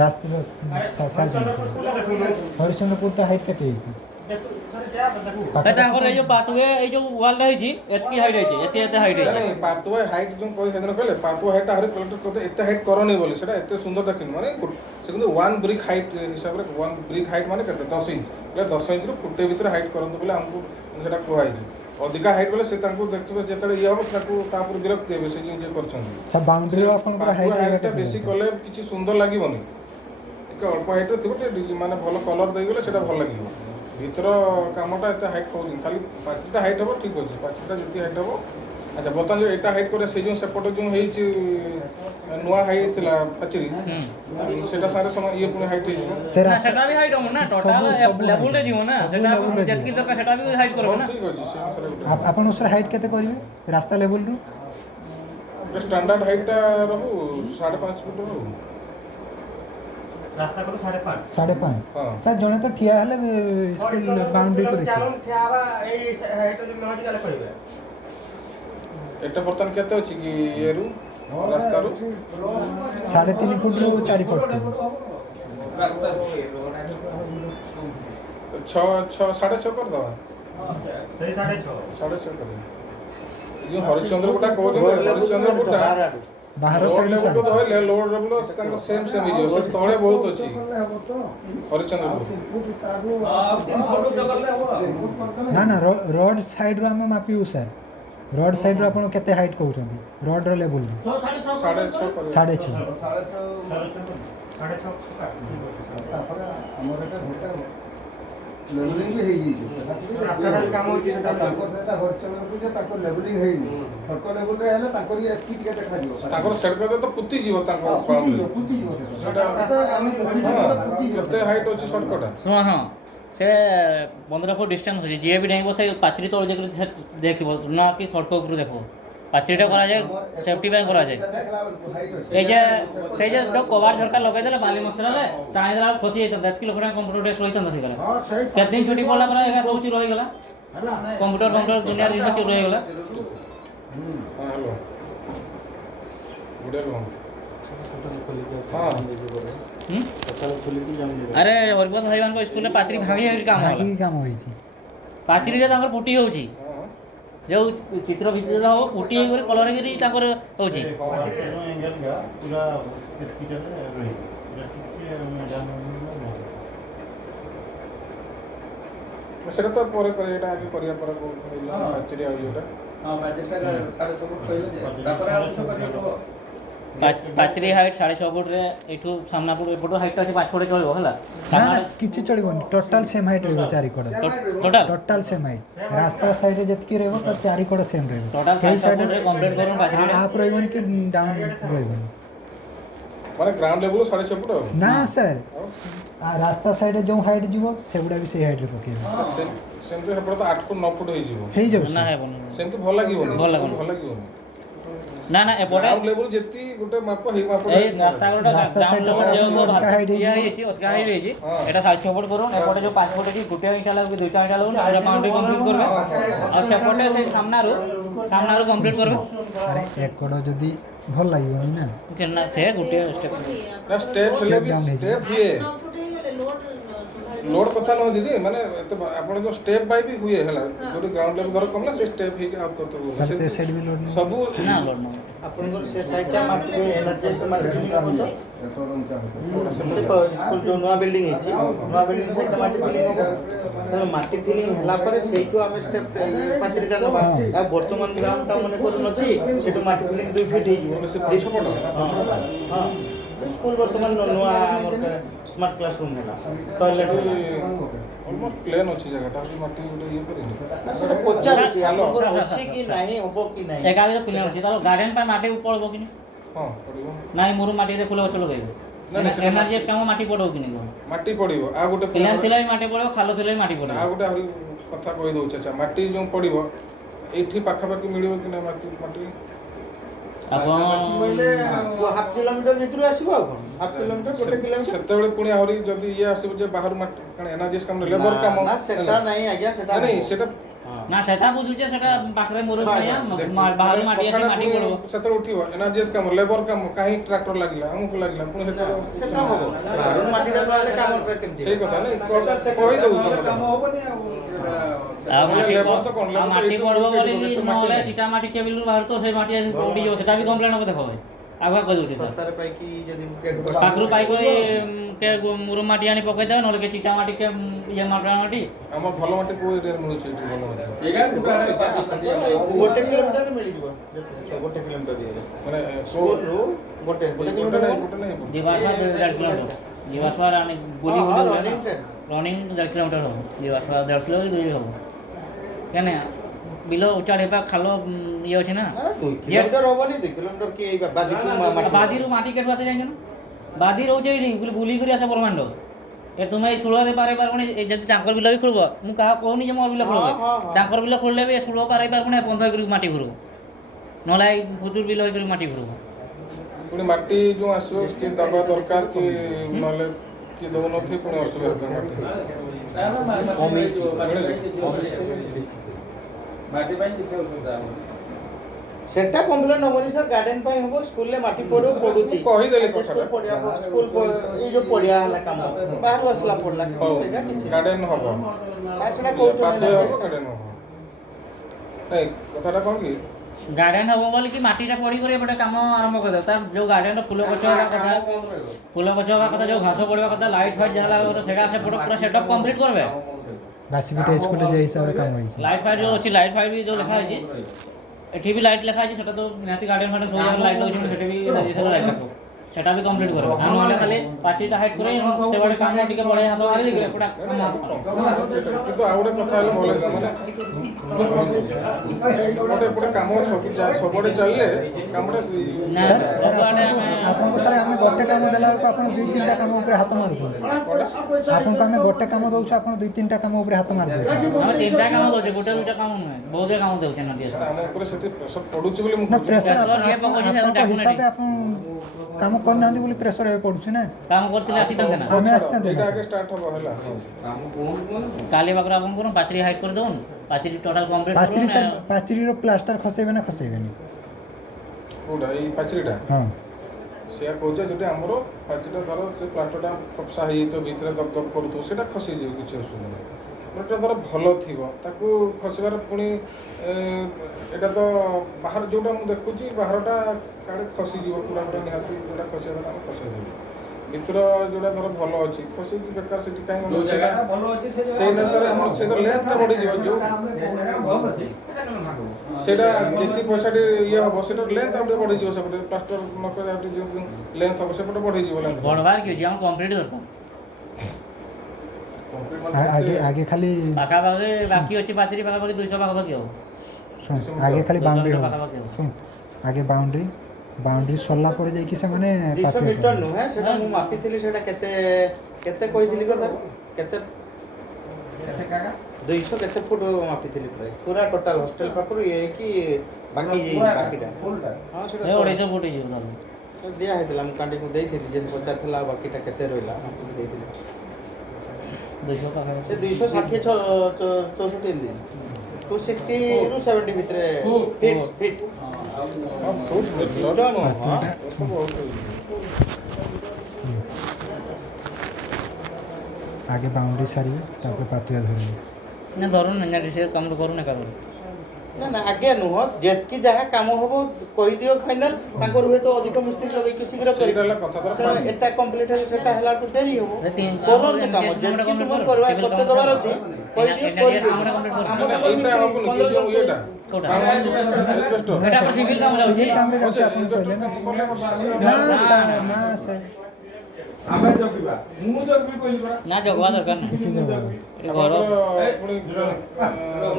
ରାସ୍ତା ହରିଚନ୍ଦ୍ରପୁରଟା ହାଇଟ୍ କେତେ ହେଇଛି ତାଙ୍କର ଏଇ ଯୋଉ ପାଥୱେ ଏଇ ଯୋଉ ୱାଲଟା ହେଇଛି ଏତିକି ହାଇଟ୍ ହେଇଛି ଏତେ ହାଇଟ୍ ହେଇଛି ନାଇଁ ପାତୁଆ ହାଇଟ୍ ଯୋଉ କହି ସେଦିନ କହିଲେ ପାତୁଆ ହାଇଟ୍ ଆହୁରି କଲେକ୍ଟର ତୋତେ ଏତେ ହାଇଟ୍ କରନି ବୋଲି ସେଟା ଏତେ ସୁନ୍ଦର ଦେଖିନି ମାନେ ସେ କିନ୍ତୁ 1 ବ୍ରିକ୍ ହାଇଟ୍ ହିସାବରେ 1 ବ୍ରିକ୍ ହାଇଟ୍ ମାନେ କେତେ 10 ଇଞ୍ଚ એટલે 10 ଇଞ୍ଚରୁ ଫୁଟେ ଭିତରେ ହାଇଟ୍ କରନ୍ତୁ ବୋଲି ଆମକୁ ସେଟା କୁହାଯାଇଛି ଅଧିକା ହାଇଟ୍ ବୋଲେ ସେ ତାଙ୍କୁ ଦେଖିବେ ଯେତେବେଳେ ଇଏ ହେବ ତାକୁ ତାପରେ ବିରକ୍ତି ହେବେ ସେ ଯିଏ କରିଛନ୍ତି ଆଚ୍ଛା ବାଉଣ୍ଡ୍ରିର ଆପଣଙ୍କର ହାଇଟ୍ ରହିବା ହାଇଟ୍ଟା କେତେ ବେଶୀ ଦରକାର? କଲେ କିଛି ସୁନ୍ଦର ଲାଗିବନି ଟିକେ ଅଳ୍ପ ହାଇଟ୍ରେ ଥିବ ଟିକେ ମାନେ ଭଲ କଲର୍ ଦେଇଗଲେ ସେଟା ଭଲ ଲାଗିବ ଭିତର କାମଟା ଏତେ ହାଇଟ୍ କହୁଛନ୍ତି ଖାଲି ପାଚିଟା ହାଇଟ୍ ହେବ ଠିକ୍ ଅଛି ପାଚିଟା ଯେତିକି ହାଇଟ୍ ହେବ ଆଚ୍ଛା ବର୍ତ୍ତମାନ ଯେଉଁ ଏଇଟା ହାଇଟ୍ କରିବା ସେଇ ଯେଉଁ ସେପଟେ ଯେଉଁ ହେଇଛି ନୂଆ ହେଇଥିଲା ପାଚେରୀ ସେଟା ସାଙ୍ଗରେ ସମୟ ଇଏ ପୁଣି ହାଇଟ୍ ହେଇଯିବ ସେ ନା ରାସ୍ତା ସେଟା ବି ହାଇଟ୍ ହବ ନା ଟୋଟାଲ ଲେବୁଲରେ ଯିବ ନା ସବୁ ସେଟା level ରେ ଯେତିକି ଯିବ। ଦରକାର ସେଟା ବି ହାଇଟ୍ କରିବ ନା ଠିକ୍ ଅଛି ସେ ଅନୁସାରେ ଆପଣ ସାର୍ ହାଇଟ୍ କେତେ କରିବେ ରାସ୍ତା ଲେବୁଲ୍ରୁ ଗୋଟେ ଷ୍ଟାଣ୍ଡାର୍ଡ ହାଇଟ୍ଟା ରହୁ 5.5 ଫୁଟ ରହୁ ରାସ୍ତା କରୁ 5.5 5.5 ହଁ ସାର୍ ଜଣେ ତ ଠିଆ ହେଲେ ସ୍କୁଲ ବାଉଣ୍ଡ୍ରିକୁ ଦେଖିବେ ଏଟା ବର୍ତ୍ତମାନ କେତେ ଅଛି କି ଇଏରୁ ରାସ୍ତାରୁ 3.5 ଫୁଟରୁ 4 ଫୁଟ ଥିବ। 6.5 କରିଦେବା ସେଇ 6.5 6.5 କରିଦେବା ଯେଉଁ ହରିଚନ୍ଦ୍ରପୁରଟା କହୁଛନ୍ତି ହରିଚନ୍ଦ୍ରପୁରଟା ବାହାର ରୋଡ୍ ସାଇଡ୍ ଲେବୁଲ୍ ଧରିଲେ ଲୋଡ୍ ଲେବୁଲ୍ ତାଙ୍କର ସେମ୍ ହେଇଯିବ ସେ ତଳେ ବହୁତ ଅଛି ହରିଚନ୍ଦ୍ରପୁର ନା ନା ରୋଡ୍ ସାଇଡ୍ରୁ ଆମେ ମାପିବୁ ସାର୍ ରୋଡ୍ ସାଇଡ୍ରୁ ଆପଣ କେତେ ହାଇଟ୍ କହୁଛନ୍ତି ରୋଡ୍ର ଲେବୁଲ୍ରୁ 6.5 6.5 ତାପରେ ଆମର ଏଟା ଘଟା ଲେବୁଲିଂ ବି ହେଇଯାଇଛି ରାସ୍ତାଟା କାମ ହେଉଛି ତାଙ୍କର ସେଟା ହରିଚନ୍ଦ୍ରପୁର ଯେ ତାଙ୍କର ଲେବୁଲିଂ ହେଇନି ସର୍କ ଲେବୁଲରେ ହେଲେ ତାଙ୍କର ବି ଏତିକି ଟିକେ ଦେଖାଯିବ ତାଙ୍କର ସେଡ଼କରେ ତ ପୁତିଯିବ ତାଙ୍କ ପୁତିଯିବ ସେଟା ଆମେ ଦେଖୁଛୁ ପୁତିଯିବ କେତେ ହାଇଟ୍ ଅଛି ସଡ଼କଟା ଶୁଣ ହଁ ସେ 15 ଫୁଟ ଡିଷ୍ଟାନ୍ସ ଅଛି ଯିଏ ବି ଡେଇଁବ ସେ ପାଚେରୀ ତଳେ ଯାଇକରି ଦେଖିବ ନା କି ସଡ଼କ ଉପରୁ ଦେଖିବ ପାଚେରୀଟା କରାଯାଏ ସେଫ୍ଟି ପାଇଁ କରାଯାଏ এই যে সেই যে কভার ঝরকা লগাই দেলে বালি মশলালে টাଣି দেলা ଖସି ଯାଇଥାନ୍ତା ଏତିକି ଲୋକଟା କମ୍ପ୍ୟୁଟର ଟେଷ୍ଟ ରହିଥାନ୍ତା ସେଗଲା କେତେ ଦିନ ଛୁଟି ପଡ଼ିଲା ପରେ ଏକା ସବୁ ଚୁର ହେଇଗଲା କମ୍ପ୍ୟୁଟର ଦୁନିଆର ଜିନିଷ ଚୁର ହେଇଗଲା ହଁ ହ୍ୟାଲୋ ଗୁଡ଼େ ହଁ ଆରେ ହରିପଦ ଭାଇମାନଙ୍କ ସ୍କୁଲରେ ପାଚେରୀ ଭାଙ୍ଗି କାମ ହେଲା ଭାଙ୍ଗିକି କାମ ହେଇଛି ପାଚେରୀରେ ତାଙ୍କର ପୁଟି ହେଉଛି ଯେଉଁ ଚିତ୍ର ଭିତରେ ହେବ ପୁଟି ହେଇକରି କଲର୍ ହେଇକରି ତାଙ୍କର ହେଉଛି ପୁରା ଏତିକିଟାରେ ରହିବ ଟିକେ ମ୍ୟାଡ଼ାମ୍ ସେଟା ତ ପରେ କରିବା ଏଇଟା ଆଗେ କରିବା ପରେ ପାଚେରୀ ଆଉ ଇଏଟା ପାଚେରୀ ହାଇଟ୍ 6.5 ଫୁଟରେ ଏଇଠୁ ସାମ୍ନାପୁର ଏପଟୁ ହାଇଟ୍ଟା ଅଛି 5 ଫୁଟ ଚଳିବ ହେଲା ନା ନା କିଛି ଚଳିବନି ଟୋଟାଲ୍ ସେମ୍ ହାଇଟ୍ ରହିବ ଚାରିକଡ଼ ଟୋଟାଲ ଟୋଟାଲ୍ ସେମ୍ ହାଇଟ୍ ରାସ୍ତା ସାଇଡ଼୍ରେ ଯେତିକି ରହିବ ତାର ଚାରିକଡ଼ ସେମ୍ ରହିବ ଟୋଟାଲ କେହି 5 ଫୁଟରେ କମ୍ପ୍ଲିଟ୍ କରୁନ ପାଚେରୀ ଆପ ରହିବନି କି ଡାଉନ୍ ରହିବନି ମାନେ ଗ୍ରାଉଣ୍ଡ ଲେବୁଲ୍ 6.5 ଫୁଟ ଆଉ ନା ସାର୍ ରାସ୍ତା ସାଇଡ଼୍ରେ ଯେଉଁ ହାଇଟ୍ ଯିବ ସେଗୁଡ଼ା ବି ସେଇ ହାଇଟ୍ରେ ପକେଇବେ ସେମିତି ସେପଟେ ତ 8 ଫୁଟ 9 ଫୁଟ ହେଇଯିବ ହେଇଯାଉଛି ନା ହେବନି ସେମିତି ଭଲ ଲାଗିବନି ଭଲ ଲାଗିବନି। ଭଲ ଲାଗିବନି ନା ନା ଏପଟେ ଗ୍ରାଉଣ୍ଡ ଲେବୁଲ ଯେତି ଗୋଟେ ମାପ ହେଇ ମାପ এই রাস্তা গুলো রাস্তা গ্রাউন্ড side টা লেভেল sir যে ଅଧିକା height ইয়া ହେଇଯିବ। ହେଇଛି ଅଧିକା ହାଇଟ୍ ହେଇଛି ହଁ। এটা 60 ফুট করুন এপটে যে 5 ফুট ଅଛି গোটে ইটা লাগবে দুইটা ইটা লাগুন পুরা বাউন্ডারি কমপ্লিট করবে আর সেপটে সেই সামনারু কমপ্লিট করবে ଆରେ ଏକଡ଼ ଯଦି ଭଲ ଲାଗିବନି ନା কেনা সে গোটে স্টেপ ନା ଷ୍ଟେପ୍ ହେଲେ ବି down ହେଇଯିବ। ଷ୍ଟେପ୍ ହୁଏ ଲୋଡ୍ କଥା ନୁହଁ ଦିଦି ମାନେ ଆପଣ ଯୋଉ ଷ୍ଟେପ୍ ବାଇ ବି ହୁଏ ହେଲା ଯୋଉଠି ଗ୍ରାଉଣ୍ଡ ଲେବୁଲ ଧର କମିଲା ସେ ଷ୍ଟେପ୍ ହେଇକି ଆଉ ତ ତାହେଲେ ତ ସାଇଡ୍ ବି ଲୋଡ୍ ନାହିଁ ସବୁ না লড় না ଆପଣଙ୍କର ସେ ସାଇଡ୍ଟା ମାଟି ଏନର୍ଜି ମାଟି ଫିଲିଂ ହବ ତ ସ୍କୁଲ ଯୋଉ ନୂଆ ବିଲ୍ଡିଂ ହେଇଛି ନୂଆ ବିଲ୍ଡିଂ ସାଇଡ୍ଟା ମାଟି ଫିଲିଂ ହବ ତାହେଲେ ମାଟି ଫିଲିଂ ହେଲା ପରେ ସେଇଠୁ ଆମେ ଷ୍ଟେପ୍ ପାଚିରିଟା ନେବା ଆଉ ବର୍ତ୍ତମାନ ଗ୍ରାଉଣ୍ଡଟା ମନେ କରୁନ ଅଛି ସେଠୁ ମାଟି ଫିଲିଂ 2 ଫିଟ୍ ହେଇଯିବ ସେ ପଛପଟ ହଁ ସ୍କୁଲ ବର୍ତ୍ତମାନ ନୂଆ ଆମର ସ୍ମାର୍ଟ କ୍ଲାସରୁମ୍ ହେଲା ଟଏଲେଟ୍ ଅଲମୋଷ୍ଟ ପ୍ଲେନ୍ ଅଛି ଜାଗାଟା ମାଟି ଗୋଟେ ଇଏ କରିନି ସେଟା ପଚାରୁଛି ଆପଣଙ୍କର ଅଛି କି ନାହିଁ ହବ କି ନାହିଁ এগাবে তো প্লেন আছে তাহলে গার্ডেন পাই মাটি পড়ব কি ହଁ ପଡ଼ିବ নাই মোর মাটিতে ফুল গছ লগাইবে ନା, ନା, ସେଟା এনার্জি কাম মাটি পড়ব কি ମାଟି ପଡ଼ିବ ଆଉ ଗୋଟେ প্লেন ଥିଲେ ବି ମାଟି ପড়ବ ଖାଲ ଥିଲେ ବି ମାଟି ପড়ବ ଆଉ ଗୋଟେ ଆହୁରି କଥା କହିଦେଉଛି ଆଚ୍ଛା ମାଟି ଯେଉଁ ପଡ଼ିବ ଏଇଠି ପାଖାପାଖି ମିଳିବ କି ନା ମାଟି ମାଟି ଆପଣ ହାଫ୍ କିଲୋମିଟର ଭିତରୁ ଆସିବ ଆଉ କଣ ହାଫ୍ କିଲୋମିଟର ଗୋଟେ କିଲୋମିଟର ସେତେବେଳେ ପୁଣି ଆହୁରି ଯଦି ଇଏ ଆସିବ ଯେ ବାହାରୁ ମାଟି କାରଣ ଏନର୍ଜି କାମ ଲେବର କାମ ନା ସେଟା ନାହିଁ ଆଜ୍ଞା ସେଟା ନାଇଁ ସେଟା ନା ସେଟା ବୁଝୁଛେ ସେଟା ପାଖରେ ମୋର ପଣିଆ ବାହାରୁ ମାଟି ଆସି ମାଟି ପଡବ ସେତେବେଳେ ଉଠିବ ଏନର୍ଜି କାମ ଲେବର କାମ କାହିଁ ଟ୍ରାକ୍ଟର ଲାଗିଲା ଆମକୁ ଲାଗିଲା ପୁଣି ସେଟା ହବ ବାହାରୁ ମାଟିଟା ନହେଲେ କାମ କେମିତି ସେଇ କଥା ନାଇଁ କହିଦେଉଛି ଆଉ ମାଟି ପଡବ ବୋଲି ନହେଲେ ଚିଟା ମାଟି କେବିଲରୁ ବାହାରୁ ତ ସେଇ ମାଟି ଆସି ପଡ଼ିଯିବ ସେଟା ବି କମ୍ପ୍ଲେନ୍ ହବ ଦେଖ ଭାଇ ଆଗୁଆ କହିଦେଉଛି ଶସ୍ତାରେ ପାଇକି ଯଦି ପାଖରୁ ପାଇକ କେ ମୁରୁ ମାଟି ଆଣି ପକେଇଦେବେ ନହେଲେ କେ ଚିଟା ମାଟି କେ ଇଏ ମାଟି ଆମର ଭଲ ମାଟି କୋଉ ଏରିଆରେ ମିଳୁଛି ଏଠି ଭଲ ମାଟି ଗୋଟେ କିଲୋମିଟର ମିଳିଯିବ ଗୋଟେ କିଲୋମିଟର ଦିଏ ମାନେ ସ୍କୁଲରୁ ଗୋଟେ ଗୋଟେ ନାହିଁ ଯିବା ଆସିବା 1.5 କିଲୋମିଟର ଯିବା ଆସିବା ବୁଲି ରନିଂ 1.5 କିଲୋମିଟର ହବ ଯିବା ଆସିବା 1.5 କିଲୋମିଟର 2 ହବ କେନେ ବିଲ ଉଚାଡ଼ ହେବା ଖାଲ ଇଏ ଅଛି ନା 2 କିଲୋମିଟର ହବନି 2 କିଲୋମିଟର କି ବାଦିକୁ ମାଟି ବାଦିରୁ ମାଟି କେଠୁ ଆସେ ଜାଣିଛ ନା ବାଦି ରହୁଛି ଏଇଠି ବୁଲି କରି ଆସେ ବ୍ରହ୍ମାଣ୍ଡ ଏ ତୁମେ ଏଇ ଷୋଳରେ ପାରେ ପାରୁନି ଯଦି ତାଙ୍କର ବିଲ ବି ଖୋଳିବ ମୁଁ କାହା କହୁନି ଯେ ମୋ ବିଲ ଖୋଳିବ ତାଙ୍କର ବିଲ ଖୋଳିଲେ ବି ଏ ଷୋଳ ପାରେ ପାରୁନି 15 କରି ମାଟି ଘୁରିବ ନହେଲେ ଏଇ ଭୁତୁର ବିଲ ହେଇକରି ମାଟି ଘୁରିବ ପୁଣି ମାଟି ଯେଉଁ ଆସିବ କିଏ ଦେବା ଦରକାର କି ନହେଲେ କିଏ ଦେଉନଥିବେ ପୁଣି ଅସୁବିଧା ମାଟି ପାଇଁ କିଛି ଅସୁବିଧା ହବ ସେଟା କମ୍ପ୍ଲେନ୍ ହବନି ସାର୍ ଗାର୍ଡେନ ପାଇଁ ହବ ସ୍କୁଲରେ ମାଟି ପଡୁଛି କହିଦେଲି କଥାଟା ସ୍କୁଲ ଏଇ ଯୋଉ ପଡିଆ ହେଲା କାମ ବାହାରୁ ଆସିଲା ପଡିଲା ସେଇଟା କିଛି ଗାର୍ଡେନ ହବ ସାର୍ ସେଟା ବାଧ୍ୟ କହୁଛନ୍ତି ହବ ଗାର୍ଡେନ ହବ ନାଇଁ କଥାଟା କ'ଣ କି ଗାର୍ଡେନ ହବ ବୋଲି କି ମାଟିଟା ପଡ଼ି କରି ଏପଟେ କାମ ଆରମ୍ଭ କରିଦେବ ତାର ଯେଉଁ ଗାର୍ଡେନର ଫୁଲ ଗଛ ହେବା କଥା ଫୁଲ ଗଛ ହେବା କଥା ଯେଉଁ ଘାସ ପଡ଼ିବା କଥା ଲାଇଟ୍ ଫାଇଟ୍ ଯାହା ଲାଗିବା କଥା ସେଟା ସେପଟେ ପୁରା ସେଟଅପ୍ କମ୍ପ୍ଲିଟ୍ କରିବେ ବାସିପିଟା ସ୍କୁଲରେ ଯେ ହିସାବରେ କାମ ହେଇଛି ଲାଇଟ୍ ଫାଇଟ୍ ଯେଉଁ ଅଛି ଲାଇଟ୍ ଫାଇଟ୍ ବି ଯେଉଁ ଲେଖା ହେଇଛି ଏଠି ବି ଲାଇଟ୍ ଲେଖା ହେଇଛି ସେଟା ତ ନିହାତି ଗାର୍ଡେନ ଫାର୍ଡେନ ସବୁ ଜାଗାରେ ଲାଇଟ୍ ଲାଗୁଛି ସେଠି ବି ରାଜିଷ୍ଟ୍ରେସନ ଲାଇଟ୍ ଲାଗିବ সেটা भी कंप्लीट करो हम वाले खाली पाचीटा हाइट करे से बड़े काम टिके बड़े हाथ मारी दे एपटा କିନ୍ତୁ ଆଉ ଗୋଟେ କଥା ହେଲେ ଭଲ ଲାଗିଲା ମାନେ ଏପଟେ କାମ ସବୁଆଡ଼େ ଚାଲିଲେ କାମଟା ସାର୍ ସାର୍ ଆପଣଙ୍କୁ ସାର୍ ଆମେ ଗୋଟେ କାମ ଦେଲା ବେଳକୁ ଆପଣ 2-3ଟା କାମ ଉପରେ ହାତ ମାରୁଛନ୍ତି ଆପଣଙ୍କୁ ଆମେ ଗୋଟେ କାମ ଦେଉଛୁ ଆପଣ 2-3ଟା କାମ ଉପରେ ହାତ ମାରି ଦେଉଛନ୍ତି ଆମେ ତିନିଟା କାମ ଦଉଛେ ଗୋଟେ ଦୁଇଟା କାମ ନୁହେଁ ବହୁତ କାମ ଦଉଛେ ନା ଦିଏ ଆମ ଉପରେ ସେଠି ପ୍ରେସର ପଡୁଛି ବୋଲି ମୁଁ ନା ପ୍ରେସର କିଏ ପକଉଛି ସେ ଆପଣଙ୍କ ହିସାବରେ ଆପଣ କାମ କରୁନାହାନ୍ତି ବୋଲି ପ୍ରେସର ଏବେ ପଡୁଛି ନା କାମ କରିଥିଲେ ଆସିଥାନ୍ତେ ନା ଆମେ ଆସିଥାନ୍ତେ ଏଇଟା ନା ଆଗେ ଷ୍ଟାର୍ଟ ହବ ହେଲା କାଲି ପାଖରେ ଆପଣ କରୁন ପାଚେରୀ ହାଇଟ୍ କରି ଦେଉନ ପାଚେରୀ ଟୋଟାଲ କମ୍ପ୍ଲିଟ୍ ପାଚେରୀ ସାର୍ ପାଚେରୀର ପ୍ଲାଷ୍ଟର ଖସେଇବେ ନା ଖସେଇବେନି କୋଉଟା ଏଇ ପାଚେରୀଟା ହଁ ସେୟା କହୁଛେ ଯଦି ଆମର ପାଚେରୀଟା ଧର ସେ ପ୍ଲାଷ୍ଟରଟା ଫପସା ହେଇଯାଇଥିବ ଭିତରେ ଦବ ଦବ କରୁଥିବ ସେଇଟା ଖସିଯିବ କିଛି ଅସୁବିଧା ନାହିଁ ଗୋଟେ ଧର ଭଲ ଥିବ ତାକୁ ଖସିବାର ପୁଣି ଏଇଟା ତ ବାହାର ଯେଉଁଟା ମୁଁ ଦେଖୁଛି ବାହାରଟା କାଳେ ଖସିଯିବ ପୁରା ପୁରା ନିହାତି ଯେଉଁଟା ଖସିବା କଥା ଆମେ ଖସେଇଦେବୁ ଭିତର ଯେଉଁଟା ଧର ଭଲ ଅଛି ଖସିକି ବେକାର ସେଠି କାହିଁକି ସେଇ ଅନୁସାରେ ଆମର ସେଇଟା ଲେନ୍ଥଟା ବଢ଼ିଯିବ ଯେଉଁ ସେଇଟା ଯେତିକି ପଇସାଟି ଇଏ ହେବ ସେଇଟା ଲେନ୍ଥ ଆଉ ଟିକେ ବଢ଼ିଯିବ ସେପଟେ ପ୍ଲାଷ୍ଟର ନକଲେ ଆଉ ଟିକେ ଯେଉଁ ଲେନ୍ଥ ହେବ ସେପଟେ ବଢ଼ିଯିବ ଲେନ୍ଥ ବଢ଼ବାର କି ଅଛି ଆମ କମ୍ପ୍ଲିଟ୍ ଦରକାର ଆଗେ ଆଗେ ଖାଲି ପାଖାପାଖି ବାକି ଅଛି ପାଚେରୀ ପାଖାପାଖି 200 ପାଖାପାଖି ହବ ଶୁଣ ଆଗେ ଖାଲି ବାଉଣ୍ଡ୍ରି ହେବ ପାଖାପାଖି ହବ ଶୁଣ ଆଗେ ବାଉଣ୍ଡ୍ରି ସରିଲା ପରେ ଯାଇକି ସେମାନେ 200 ମିଟର ନୁହେଁ ସେଟା ମୁଁ ମାପିଥିଲି ସେଟା କେତେ କେତେ କହିଥିଲି କଥା କେତେ 200 କେତେ ଫୁଟ ମାପିଥିଲି ପୁରା ଟୋଟାଲ ହଷ୍ଟେଲ ପାଖରୁ ଇଏ କି ବାକି ବାକିଟା ହଁ ସେଟା 250 ଫୁଟ ହେଇଯିବ ତାହେଲେ। ସେ ଦିଆ ହେଇଥିଲା ମୁଁ କାଣ୍ଡିକୁ ଦେଇଥିଲି ଯେ ପଚାରିଥିଲା ବାକିଟା କେତେ ରହିଲା ମାପିକି ଦେଇଥିଲି 200 ପାଖାପାଖି। ସେ 260 64 ଏମିତି 260 ରୁ 70 ଭିତରେ ଫିଟ୍ ଫିଟ୍ ଆଗେ ବାଉଣ୍ଡ୍ରି ସାରିବେ ତାପରେ ପାତୁଆ ଧରିବେ। ନା ଧରୁନି ନା ସେ କାମ କରୁନି କାମ। ନା ନା ଆଜ୍ଞା ନୁହଁ ଯେତିକି ଯାହା କାମ ହବ କହିଦିଅ ଫାଇନାଲ ତାଙ୍କର ହୁଏତ ଅଧିକ ମିସ୍ତ୍ରୀ ଲଗେଇକି ଶୀଘ୍ର ସେଇଟା କରିବେ ହେଲା କଥା ତେଣୁ ଏଟା କମ୍ପ୍ଲିଟ୍ ହେଲେ ସେଟା ହେଲାଠୁ ଡେରି ହବ କରନ୍ତୁ କାମ ଯେତିକି ତୁମର କରିବା କରତେ ଦେବାର ଅଛି କହିଦିଅ କରିଦିଅ ଏଇଟା ହବନି କି ଯୋଉ ଇଏଟା କୋଉଟା? asbestos। ଏଟା ଆମର ସିଭିଲ କାମ ଯାଉଛି। ସିଭିଲ କାମରେ ଯାଉଛି ଆପଣ କହିଲେ ନା। ନା ସାର୍ ନା ସାର୍ ଆମେ ଜଗିବା ମୁଁ ଜଗିବି କହିଲି ପରା ନା ଜଗବା ଦରକାର ନାହିଁ। କିଛି ଜବାବ ଏଠି ଘର ପୁଣି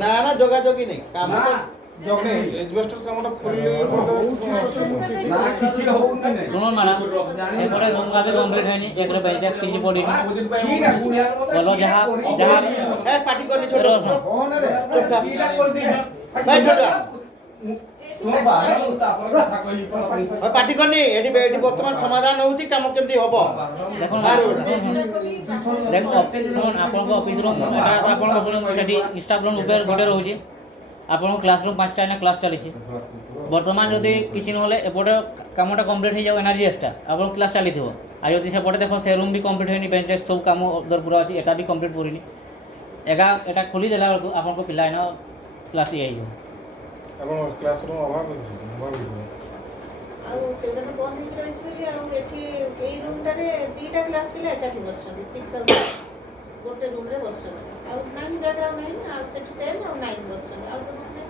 ନା ନା ଯୋଗାଯୋଗୀ ନାହିଁ କାମ ନା ଜଗି asbestos କାମଟା ଖୋଲିଲେ ନା କିଛି ହଉନି ନାହିଁ ଶୁଣ ମ୍ୟାଡ଼ାମ ଏପଟେ ରୁମ୍ ଆଗେ କମ୍ପ୍ଲିଟ୍ ହେଇନି ଏକରେ ବେଞ୍ଚ କିଛି ପଡ଼ିନି ଭଲ ଯାହା ଏ ପାଟି କରିନି ଛୋଟ ଫୋନରେ ଚୁପଚାପ କିଟା କରିଦେଇଛ ଭାଇ ଛୋଟ ତୁମ ବାହାର ତାପରେ କଥା କହିବି ପାଟି କରିନି ଏଠି ଏଠି ବର୍ତ୍ତମାନ ସମାଧାନ ହଉଛି କାମ କେମିତି ହବ ଦେଖୁନ ତାର ଦେଖୁନ ଆପଣଙ୍କ ଅଫିସ୍ ରୁମ୍ ଏଟା ଆପଣଙ୍କ ଶୁଣନ୍ତୁ ସେଠି ଷ୍ଟାଫ୍ ରୁମ୍ ଗୋଟେ ରହୁଛି ଆପଣଙ୍କ କ୍ଲାସ୍ ରୁମ୍ 5ଟା ଏଇନା କ୍ଲାସ୍ ଚାଲିଛି ବର୍ତ୍ତମାନ ଯଦି କିଛି ନହେଲେ ଏପଟେ କାମଟା କମ୍ପ୍ଲିଟ୍ ହେଇଯାଉ ଏନ୍ଆର୍ଜିଏସ୍ଟା ଆପଣଙ୍କ କ୍ଲାସ୍ ଚାଲିଥିବ ଆଉ ଯଦି ସେପଟେ ଦେଖ ସେ ରୁମ୍ ବି କମ୍ପ୍ଲିଟ୍ ହେଇନି ବେଞ୍ଚ ଡେସ୍କ ସବୁ କାମ ପୁରା ଅଛି ଏଟା ବି କମ୍ପ୍ଲିଟ୍ କରିନି ଏଟା ଖୋଲିଦେଲା ବେଳକୁ ଆପଣଙ୍କ ପିଲା ଏଇନା କ୍ଲାସ୍ ଇଏ ହେଇଯିବ। ଆପଣ କ୍ଲାସରୁମ୍ ଅଭାବ ହେଇଯିବ ଆଉ ସେଇଟା ତ ବନ୍ଦ ହେଇକି ରହିଛି ବୋଲି ଆଉ ଏଠି ଏଇ ରୁମ୍ଟାରେ 2ଟା କ୍ଲାସ୍ ପିଲା ଏକାଠି ବସୁଛନ୍ତି 6 ଆଉ 7 ଗୋଟେ ରୁମ୍ରେ ବସୁଛନ୍ତି ଆଉ ନାହିଁ ଜାଗା ଆଉ ନାହିଁ ନା ଆଉ ସେଠି 10 ଆଉ 9 ବସୁଛନ୍ତି ଆଉ ତ ନାହିଁ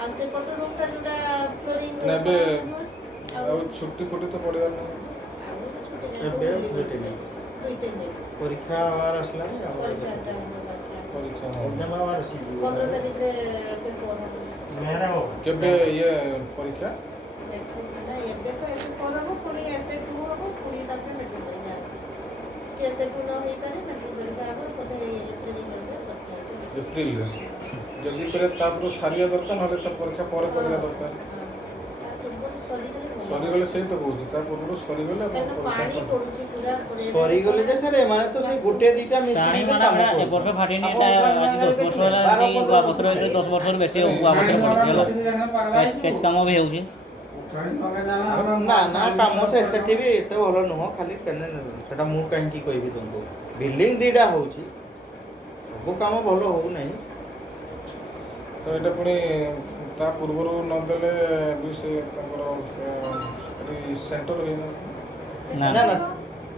ଆଉ ସେପଟ ରୁମ୍ଟା ଯୋଉଟା ଫ୍ଲୋରିଂ ନା ଏବେ ଆଉ ଛୁଟି ଫୁଟି ତ ପଡ଼ିବାର ନାହିଁ ଆଉ ଛୁଟି ଏବେ ନାହିଁ ଦୁଇ ତିନି ଦିନ। 2-3 ଦିନ ପରୀକ୍ଷା ହବାର ଆସିଲାଣି ପରୀକ୍ଷାଟା ପରୀକ୍ଷା ଏକ୍ଜାମ ହବାର ଅଛି 15 ତାରିଖରେ ପେପର ହବ मेरा हो କେବେ ଇଏ ପରୀକ୍ଷା ଏବେ ତ ଏଠି ହବ ପୁଣି ଏସେଟ୍ 2 ହବ ପୁଣି ତାପରେ ମେଟ୍ରିକ୍ ପରୀକ୍ଷା କି ଏସେଟ୍ 2 ନ ହେଇପାରେ ମେଟ୍ରିକ୍ ପରୀକ୍ଷା ହବ ବୋଧେ ଏପ୍ରିଲ ଏପ୍ରିଲରେ ଜଲ୍ଦି କରିବା ତାପରେ ସାରିବା ଦରକାର ନହେଲେ ସେ ପରୀକ୍ଷା ପରେ କରିବା ଦରକାର ସରିଗଲେ ସେଇ ତ କହୁଛି ତା ପୂର୍ବରୁ ସରିଗଲେ ଆପଣ ପାଣି ପଡୁଛି ପୁରା ସରିଗଲେ ଯେ ସାର୍ ଏମାନେ ତ ସେଇ ଗୋଟେ ଦିଟା ପାଣି ମିସ୍ତ୍ରୀ ମ୍ୟାଡ଼ାମ ଏ ବର୍ଷ ଫାଟିନି ଏଟା ଆଜି 10 ବର୍ଷ ହେଲା ଏମିତି ଗୁଆ ପତ୍ର ହେଲେ 10 ବର୍ଷରୁ ବେଶୀ ଗୁଆ ପତ୍ର ପଡ଼ିଛି ହେଲା କେଚ୍ କାମ ବି ହେଉଛି ନା ନା କାମ ସେଠି ବି ଏତେ ଭଲ ନୁହଁ ଖାଲି କେନେ ସେଟା ମୁଁ କାହିଁକି କହିବି ତୁମକୁ ବିଲ୍ଡିଂ ଦିଟା ହଉଛି ସବୁ କାମ ଭଲ ହଉନାହିଁ ତ ଏଇଟା ପୁଣି ତା ପୂର୍ବରୁ ନଦେଲେ ବି ସେ ତାଙ୍କର ସେଣ୍ଟର ହେଇନାହାନ୍ତି ନା ନା ନା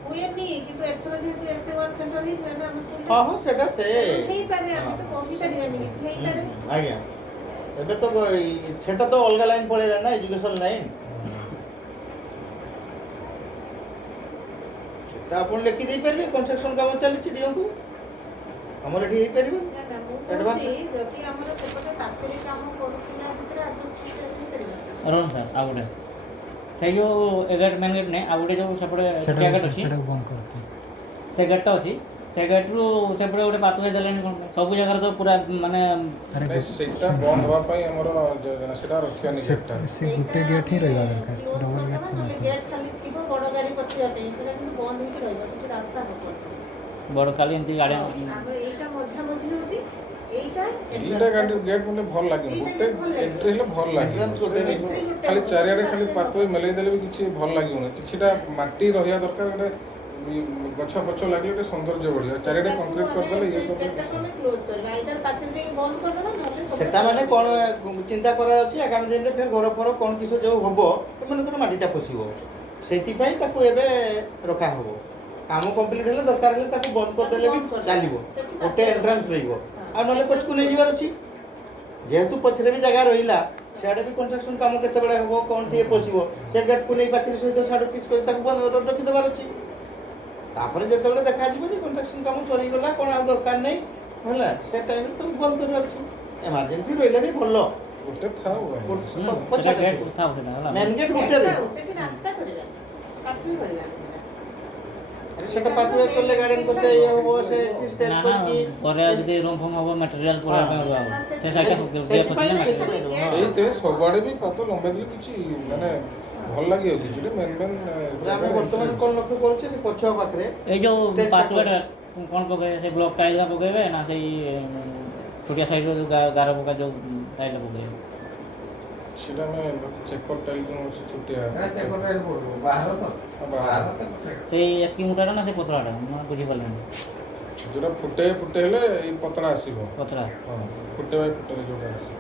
ହୁଏନି କିନ୍ତୁ ଏଥର ଯେହେତୁ SA1 ସେଣ୍ଟର ହେଇଯିବ ନା ଆମ ସ୍କୁଲରେ ହଁ ହଁ ସେଟା ସେ ହେଇପାରେ ଆମେ ତ କହିପାରିବାନି କିଛି ହେଇପାରେ ଆଜ୍ଞା ଏବେ ତ ସେଟା ତ ଅଲଗା ଲାଇନ୍ ପଳେଇଲା ନା ଏଜୁକେସନ ଲାଇନ୍ ସେଟା ଆପଣ ଲେଖି ଦେଇପାରିବେ କନଷ୍ଟ୍ରକ୍ସନ କାମ ଚାଲିଛି ଦିଅନ୍ତୁ ଆମର ଏଠି ହେଇପାରିବ ନା ନା ମୁଁ Advance? କହୁଛି ଯଦି ଆମର ସେପଟେ ପାଚେରୀ କାମ କରୁଥିଲା ଭିତରେ ଆଜବେଷ୍ଟସ୍ ହେଇପାରିବ ରହୁନ ସାର୍ ଆଉ ଗୋଟେ ସେଇ ଯେଉଁ ଏଗାର ମେନ୍ ଗେଟ୍ ନାହିଁ ଆଉ ଗୋଟେ ଯେଉଁ ସେପଟେ ଛୋଟିଆ ଗେଟ୍ ଅଛି ସେଟାକୁ ବନ୍ଦ କରିଦିଅ। ସେ ଗେଟ୍ଟା ଅଛି ସେ ଗେଟ୍ରୁ ସେପଟେ ଗୋଟେ ପାତୁଆ ଦେଲେଣି କ'ଣ ପାଇଁ? ସବୁ ଜାଗାରେ ତ ପୁରା ମାନେ ଆରେ ନାଇଁ, ସେଇଟା ବନ୍ଦ ହେବା ପାଇଁ ଆମର ଯୋଜନା ସେଇଟା ରଖିବାନି ଗେଟ୍ଟା ସେ ଗୋଟେ ଗେଟ୍ ହିଁ ରହିବା ଦରକାର କ୍ଲୋଜ୍ ଡବଲ ଗେଟ୍ କରିଦେବା ନହେଲେ ଗେଟ୍ ଖାଲି ଥିବ ବଡ଼ ଗାଡ଼ି ପଶିବା ପାଇଁ ସେଟା କିନ୍ତୁ ବନ୍ଦ ହେଇକି ରହିବ ସେଠି ରାସ୍ତା ହବ ବଡ଼ ଖାଲି ଏମିତି ଗାଡ଼ି ଆମର ଏଇଟା ମଝାମଝି ହେଉଛି ଏଇଟା ଦିଟା ଗାଡ଼ି ଗେଟ୍ ମାନେ ଭଲ ଲାଗିବ ଗୋଟେ ଏଣ୍ଟ୍ରି ହେଲେ ଭଲ ଲାଗିବ Entrance ଗୋଟେ ଖାଲି ଚାରିଆଡ଼େ ଖାଲି ପାତୋଇ ମେଲେଇ ଦେଲେ ବି କିଛି ଭଲ ଲାଗିବନି କିଛିଟା ମାଟି ରହିବା ଦରକାର ଗୋଟେ ଗଛ ଫଛ ଲାଗିଲେ ଗୋଟେ ସୌନ୍ଦର୍ଯ୍ୟ ବଢ଼ିବ ଚାରିଆଡ଼େ କଂକ୍ରିଟ୍ କରିଦେଲେ ଇଏ କରିଦେଲେ ସେଟା ମାନେ କ'ଣ ଚିନ୍ତା କରାଯାଉଛି ଆଗାମୀ ଦିନରେ ଫେର ଘର ଫର କ'ଣ କିଛି ଯେଉଁ ହବ ସେମାନଙ୍କର ମାଟିଟା ପଶିବ ସେଇଥିପାଇଁ ତାକୁ ଏବେ ରଖା ହବ କାମ କମ୍ପ୍ଲିଟ୍ ହେଲେ ଦରକାର ହେଲେ ତାକୁ ବନ୍ଦ କରିଦେଲେ ବି ଚାଲିବ ଗୋଟେ ଏଣ୍ଟ୍ରାନ୍ସ ରହିବ ଆଉ ନହେଲେ ପଛକୁ ନେଇଯିବାର ଅଛି ଯେହେତୁ ପଛରେ ବି ଜାଗା ରହିଲା ସିଆଡ଼େ ବି କନଷ୍ଟ୍ରକ୍ସନ କାମ କେତେବେଳେ ହେବ କ'ଣ ଟିକେ ପଶିବ ସେ ଗେଟ୍କୁ ନେଇ ପାଚେରୀ ସହିତ ସାଡ଼ୁ ଫିକ୍ସ କରି ତାକୁ ରଖିଦେବାର ଅଛି ତାପରେ ଯେତେବେଳେ ଦେଖାଯିବ ଯେ କନଷ୍ଟ୍ରକ୍ସନ କାମ ସରିଗଲା କ'ଣ ଆଉ ଦରକାର ନାହିଁ ହେଲା ସେ ଟାଇମ୍ରେ ତାକୁ ବନ୍ଦ କରିବାର ଅଛି ଏମର୍ଜେନ୍ସି ରହିଲେ ବି ଭଲ ଗୋଟେ ଥାଉ ମେନ୍ ଗେଟ୍ ଗୋଟେ ରହିବ ସେଠି ରାସ୍ତା କରିବାନି ପାଖରେ କରିବାନି ସେଟା সেটা পাথওয়ে করলে গার্ডেন করতে ইয়ে হবো সে স্টেজ না না করকি পরে যদি ରୁମ୍ ଫୁମ୍ ହବ ମେଟେରିଆଲ ପକେଇବା ପାଇଁ ଅଲଗା ହବ ସେ ସାଇଡ୍ଟା ସେଥିପାଇଁ ସେଇଥିରେ ସବୁଆଡ଼େ ବି ପାତ ଲମ୍ବେଇ ଦେଲେ କିଛି ମାନେ ଭଲ ଲାଗିବ କି ଯୋଉଟା ମେନ୍ ଆମେ ବର୍ତ୍ତମାନ କ'ଣ ଲକ୍ଷ୍ୟ କରୁଛେ ସେ ପଛ ପାଖରେ ଏଇ ଯୋଉ Stage ପାତୁଆଟା କ'ଣ ପକେଇବେ ସେ ବ୍ଲକ୍ ଟାଇଲ୍ ପକେଇବେ ନା ସେଇ ଛୋଟିଆ ସାଇଡ୍ର ଯୋଉ ଗାର ପକା ଯୋଉ ଟାଇଲ୍ ପକେଇବେ ସେଟା ଆମେ ଚେକର ଟାଇଲ୍ ଯେଉଁ ଅଛି ଛୋଟିଆ ବାହାର ତ ସେଇ ଏତିକି ମୋଟାଟା ନା ସେ ପତଳାଟା ମୁଁ ବୁଝିପାରିଲିନି ଯୋଉଟା ଫୁଟେ ହେଲେ ଏଇ ପତଳା ଆସିବ ପତଳା ହଁ ଫୁଟେ ବାଇ ଫୁଟେ ଯୋଉଟା ଆସିବ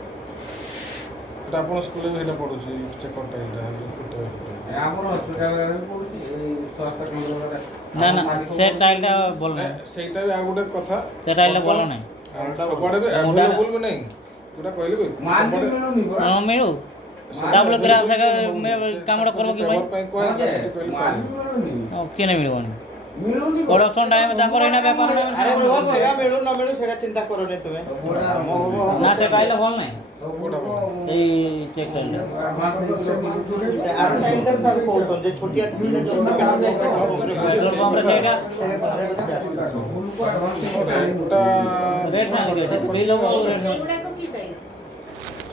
এটা আপনার স্কুলে এটা পড়ুছি চেকর টাইলটা ফুটে ফুটে ଆମର ହସ୍ପିଟାଲରେ ପଡୁଛି ଏଇ ସ୍ୱାସ୍ଥ୍ୟ କେନ୍ଦ୍ରରେ ନା ନା ସେ ଟାଇଲ୍ଟା ଭଲ ନାହିଁ ସେଇଟା ବି ଆଉ ଗୋଟେ କଥା ସେ ଟାଇଲ୍ଟା ଭଲ ନାହିଁ ସବୁଆଡ଼େ ବି ଆଭେଲେବୁଲ୍ ବି ନାହିଁ ଯୋଉଟା କହିଲି ବି ମାଲ ବି ମିଳୁନି ପରା। ହଁ ମିଳୁ ତାପରେ ଗ୍ରାହକ ସାଙ୍ଗେ କାମଟା କରିବ କି ଭାଇ ପାଇଁ କୁହାହେଲା ସେଠି କହିଲି ମାଲ ବି ମିଳୁନି କିଏ ନେଇ ମିଳିବନି ମିଳୁନି ପ୍ରଡକ୍ସନ ଟାଇମ୍ ତାଙ୍କର ଏଇନା ବେପାର ଆରେ ରୁହ ସେଗା ମିଳୁ ନ ମିଳୁ ସେଗା ଚିନ୍ତା କରନି ତୁମେ ନା ସେ ଟାଇଲ୍ଟା ଭଲ ନାହିଁ କୋଉଟା ଭଲ? ସେଇ ଚେକ୍ ଟାଇଲ୍ଟା ସେ ଆର ଟାଇମଟା ସାର୍ କହୁଛନ୍ତି ଯେ ଛୋଟିଆ ଟିକିଟା ଯୋଉ ପେଟ୍ରୋଲ ପମ୍ପରେ ସେଇଟା ରେଟ୍ଟା ରେଟ୍ ସାଙ୍ଗରେ ଅଛି ବିଲ୍ ହବ ରେଟ୍ ଏଗୁଡ଼ାକ କି ଟାଇଲ୍?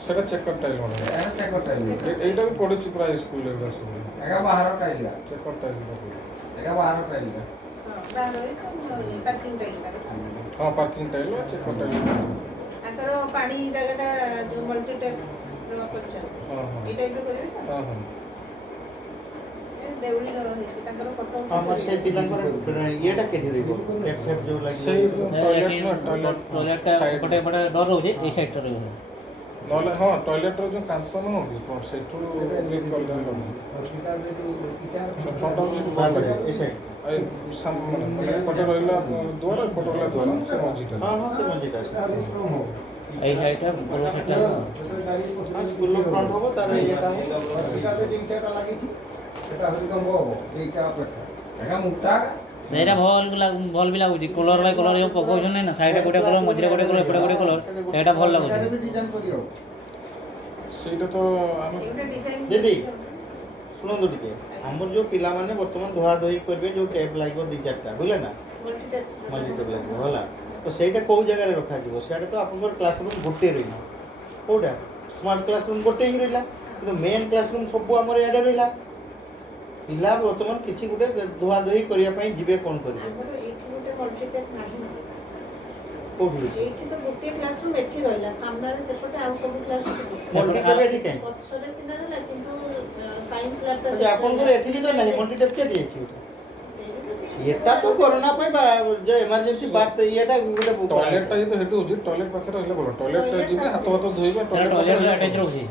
ସେଟା ଚେକର ଟାଇଲ୍ ମ୍ୟାଡ଼ାମ୍ এইটা ବି ପଡୁଛି ପ୍ରାୟ ସ୍କୁଲରେ ଏଗୁଡ଼ା ସବୁ ଏକା ବାହାର ଟାଇଲ ଚେକର ଟାଇଲ୍ ପଡୁଛି ଏକା ବାହାର ଟାଇଲ ହଁ, ବାହାର ପାର୍କିଂ ଟାଇଲ୍ ବାଲା। ହଁ ପାର୍କିଂ ଟାଇଲ୍ ଚେକର ଟାଇଲ୍ ତାଙ୍କର ପାଣି ଜାଗାଟା ଯୋଉ ମଲ୍ଟି ଟାଇପ୍ କରିଛନ୍ତି ହଁ ହଁ ଏଇ ଟାଇପ୍ର କରିବେ ତ ହଁ ହଁ ଏ ଦେଉଳିର ହେଇଛି ତାଙ୍କର ଫଟୋ ଆମର ସେ ପିଲାଙ୍କର ଇଏଟା କେଠି ରହିବ ଏକ୍ସେପ୍ଟ ଯୋଉ ସେଇ ଲାଗିବ ଟଏଲେଟ୍ ଟଏଲେଟ୍ଟା ଗୋଟେ ପଟେ ଡୋର୍ ରହୁଛି ଏଇ ସାଇଡ଼୍ଟା ରହିବ ନହେଲେ ହଁ ଟଏଲେଟ୍ର ଯେଉଁ କାନ୍ଥ ନୁହଁ କି କ'ଣ ସେଇଠୁ ଲିକ୍ କରିଦେଲେ ହେବ ଫ୍ରଣ୍ଟ ହେଉଛି ଭଲ ଲାଗେ ଏ ସାଇଡ୍ ମାନେ ଏପଟେ ରହିଲା ଦୁଆର ଏପଟେ ରହିଲା ଦୁଆର ସେ ମଝିଟା ହଁ ହଁ ସେ ମଞ୍ଜିଟା ଅଛି ଏଇ ସାଇଡ଼୍ଟା ପୂର୍ବ ସାଇଡ଼୍ଟା ସ୍କୁଲର ଫ୍ରଣ୍ଟ ହବ ତାର ଇଏଟା ହବ ଜିନିଷଟା ଲାଗିଛି ସେଟା ହଉଛି ତମ ହବ ଏଇଟା ଅପେକ୍ଷା ଏକା ମୁଟା ସେଇଟା ଭଲ ବି ଲାଗୁଛି କଲର୍ ବାଇ କଲର୍ ଯେଉଁ ପକାଉଛନ୍ତି ନା ସାଇଡ଼୍ରେ ଗୋଟେ କଲର୍ ମଝିରେ ଗୋଟେ କଲର୍ ଏପଟେ ଗୋଟେ କଲର୍ ସେଇଟା ଭଲ ଲାଗୁଛି ସେଟାରେ ବି ଡିଜାଇନ୍ କରିବ ସେଇଟା ତ ଆମେ ଏଗୁଡ଼ା ଡିଜାଇନ୍ ଦିଦି ଶୁଣନ୍ତୁ ଟିକେ ଆମର ଯୋଉ ପିଲାମାନେ ବର୍ତ୍ତମାନ ଧୁଆ ଧୋଇ କରିବେ ଯୋଉ ଟେପ୍ ଲାଗିବ 2-4ଟା ବୁଝିଲେ ନା ମଲ୍ଟି ଟାଇପ୍ ମଲ୍ଟି ଟେପ୍ ଲାଗିବ ହେଲା ତ ସେଇଟା କୋଉ ଜାଗାରେ ରଖାଯିବ ସିଆଡ଼େ ତ ଆପଣଙ୍କର କ୍ଲାସରୁମ୍ ଗୋଟେ ରହିଲା କୋଉଟା ସ୍ମାର୍ଟ କ୍ଲାସରୁମ୍ ଗୋଟେ ହିଁ ରହିଲା କିନ୍ତୁ ମେନ୍ କ୍ଲାସରୁମ୍ ସବୁ ଆମର ଇଆଡ଼େ ରହିଲା ପିଲା ବର୍ତ୍ତମାନ କିଛି ଗୋଟେ ଧୁଆ ଧୋଇ କରିବା ପାଇଁ ଯିବେ କ'ଣ କରିବେ ଆମର ଏଇଠି ଗୋଟେ ମଲ୍ଟି ଟାଇପ୍ ନାହିଁ କୋଉଠି ଅଛି ଏଇଠି ତ ଗୋଟିଏ କ୍ଲାସରୁମ୍ ଏଠି ରହିଲା ସାମ୍ନାରେ ସେପଟେ ଆଉ ସବୁ କ୍ଲାସ୍ ମଲ୍ଟି ଟେପ୍ ଏଠି କାହିଁ ପଛରେ ସିନା ରହିଲା କିନ୍ତୁ ସାଇନ୍ସ ଲ୍ୟାବ୍ଟା ଆଚ୍ଛା ଆପଣଙ୍କର ଏଠି ବି ତ ନାହିଁ ମଲ୍ଟି ଟେପ୍ କେଠି ଅଛି এটা তো করোনা পাই বা যে এমার্জেন্সি বাত এটা ଗୋଟେ ଟଏଲେଟ୍ଟା ଯେହେତୁ ସେଠି ହେଉଛି ଟଏଲେଟ୍ ପାଖରେ ରହିଲେ ଭଲ ଟଏଲେଟ୍ଟା ଯିବେ ହାତ ହାତ ଧୋଇବେ ଟଏଲେଟ୍ ପାଖରେ ଟଏଲେଟ୍ରେ ରହିଲେ ଆଟାଚ୍ ଭଲ। ରହୁଛି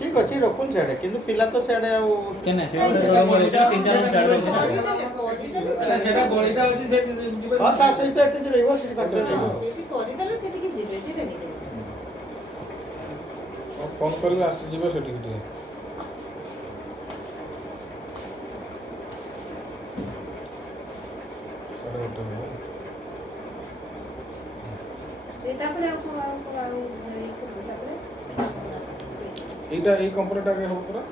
ঠিক ଅଛି ରଖୁନ୍ ସିଆଡ଼େ କିନ୍ତୁ ପିଲା ତ ସିଆଡ଼େ ଆଉ କେନେ ସେଇଟା ତିନିଟା ରୁମ୍ ସାଇଡ଼୍ ରହୁଛି ନା ସେଟା ଗଳିଟା ଅଛି ସେଠି ଯିବେ ହଁ ତା ସହିତ ଏଠି ଯେ ରହିବ ସେଠି ପାଖରେ ରହିବ ସେଠି କରିଦେଲେ ସେଠିକି ଯିବେ ଯିବେନି ଫୋନ୍ କରିବେ ଆସିଯିବେ ସେଠିକି ଟିକେ ସାଢ଼େ ଗୋଟେ ବେଳ ତାପରେ ଆଉ ଇଏ କରିବେ ତାପରେ এইটা এই কোম্পানিটা আগে হবে পুরো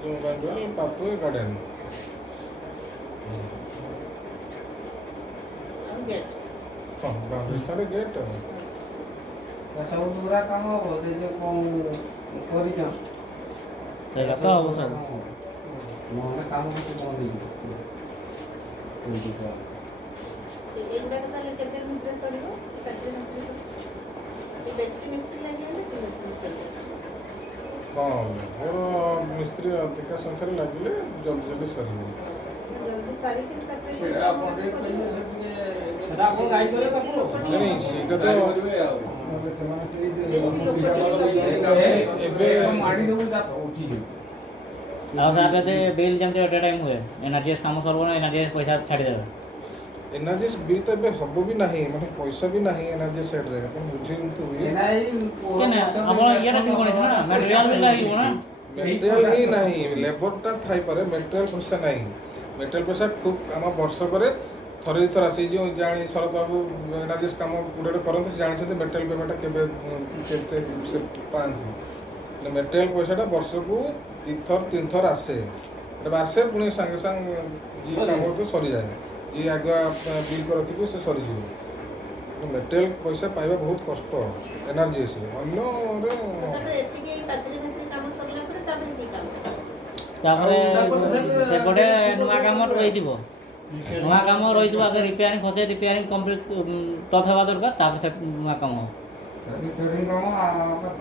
জুমবান্ডুয়াল পাপুয়ে গার্ডেন ଆଉ ଗେଟ୍ ହଁ ବାଉଣ୍ଡ୍ରି ସାଡ଼େ ଗେଟ୍ ସବୁ ପୁରା କାମ ହବ ସେ ଯେ କଣ କରିଛ ସେଇଟା ତ ହବ ସବୁ ନହେଲେ କାମ କିଛି ବନ୍ଦ ହେଇଯିବ ଏଇଗୁଡ଼ାକ ତାହେଲେ କେତେ ଦିନ ଭିତରେ ସରିବ ପାଚିରି ମାଚିରି ସବୁ ବେଶୀ ମିସ୍ତ୍ରୀ ଲାଗିଗଲେ ସେ ବେଶୀ ସରିବ ହଁ ମୋର ମିସ୍ତ୍ରୀ ଅଧିକା ସଂଖ୍ୟାରେ ଲାଗିଲେ ଜଲ୍ଦି ଜଲ୍ଦି ସରିବ ଜଲ୍ଦି ସାରିକି ତାପରେ ସେଟା ଆପଣ ଟିକେ କହିବେ ସେ ଟିକେ ସେଟା ଆପଣ ଗାଇଡ୍ କରିବେ ତାକୁ ନାଇଁ ସେଇଟା ତ ନହେଲେ ସେମାନେ ସେଇ ବେଶୀ ଲୋକ ଏବେ ମାଡ଼ି ଦେବୁ ତା ଉଠିଯିବ ଆଉ ତାପରେ ବିଲ୍ ଯେମିତି ଏଟ୍ ଟାଇମ୍ ହୁଏ ଏନ୍ଆର୍ଜିଏସ୍ କାମ ସରିବ ନା ଏନ୍ଆର୍ଜିଏସ୍ ପଇସା ଛାଡ଼ିଦେବେ ଏନର୍ଜିସ୍ ବିଲ୍ ତ ଏବେ ହବ ବି ନାହିଁ ମାନେ ପଇସା ବି ନାହିଁ ଏନର୍ଜି ସେଟ୍ରେ ଆପଣ ବୁଝନ୍ତୁ କେନେ ଆପଣ ଇଏଟା ଠିକ୍ କରିଛି ନା ମେଟେରିଆଲ୍ ବି ଲାଗିବ ନା ମେଟେରିଆଲ ହିଁ ନାହିଁ ଲେବରଟା ଥାଇପାରେ ମେଟେରିଆଲ ପଇସା ନାହିଁ ମେଟେରିଆଲ ପଇସା ଖୁବ୍ ଆମ ବର୍ଷକରେ ଥରେ ଦୁଇଥର ଆସି ଯେଉଁ ଜାଣି ଶରତ ବାବୁ ଏନର୍ଜିସ୍ କାମ ଗୋଟେ ଗୋଟେ କରନ୍ତି ସେ ଜାଣିଛନ୍ତି ମେଟେରିଆଲ ପେମେଣ୍ଟଟା କେବେ କେତେ ସେ ପାଆନ୍ତି ମେଟେରିଆଲ ପଇସାଟା ବର୍ଷକୁ 2-3 ଥର ଆସେ এটা বাসে পুଣି ସାଙ୍ଗେ ସାଙ୍ଗେ ଯିଏ କାମ କରୁଥିବ ସରିଯାଏ ଯିଏ ଆଗୁଆ ବିଲ୍ କରି ରଖିଥିବ ସେ ସରିଯିବ ମେଟେରିଆଲ ପଇସା ପାଇବା ବହୁତ କଷ୍ଟ ଏନର୍ଜି ଆସିବ ଅନ୍ୟରେ ତାପରେ ଏତିକି ଏଇ ପାଚେରୀ କାମ ସରିଲା ପରେ ତାପରେ କି କାମ? ତାପରେ ସେପଟେ ନୂଆ କାମ ରହିଯିବ ନୂଆ କାମ ରହିଯିବ ଆଗ ରିପେୟାରିଂ ଖସେ ରିପେୟାରିଂ କମ୍ପ୍ଲିଟ୍ ଟପ୍ ହେବା ଦରକାର ତାପରେ ସେ ନୂଆ କାମ ହେବ ରିପେୟାରିଂ କାମ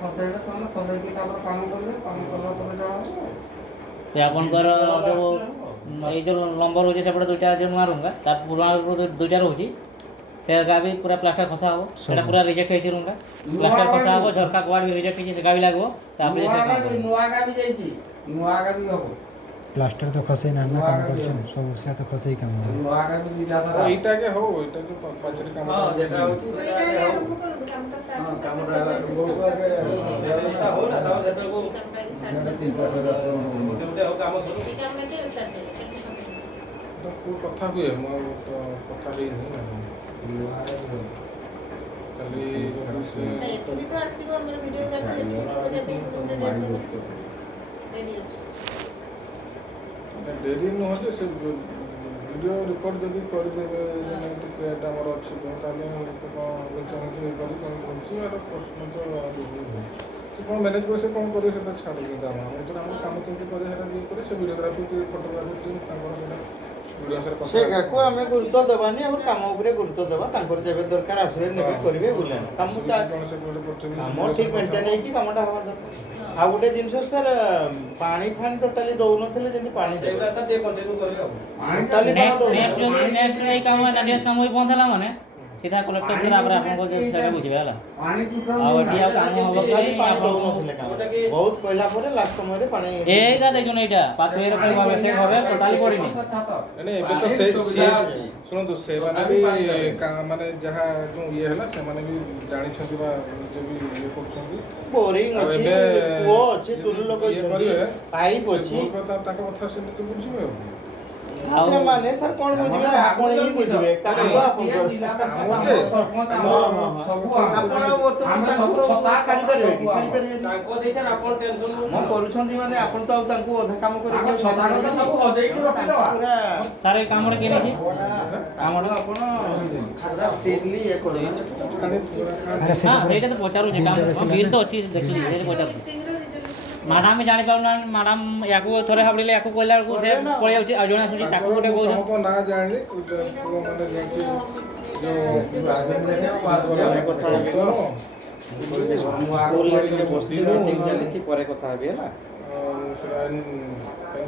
ଖସେଇଲେ ସେମାନେ ଖସେଇକି ତାପରେ କାମ କରିବେ କାମ କଲା ପରେ ଯାହା ହବ ସେ ଆପଣଙ୍କର ଯେଉଁ ଏଇ ଯେଉଁ ନମ୍ବର ହେଉଛି ସେପଟେ ଦୁଇଟା ଯେଉଁ ନୂଆ ରୁମ୍ ତାର ପୁରୁଣା ଦୁଇଟା ରହୁଛି ସେଟା ବି ପୁରା ପ୍ଲାଷ୍ଟର ଖସା ହେବ ସେଟା ପୁରା ରିଜେକ୍ଟ ହେଇଛି ରୁମ୍ଟା ପ୍ଲାଷ୍ଟର ଖସା ହେବ ଝରକା କୁଆଡ଼ ବି ରିଜେକ୍ଟ ହେଇଛି ସେଟା ବି ଲାଗିବ ତାପରେ ସେ କାମ କରିବ ନୂଆ ଗା ବି ଯାଇଛି ନୂଆ ଗା ବି ହବ ପ୍ଲାଷ୍ଟର ତ ଖସେଇ ନା କାମ କରୁଛନ୍ତି ସବୁ ସେ ତ ଖସେଇ କାମ ନୂଆ ଗା ବି ଦିଟା ସାରା ଏଇଟା ଆଗେ ହଉ ଏଇଟା ଯେଉଁ ପାଚେରୀ କାମ ହଁ ଯେଟା ହଉଛି ଏଇଟା ସେଟା ଆଗେ ହଉ ଆରମ୍ଭ କରନ୍ତୁ କାମଟା ଷ୍ଟାର୍ଟ ହଁ କରନ୍ତୁ କାମଟା ହଉ ନା ତାପରେ ସେତେବେଳକୁ ଏଇ କାମଟା ଆଗେ ଷ୍ଟାର୍ଟ କରନ୍ତୁ ଚିନ୍ତା କରିବା ଗୋଟେ ହଉ କାମ ସରୁ ଏଇ କାମଟା କେବେ ଷ୍ଟାର୍ଟ କରିବେ? ତ କେଉଁ କଥା ହୁଏ ମୁଁ ଆଉ ତ କଥା ହେଇନି ନା ଖାଲି ଯଦି ସେ ନା ଏଠୁ ବି ତ ଆସିବ ଆମର ଭିଡ଼ିଓଗ୍ରାଫି ଏଠୁ ବି ତ ଯଦି ଡେରି ଅଛି ଡେରି ନୁହଁ ଯେ ସେ ଭିଡ଼ିଓ ରେକର୍ଡ ଯଦି କରିଦେବେ ଯେମିତି ଏଇଟା ଆମର ଅଛି ତାହେଲେ ତ କ'ଣ ମିଚାମିଚି ହେଇପାରି କ'ଣ କରୁଛି ଏହାର ପ୍ରଶ୍ନ ତ ସେ କ'ଣ ମ୍ୟାନେଜ୍ କରି ସେ କ'ଣ କରିବେ ସେଟା ଛାଡ଼ିକି ଦାମ ଆମର ତ ଆମର କାମ କେମିତି କରିବେ ସେଟା ଇଏ କରି ସେ ଭିଡ଼ିଓଗ୍ରାଫି ଫଟୋଗ୍ରାଫି ଟିମ୍ ତାଙ୍କର ସେଟା ଭିଡ଼ିଓ ସାର୍ ସେଟାକୁ ଆମେ ଗୁରୁତ୍ୱ ଦେବାନି ଆମର କାମ ଉପରେ ଗୁରୁତ୍ୱ ଦେବା ତାଙ୍କର ଯେବେ ଦରକାର ଆସିବେ ନେବେ କରିବେ ବୁଲେନ କାମଟା କାମ ଠିକ୍ ମେଣ୍ଟେନ୍ ହେଇକି କାମଟା ହେବା ଦରକାର ଆଉ ଗୋଟେ ଜିନିଷ ସାର୍ ପାଣି ଫାଣି ଟୋଟାଲି ଦଉନଥିଲେ ଯେମିତି ପାଣି ସେଗୁଡ଼ା ସାର୍ ଟିକେ କଣ୍ଟିନ୍ୟୁ କରିବେ ଆଉ ଟୋଟାଲି ପାଣି ନେକ୍ସଟ ଏଇ କାମ ନାଟିଆସ କାମ ବି ବନ୍ଦ ହେଲା ମାନେ ସିଧା କଲେକ୍ଟର ପରେ ତାପରେ ଆପଣଙ୍କ ସେଟା ବୁଝିବେ ହେଲା ଆଉ ଏଠି ଆଉ କାମ ହେବ କି ପାଣି ଦଉନଥିଲେ କାମ ବହୁତ କହିଲା ପରେ ଲାଷ୍ଟ ସମୟରେ ପାଣି ଏଇଟା ଦେଖୁନ ଏଇଟା ପାଖରେ ସେ ଘରେ ଟୋଟାଲି ପଡ଼ିନି ମାନେ ଏବେ ତ ସେ ଶୁଣନ୍ତୁ ସେମାନେ ବି ମାନେ ଯାହା ଯେଉଁ ଇଏ ହେଲା ସେମାନେ ବି ଜାଣିଛନ୍ତି ବା ନିଜେ ବି ଇଏ କରୁଛନ୍ତି ବୋରିଂ ଆଉ ଅଛି ଏବେ କୂଅ ଅଛି ଟୁଲୁ ଇଏ ଲଗେଇଛନ୍ତି କରିବେ, ପାଇପ୍ ସେ ଅଛି ଭୁଲ କଥା ତାଙ୍କ କଥା ସେମିତି ବୁଝିବେ ଆଉ ସେମାନେ ସାର୍ କ'ଣ ବୁଝିବେ ଆପଣ ହିଁ ବୁଝିବେ କାମ ଆପଣଙ୍କର ଆପଣ ବର୍ତ୍ତମାନ ତାଙ୍କୁ ଛାଡ଼ିପାରିବେ କି ଛାଡ଼ିପାରିବେନି ତାଙ୍କ ଦେଇ ସାର୍ ଆପଣ ଟେନସନ୍ କାମ କରୁଛନ୍ତି ମାନେ ଆପଣ ତ ଆଉ ତାଙ୍କୁ ଅଧା କାମ କରିକି ଛତା କଥା ସବୁ ହଜେଇକି ରଖିଦେବା ପୁରା ସାର୍ ଏଇ କାମଟା କିଏ ନେଇଛି କାମଟା ଆପଣ ପୁରା ସ୍ପିଡଲି ଇଏ କରିବେ ଆରେ ହଁ ସେଇଟା ତ ପଚାରୁଛି କାମ ବିଲ୍ ତ ଅଛି ଦେଖୁଛି ସେଇଟା ପଚାରୁଛି ମିଟିଂର ରିଜଲ୍ୟୁସନ ମ୍ୟାଡ଼ାମ୍ ଜାଣିପାରୁନାହାନ୍ତି ମ୍ୟାଡ଼ାମ୍ ୟାକୁ ଥରେ ଭାବିଲେ ୟାକୁ କହିଲା ବେଳକୁ ସେ ପଳେଇ ଯାଉଛି ଆଉ ଜଣେ ଆସୁଛି ତାକୁ ଗୋଟେ କହୁଛ ସମସ୍ତଙ୍କ ନାଁ ଜାଣିଲି ମାନେ ଯେମିତି ସ୍କୁଲରେ ଟିକେ ବସିଛି ମିଟିଂ ଚାଲିଛି ପରେ କଥା ହେବି ହେଲା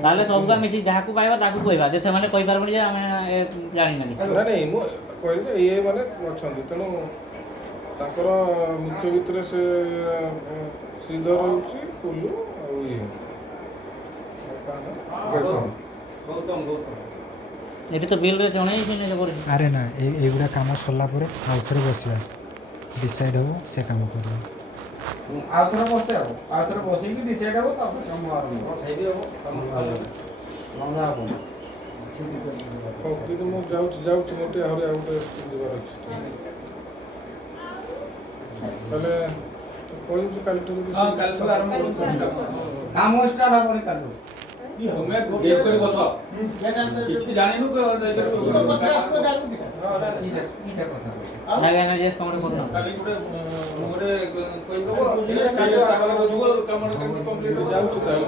ତାହେଲେ ସବୁକା ମିଶି ଯାହାକୁ ପାଇବା ତାକୁ କହିବା ଯେ ସେମାନେ କହିପାରିବେନି ଯେ ଆମେ ଜାଣିନାହାନ୍ତି ନାଇଁ ମୁଁ କହିଲି ଯେ ଇଏ ମାନେ ଅଛନ୍ତି ତେଣୁ ତାଙ୍କର ମୁଖ୍ୟ ଭିତରେ ସେ ଶ୍ରୀଧର ହେଉଛି କୁଲୁ ଆଉ ଇଏ ଗୌତମ ଏଠି ତ ବିଲ୍ରେ ଜଣେଇଛି ସେ କରୁଛି ଆରେ ନା ଏଇଗୁଡ଼ା କାମ ସରିଲା ପରେ ଆଉ ଥରେ ବସିବା ଡିସାଇଡ୍ ହେବ ସେ କାମ କରିବା ଆଉ ଥରେ ବସେ ଆଉ ଥରେ ବସେଇକି ଡିସାଇଡ୍ ହେବ ତାପରେ କାମ ଆରମ୍ଭ ସେଇଠି ହେବ କାମ ଲଙ୍ଗା ହେବ ହଉ କିନ୍ତୁ ମୁଁ ଯାଉଛି ମୋର ଟିକେ ଆହୁରି ଆଉ ଗୋଟେ ଯିବାର ଅଛି ତାହେଲେ କହିଛୁ କାଲିଠୁ ଯଦି ହଁ କାଲିଠୁ ଆରମ୍ଭ କାମ ଷ୍ଟାର୍ଟ ହେବନି କାଲିଠୁ ତୁମେ ଗେଟ୍ କରି ବସ କିଛି ଜାଣିନୁ ଆଜ୍ଞା କାମଟା କରୁନ କାଲି ଗୋଟେ କହିଦେବ କାଲି ତାପରେ ବୁଝିବ କାମଟା କେମିତି କମ୍ପ୍ଲିଟ୍ ହେବ ଯାଉଛି ତାହେଲେ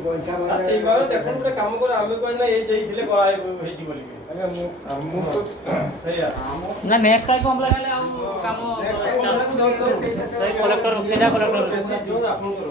ଠିକ୍ ଭାବେ ଦେଖନ୍ତୁ ଗୋଟେ କାମ କର ଆମେ କହିଲେ ଏଇ ଯାଇଥିଲେ କରା ହେଇଛି ବୋଲି ଆଜ୍ଞା ମୁଁ ତ ସେଇଆ ନା ନେକ୍ସଟ ଟାଇମ୍ କମ୍ପ୍ଲେନ୍ ହେଲେ ଆଉ କାମ ସେଇ କଲେକ୍ଟର ସିଧା କଲେକ୍ଟର ଆପଣଙ୍କର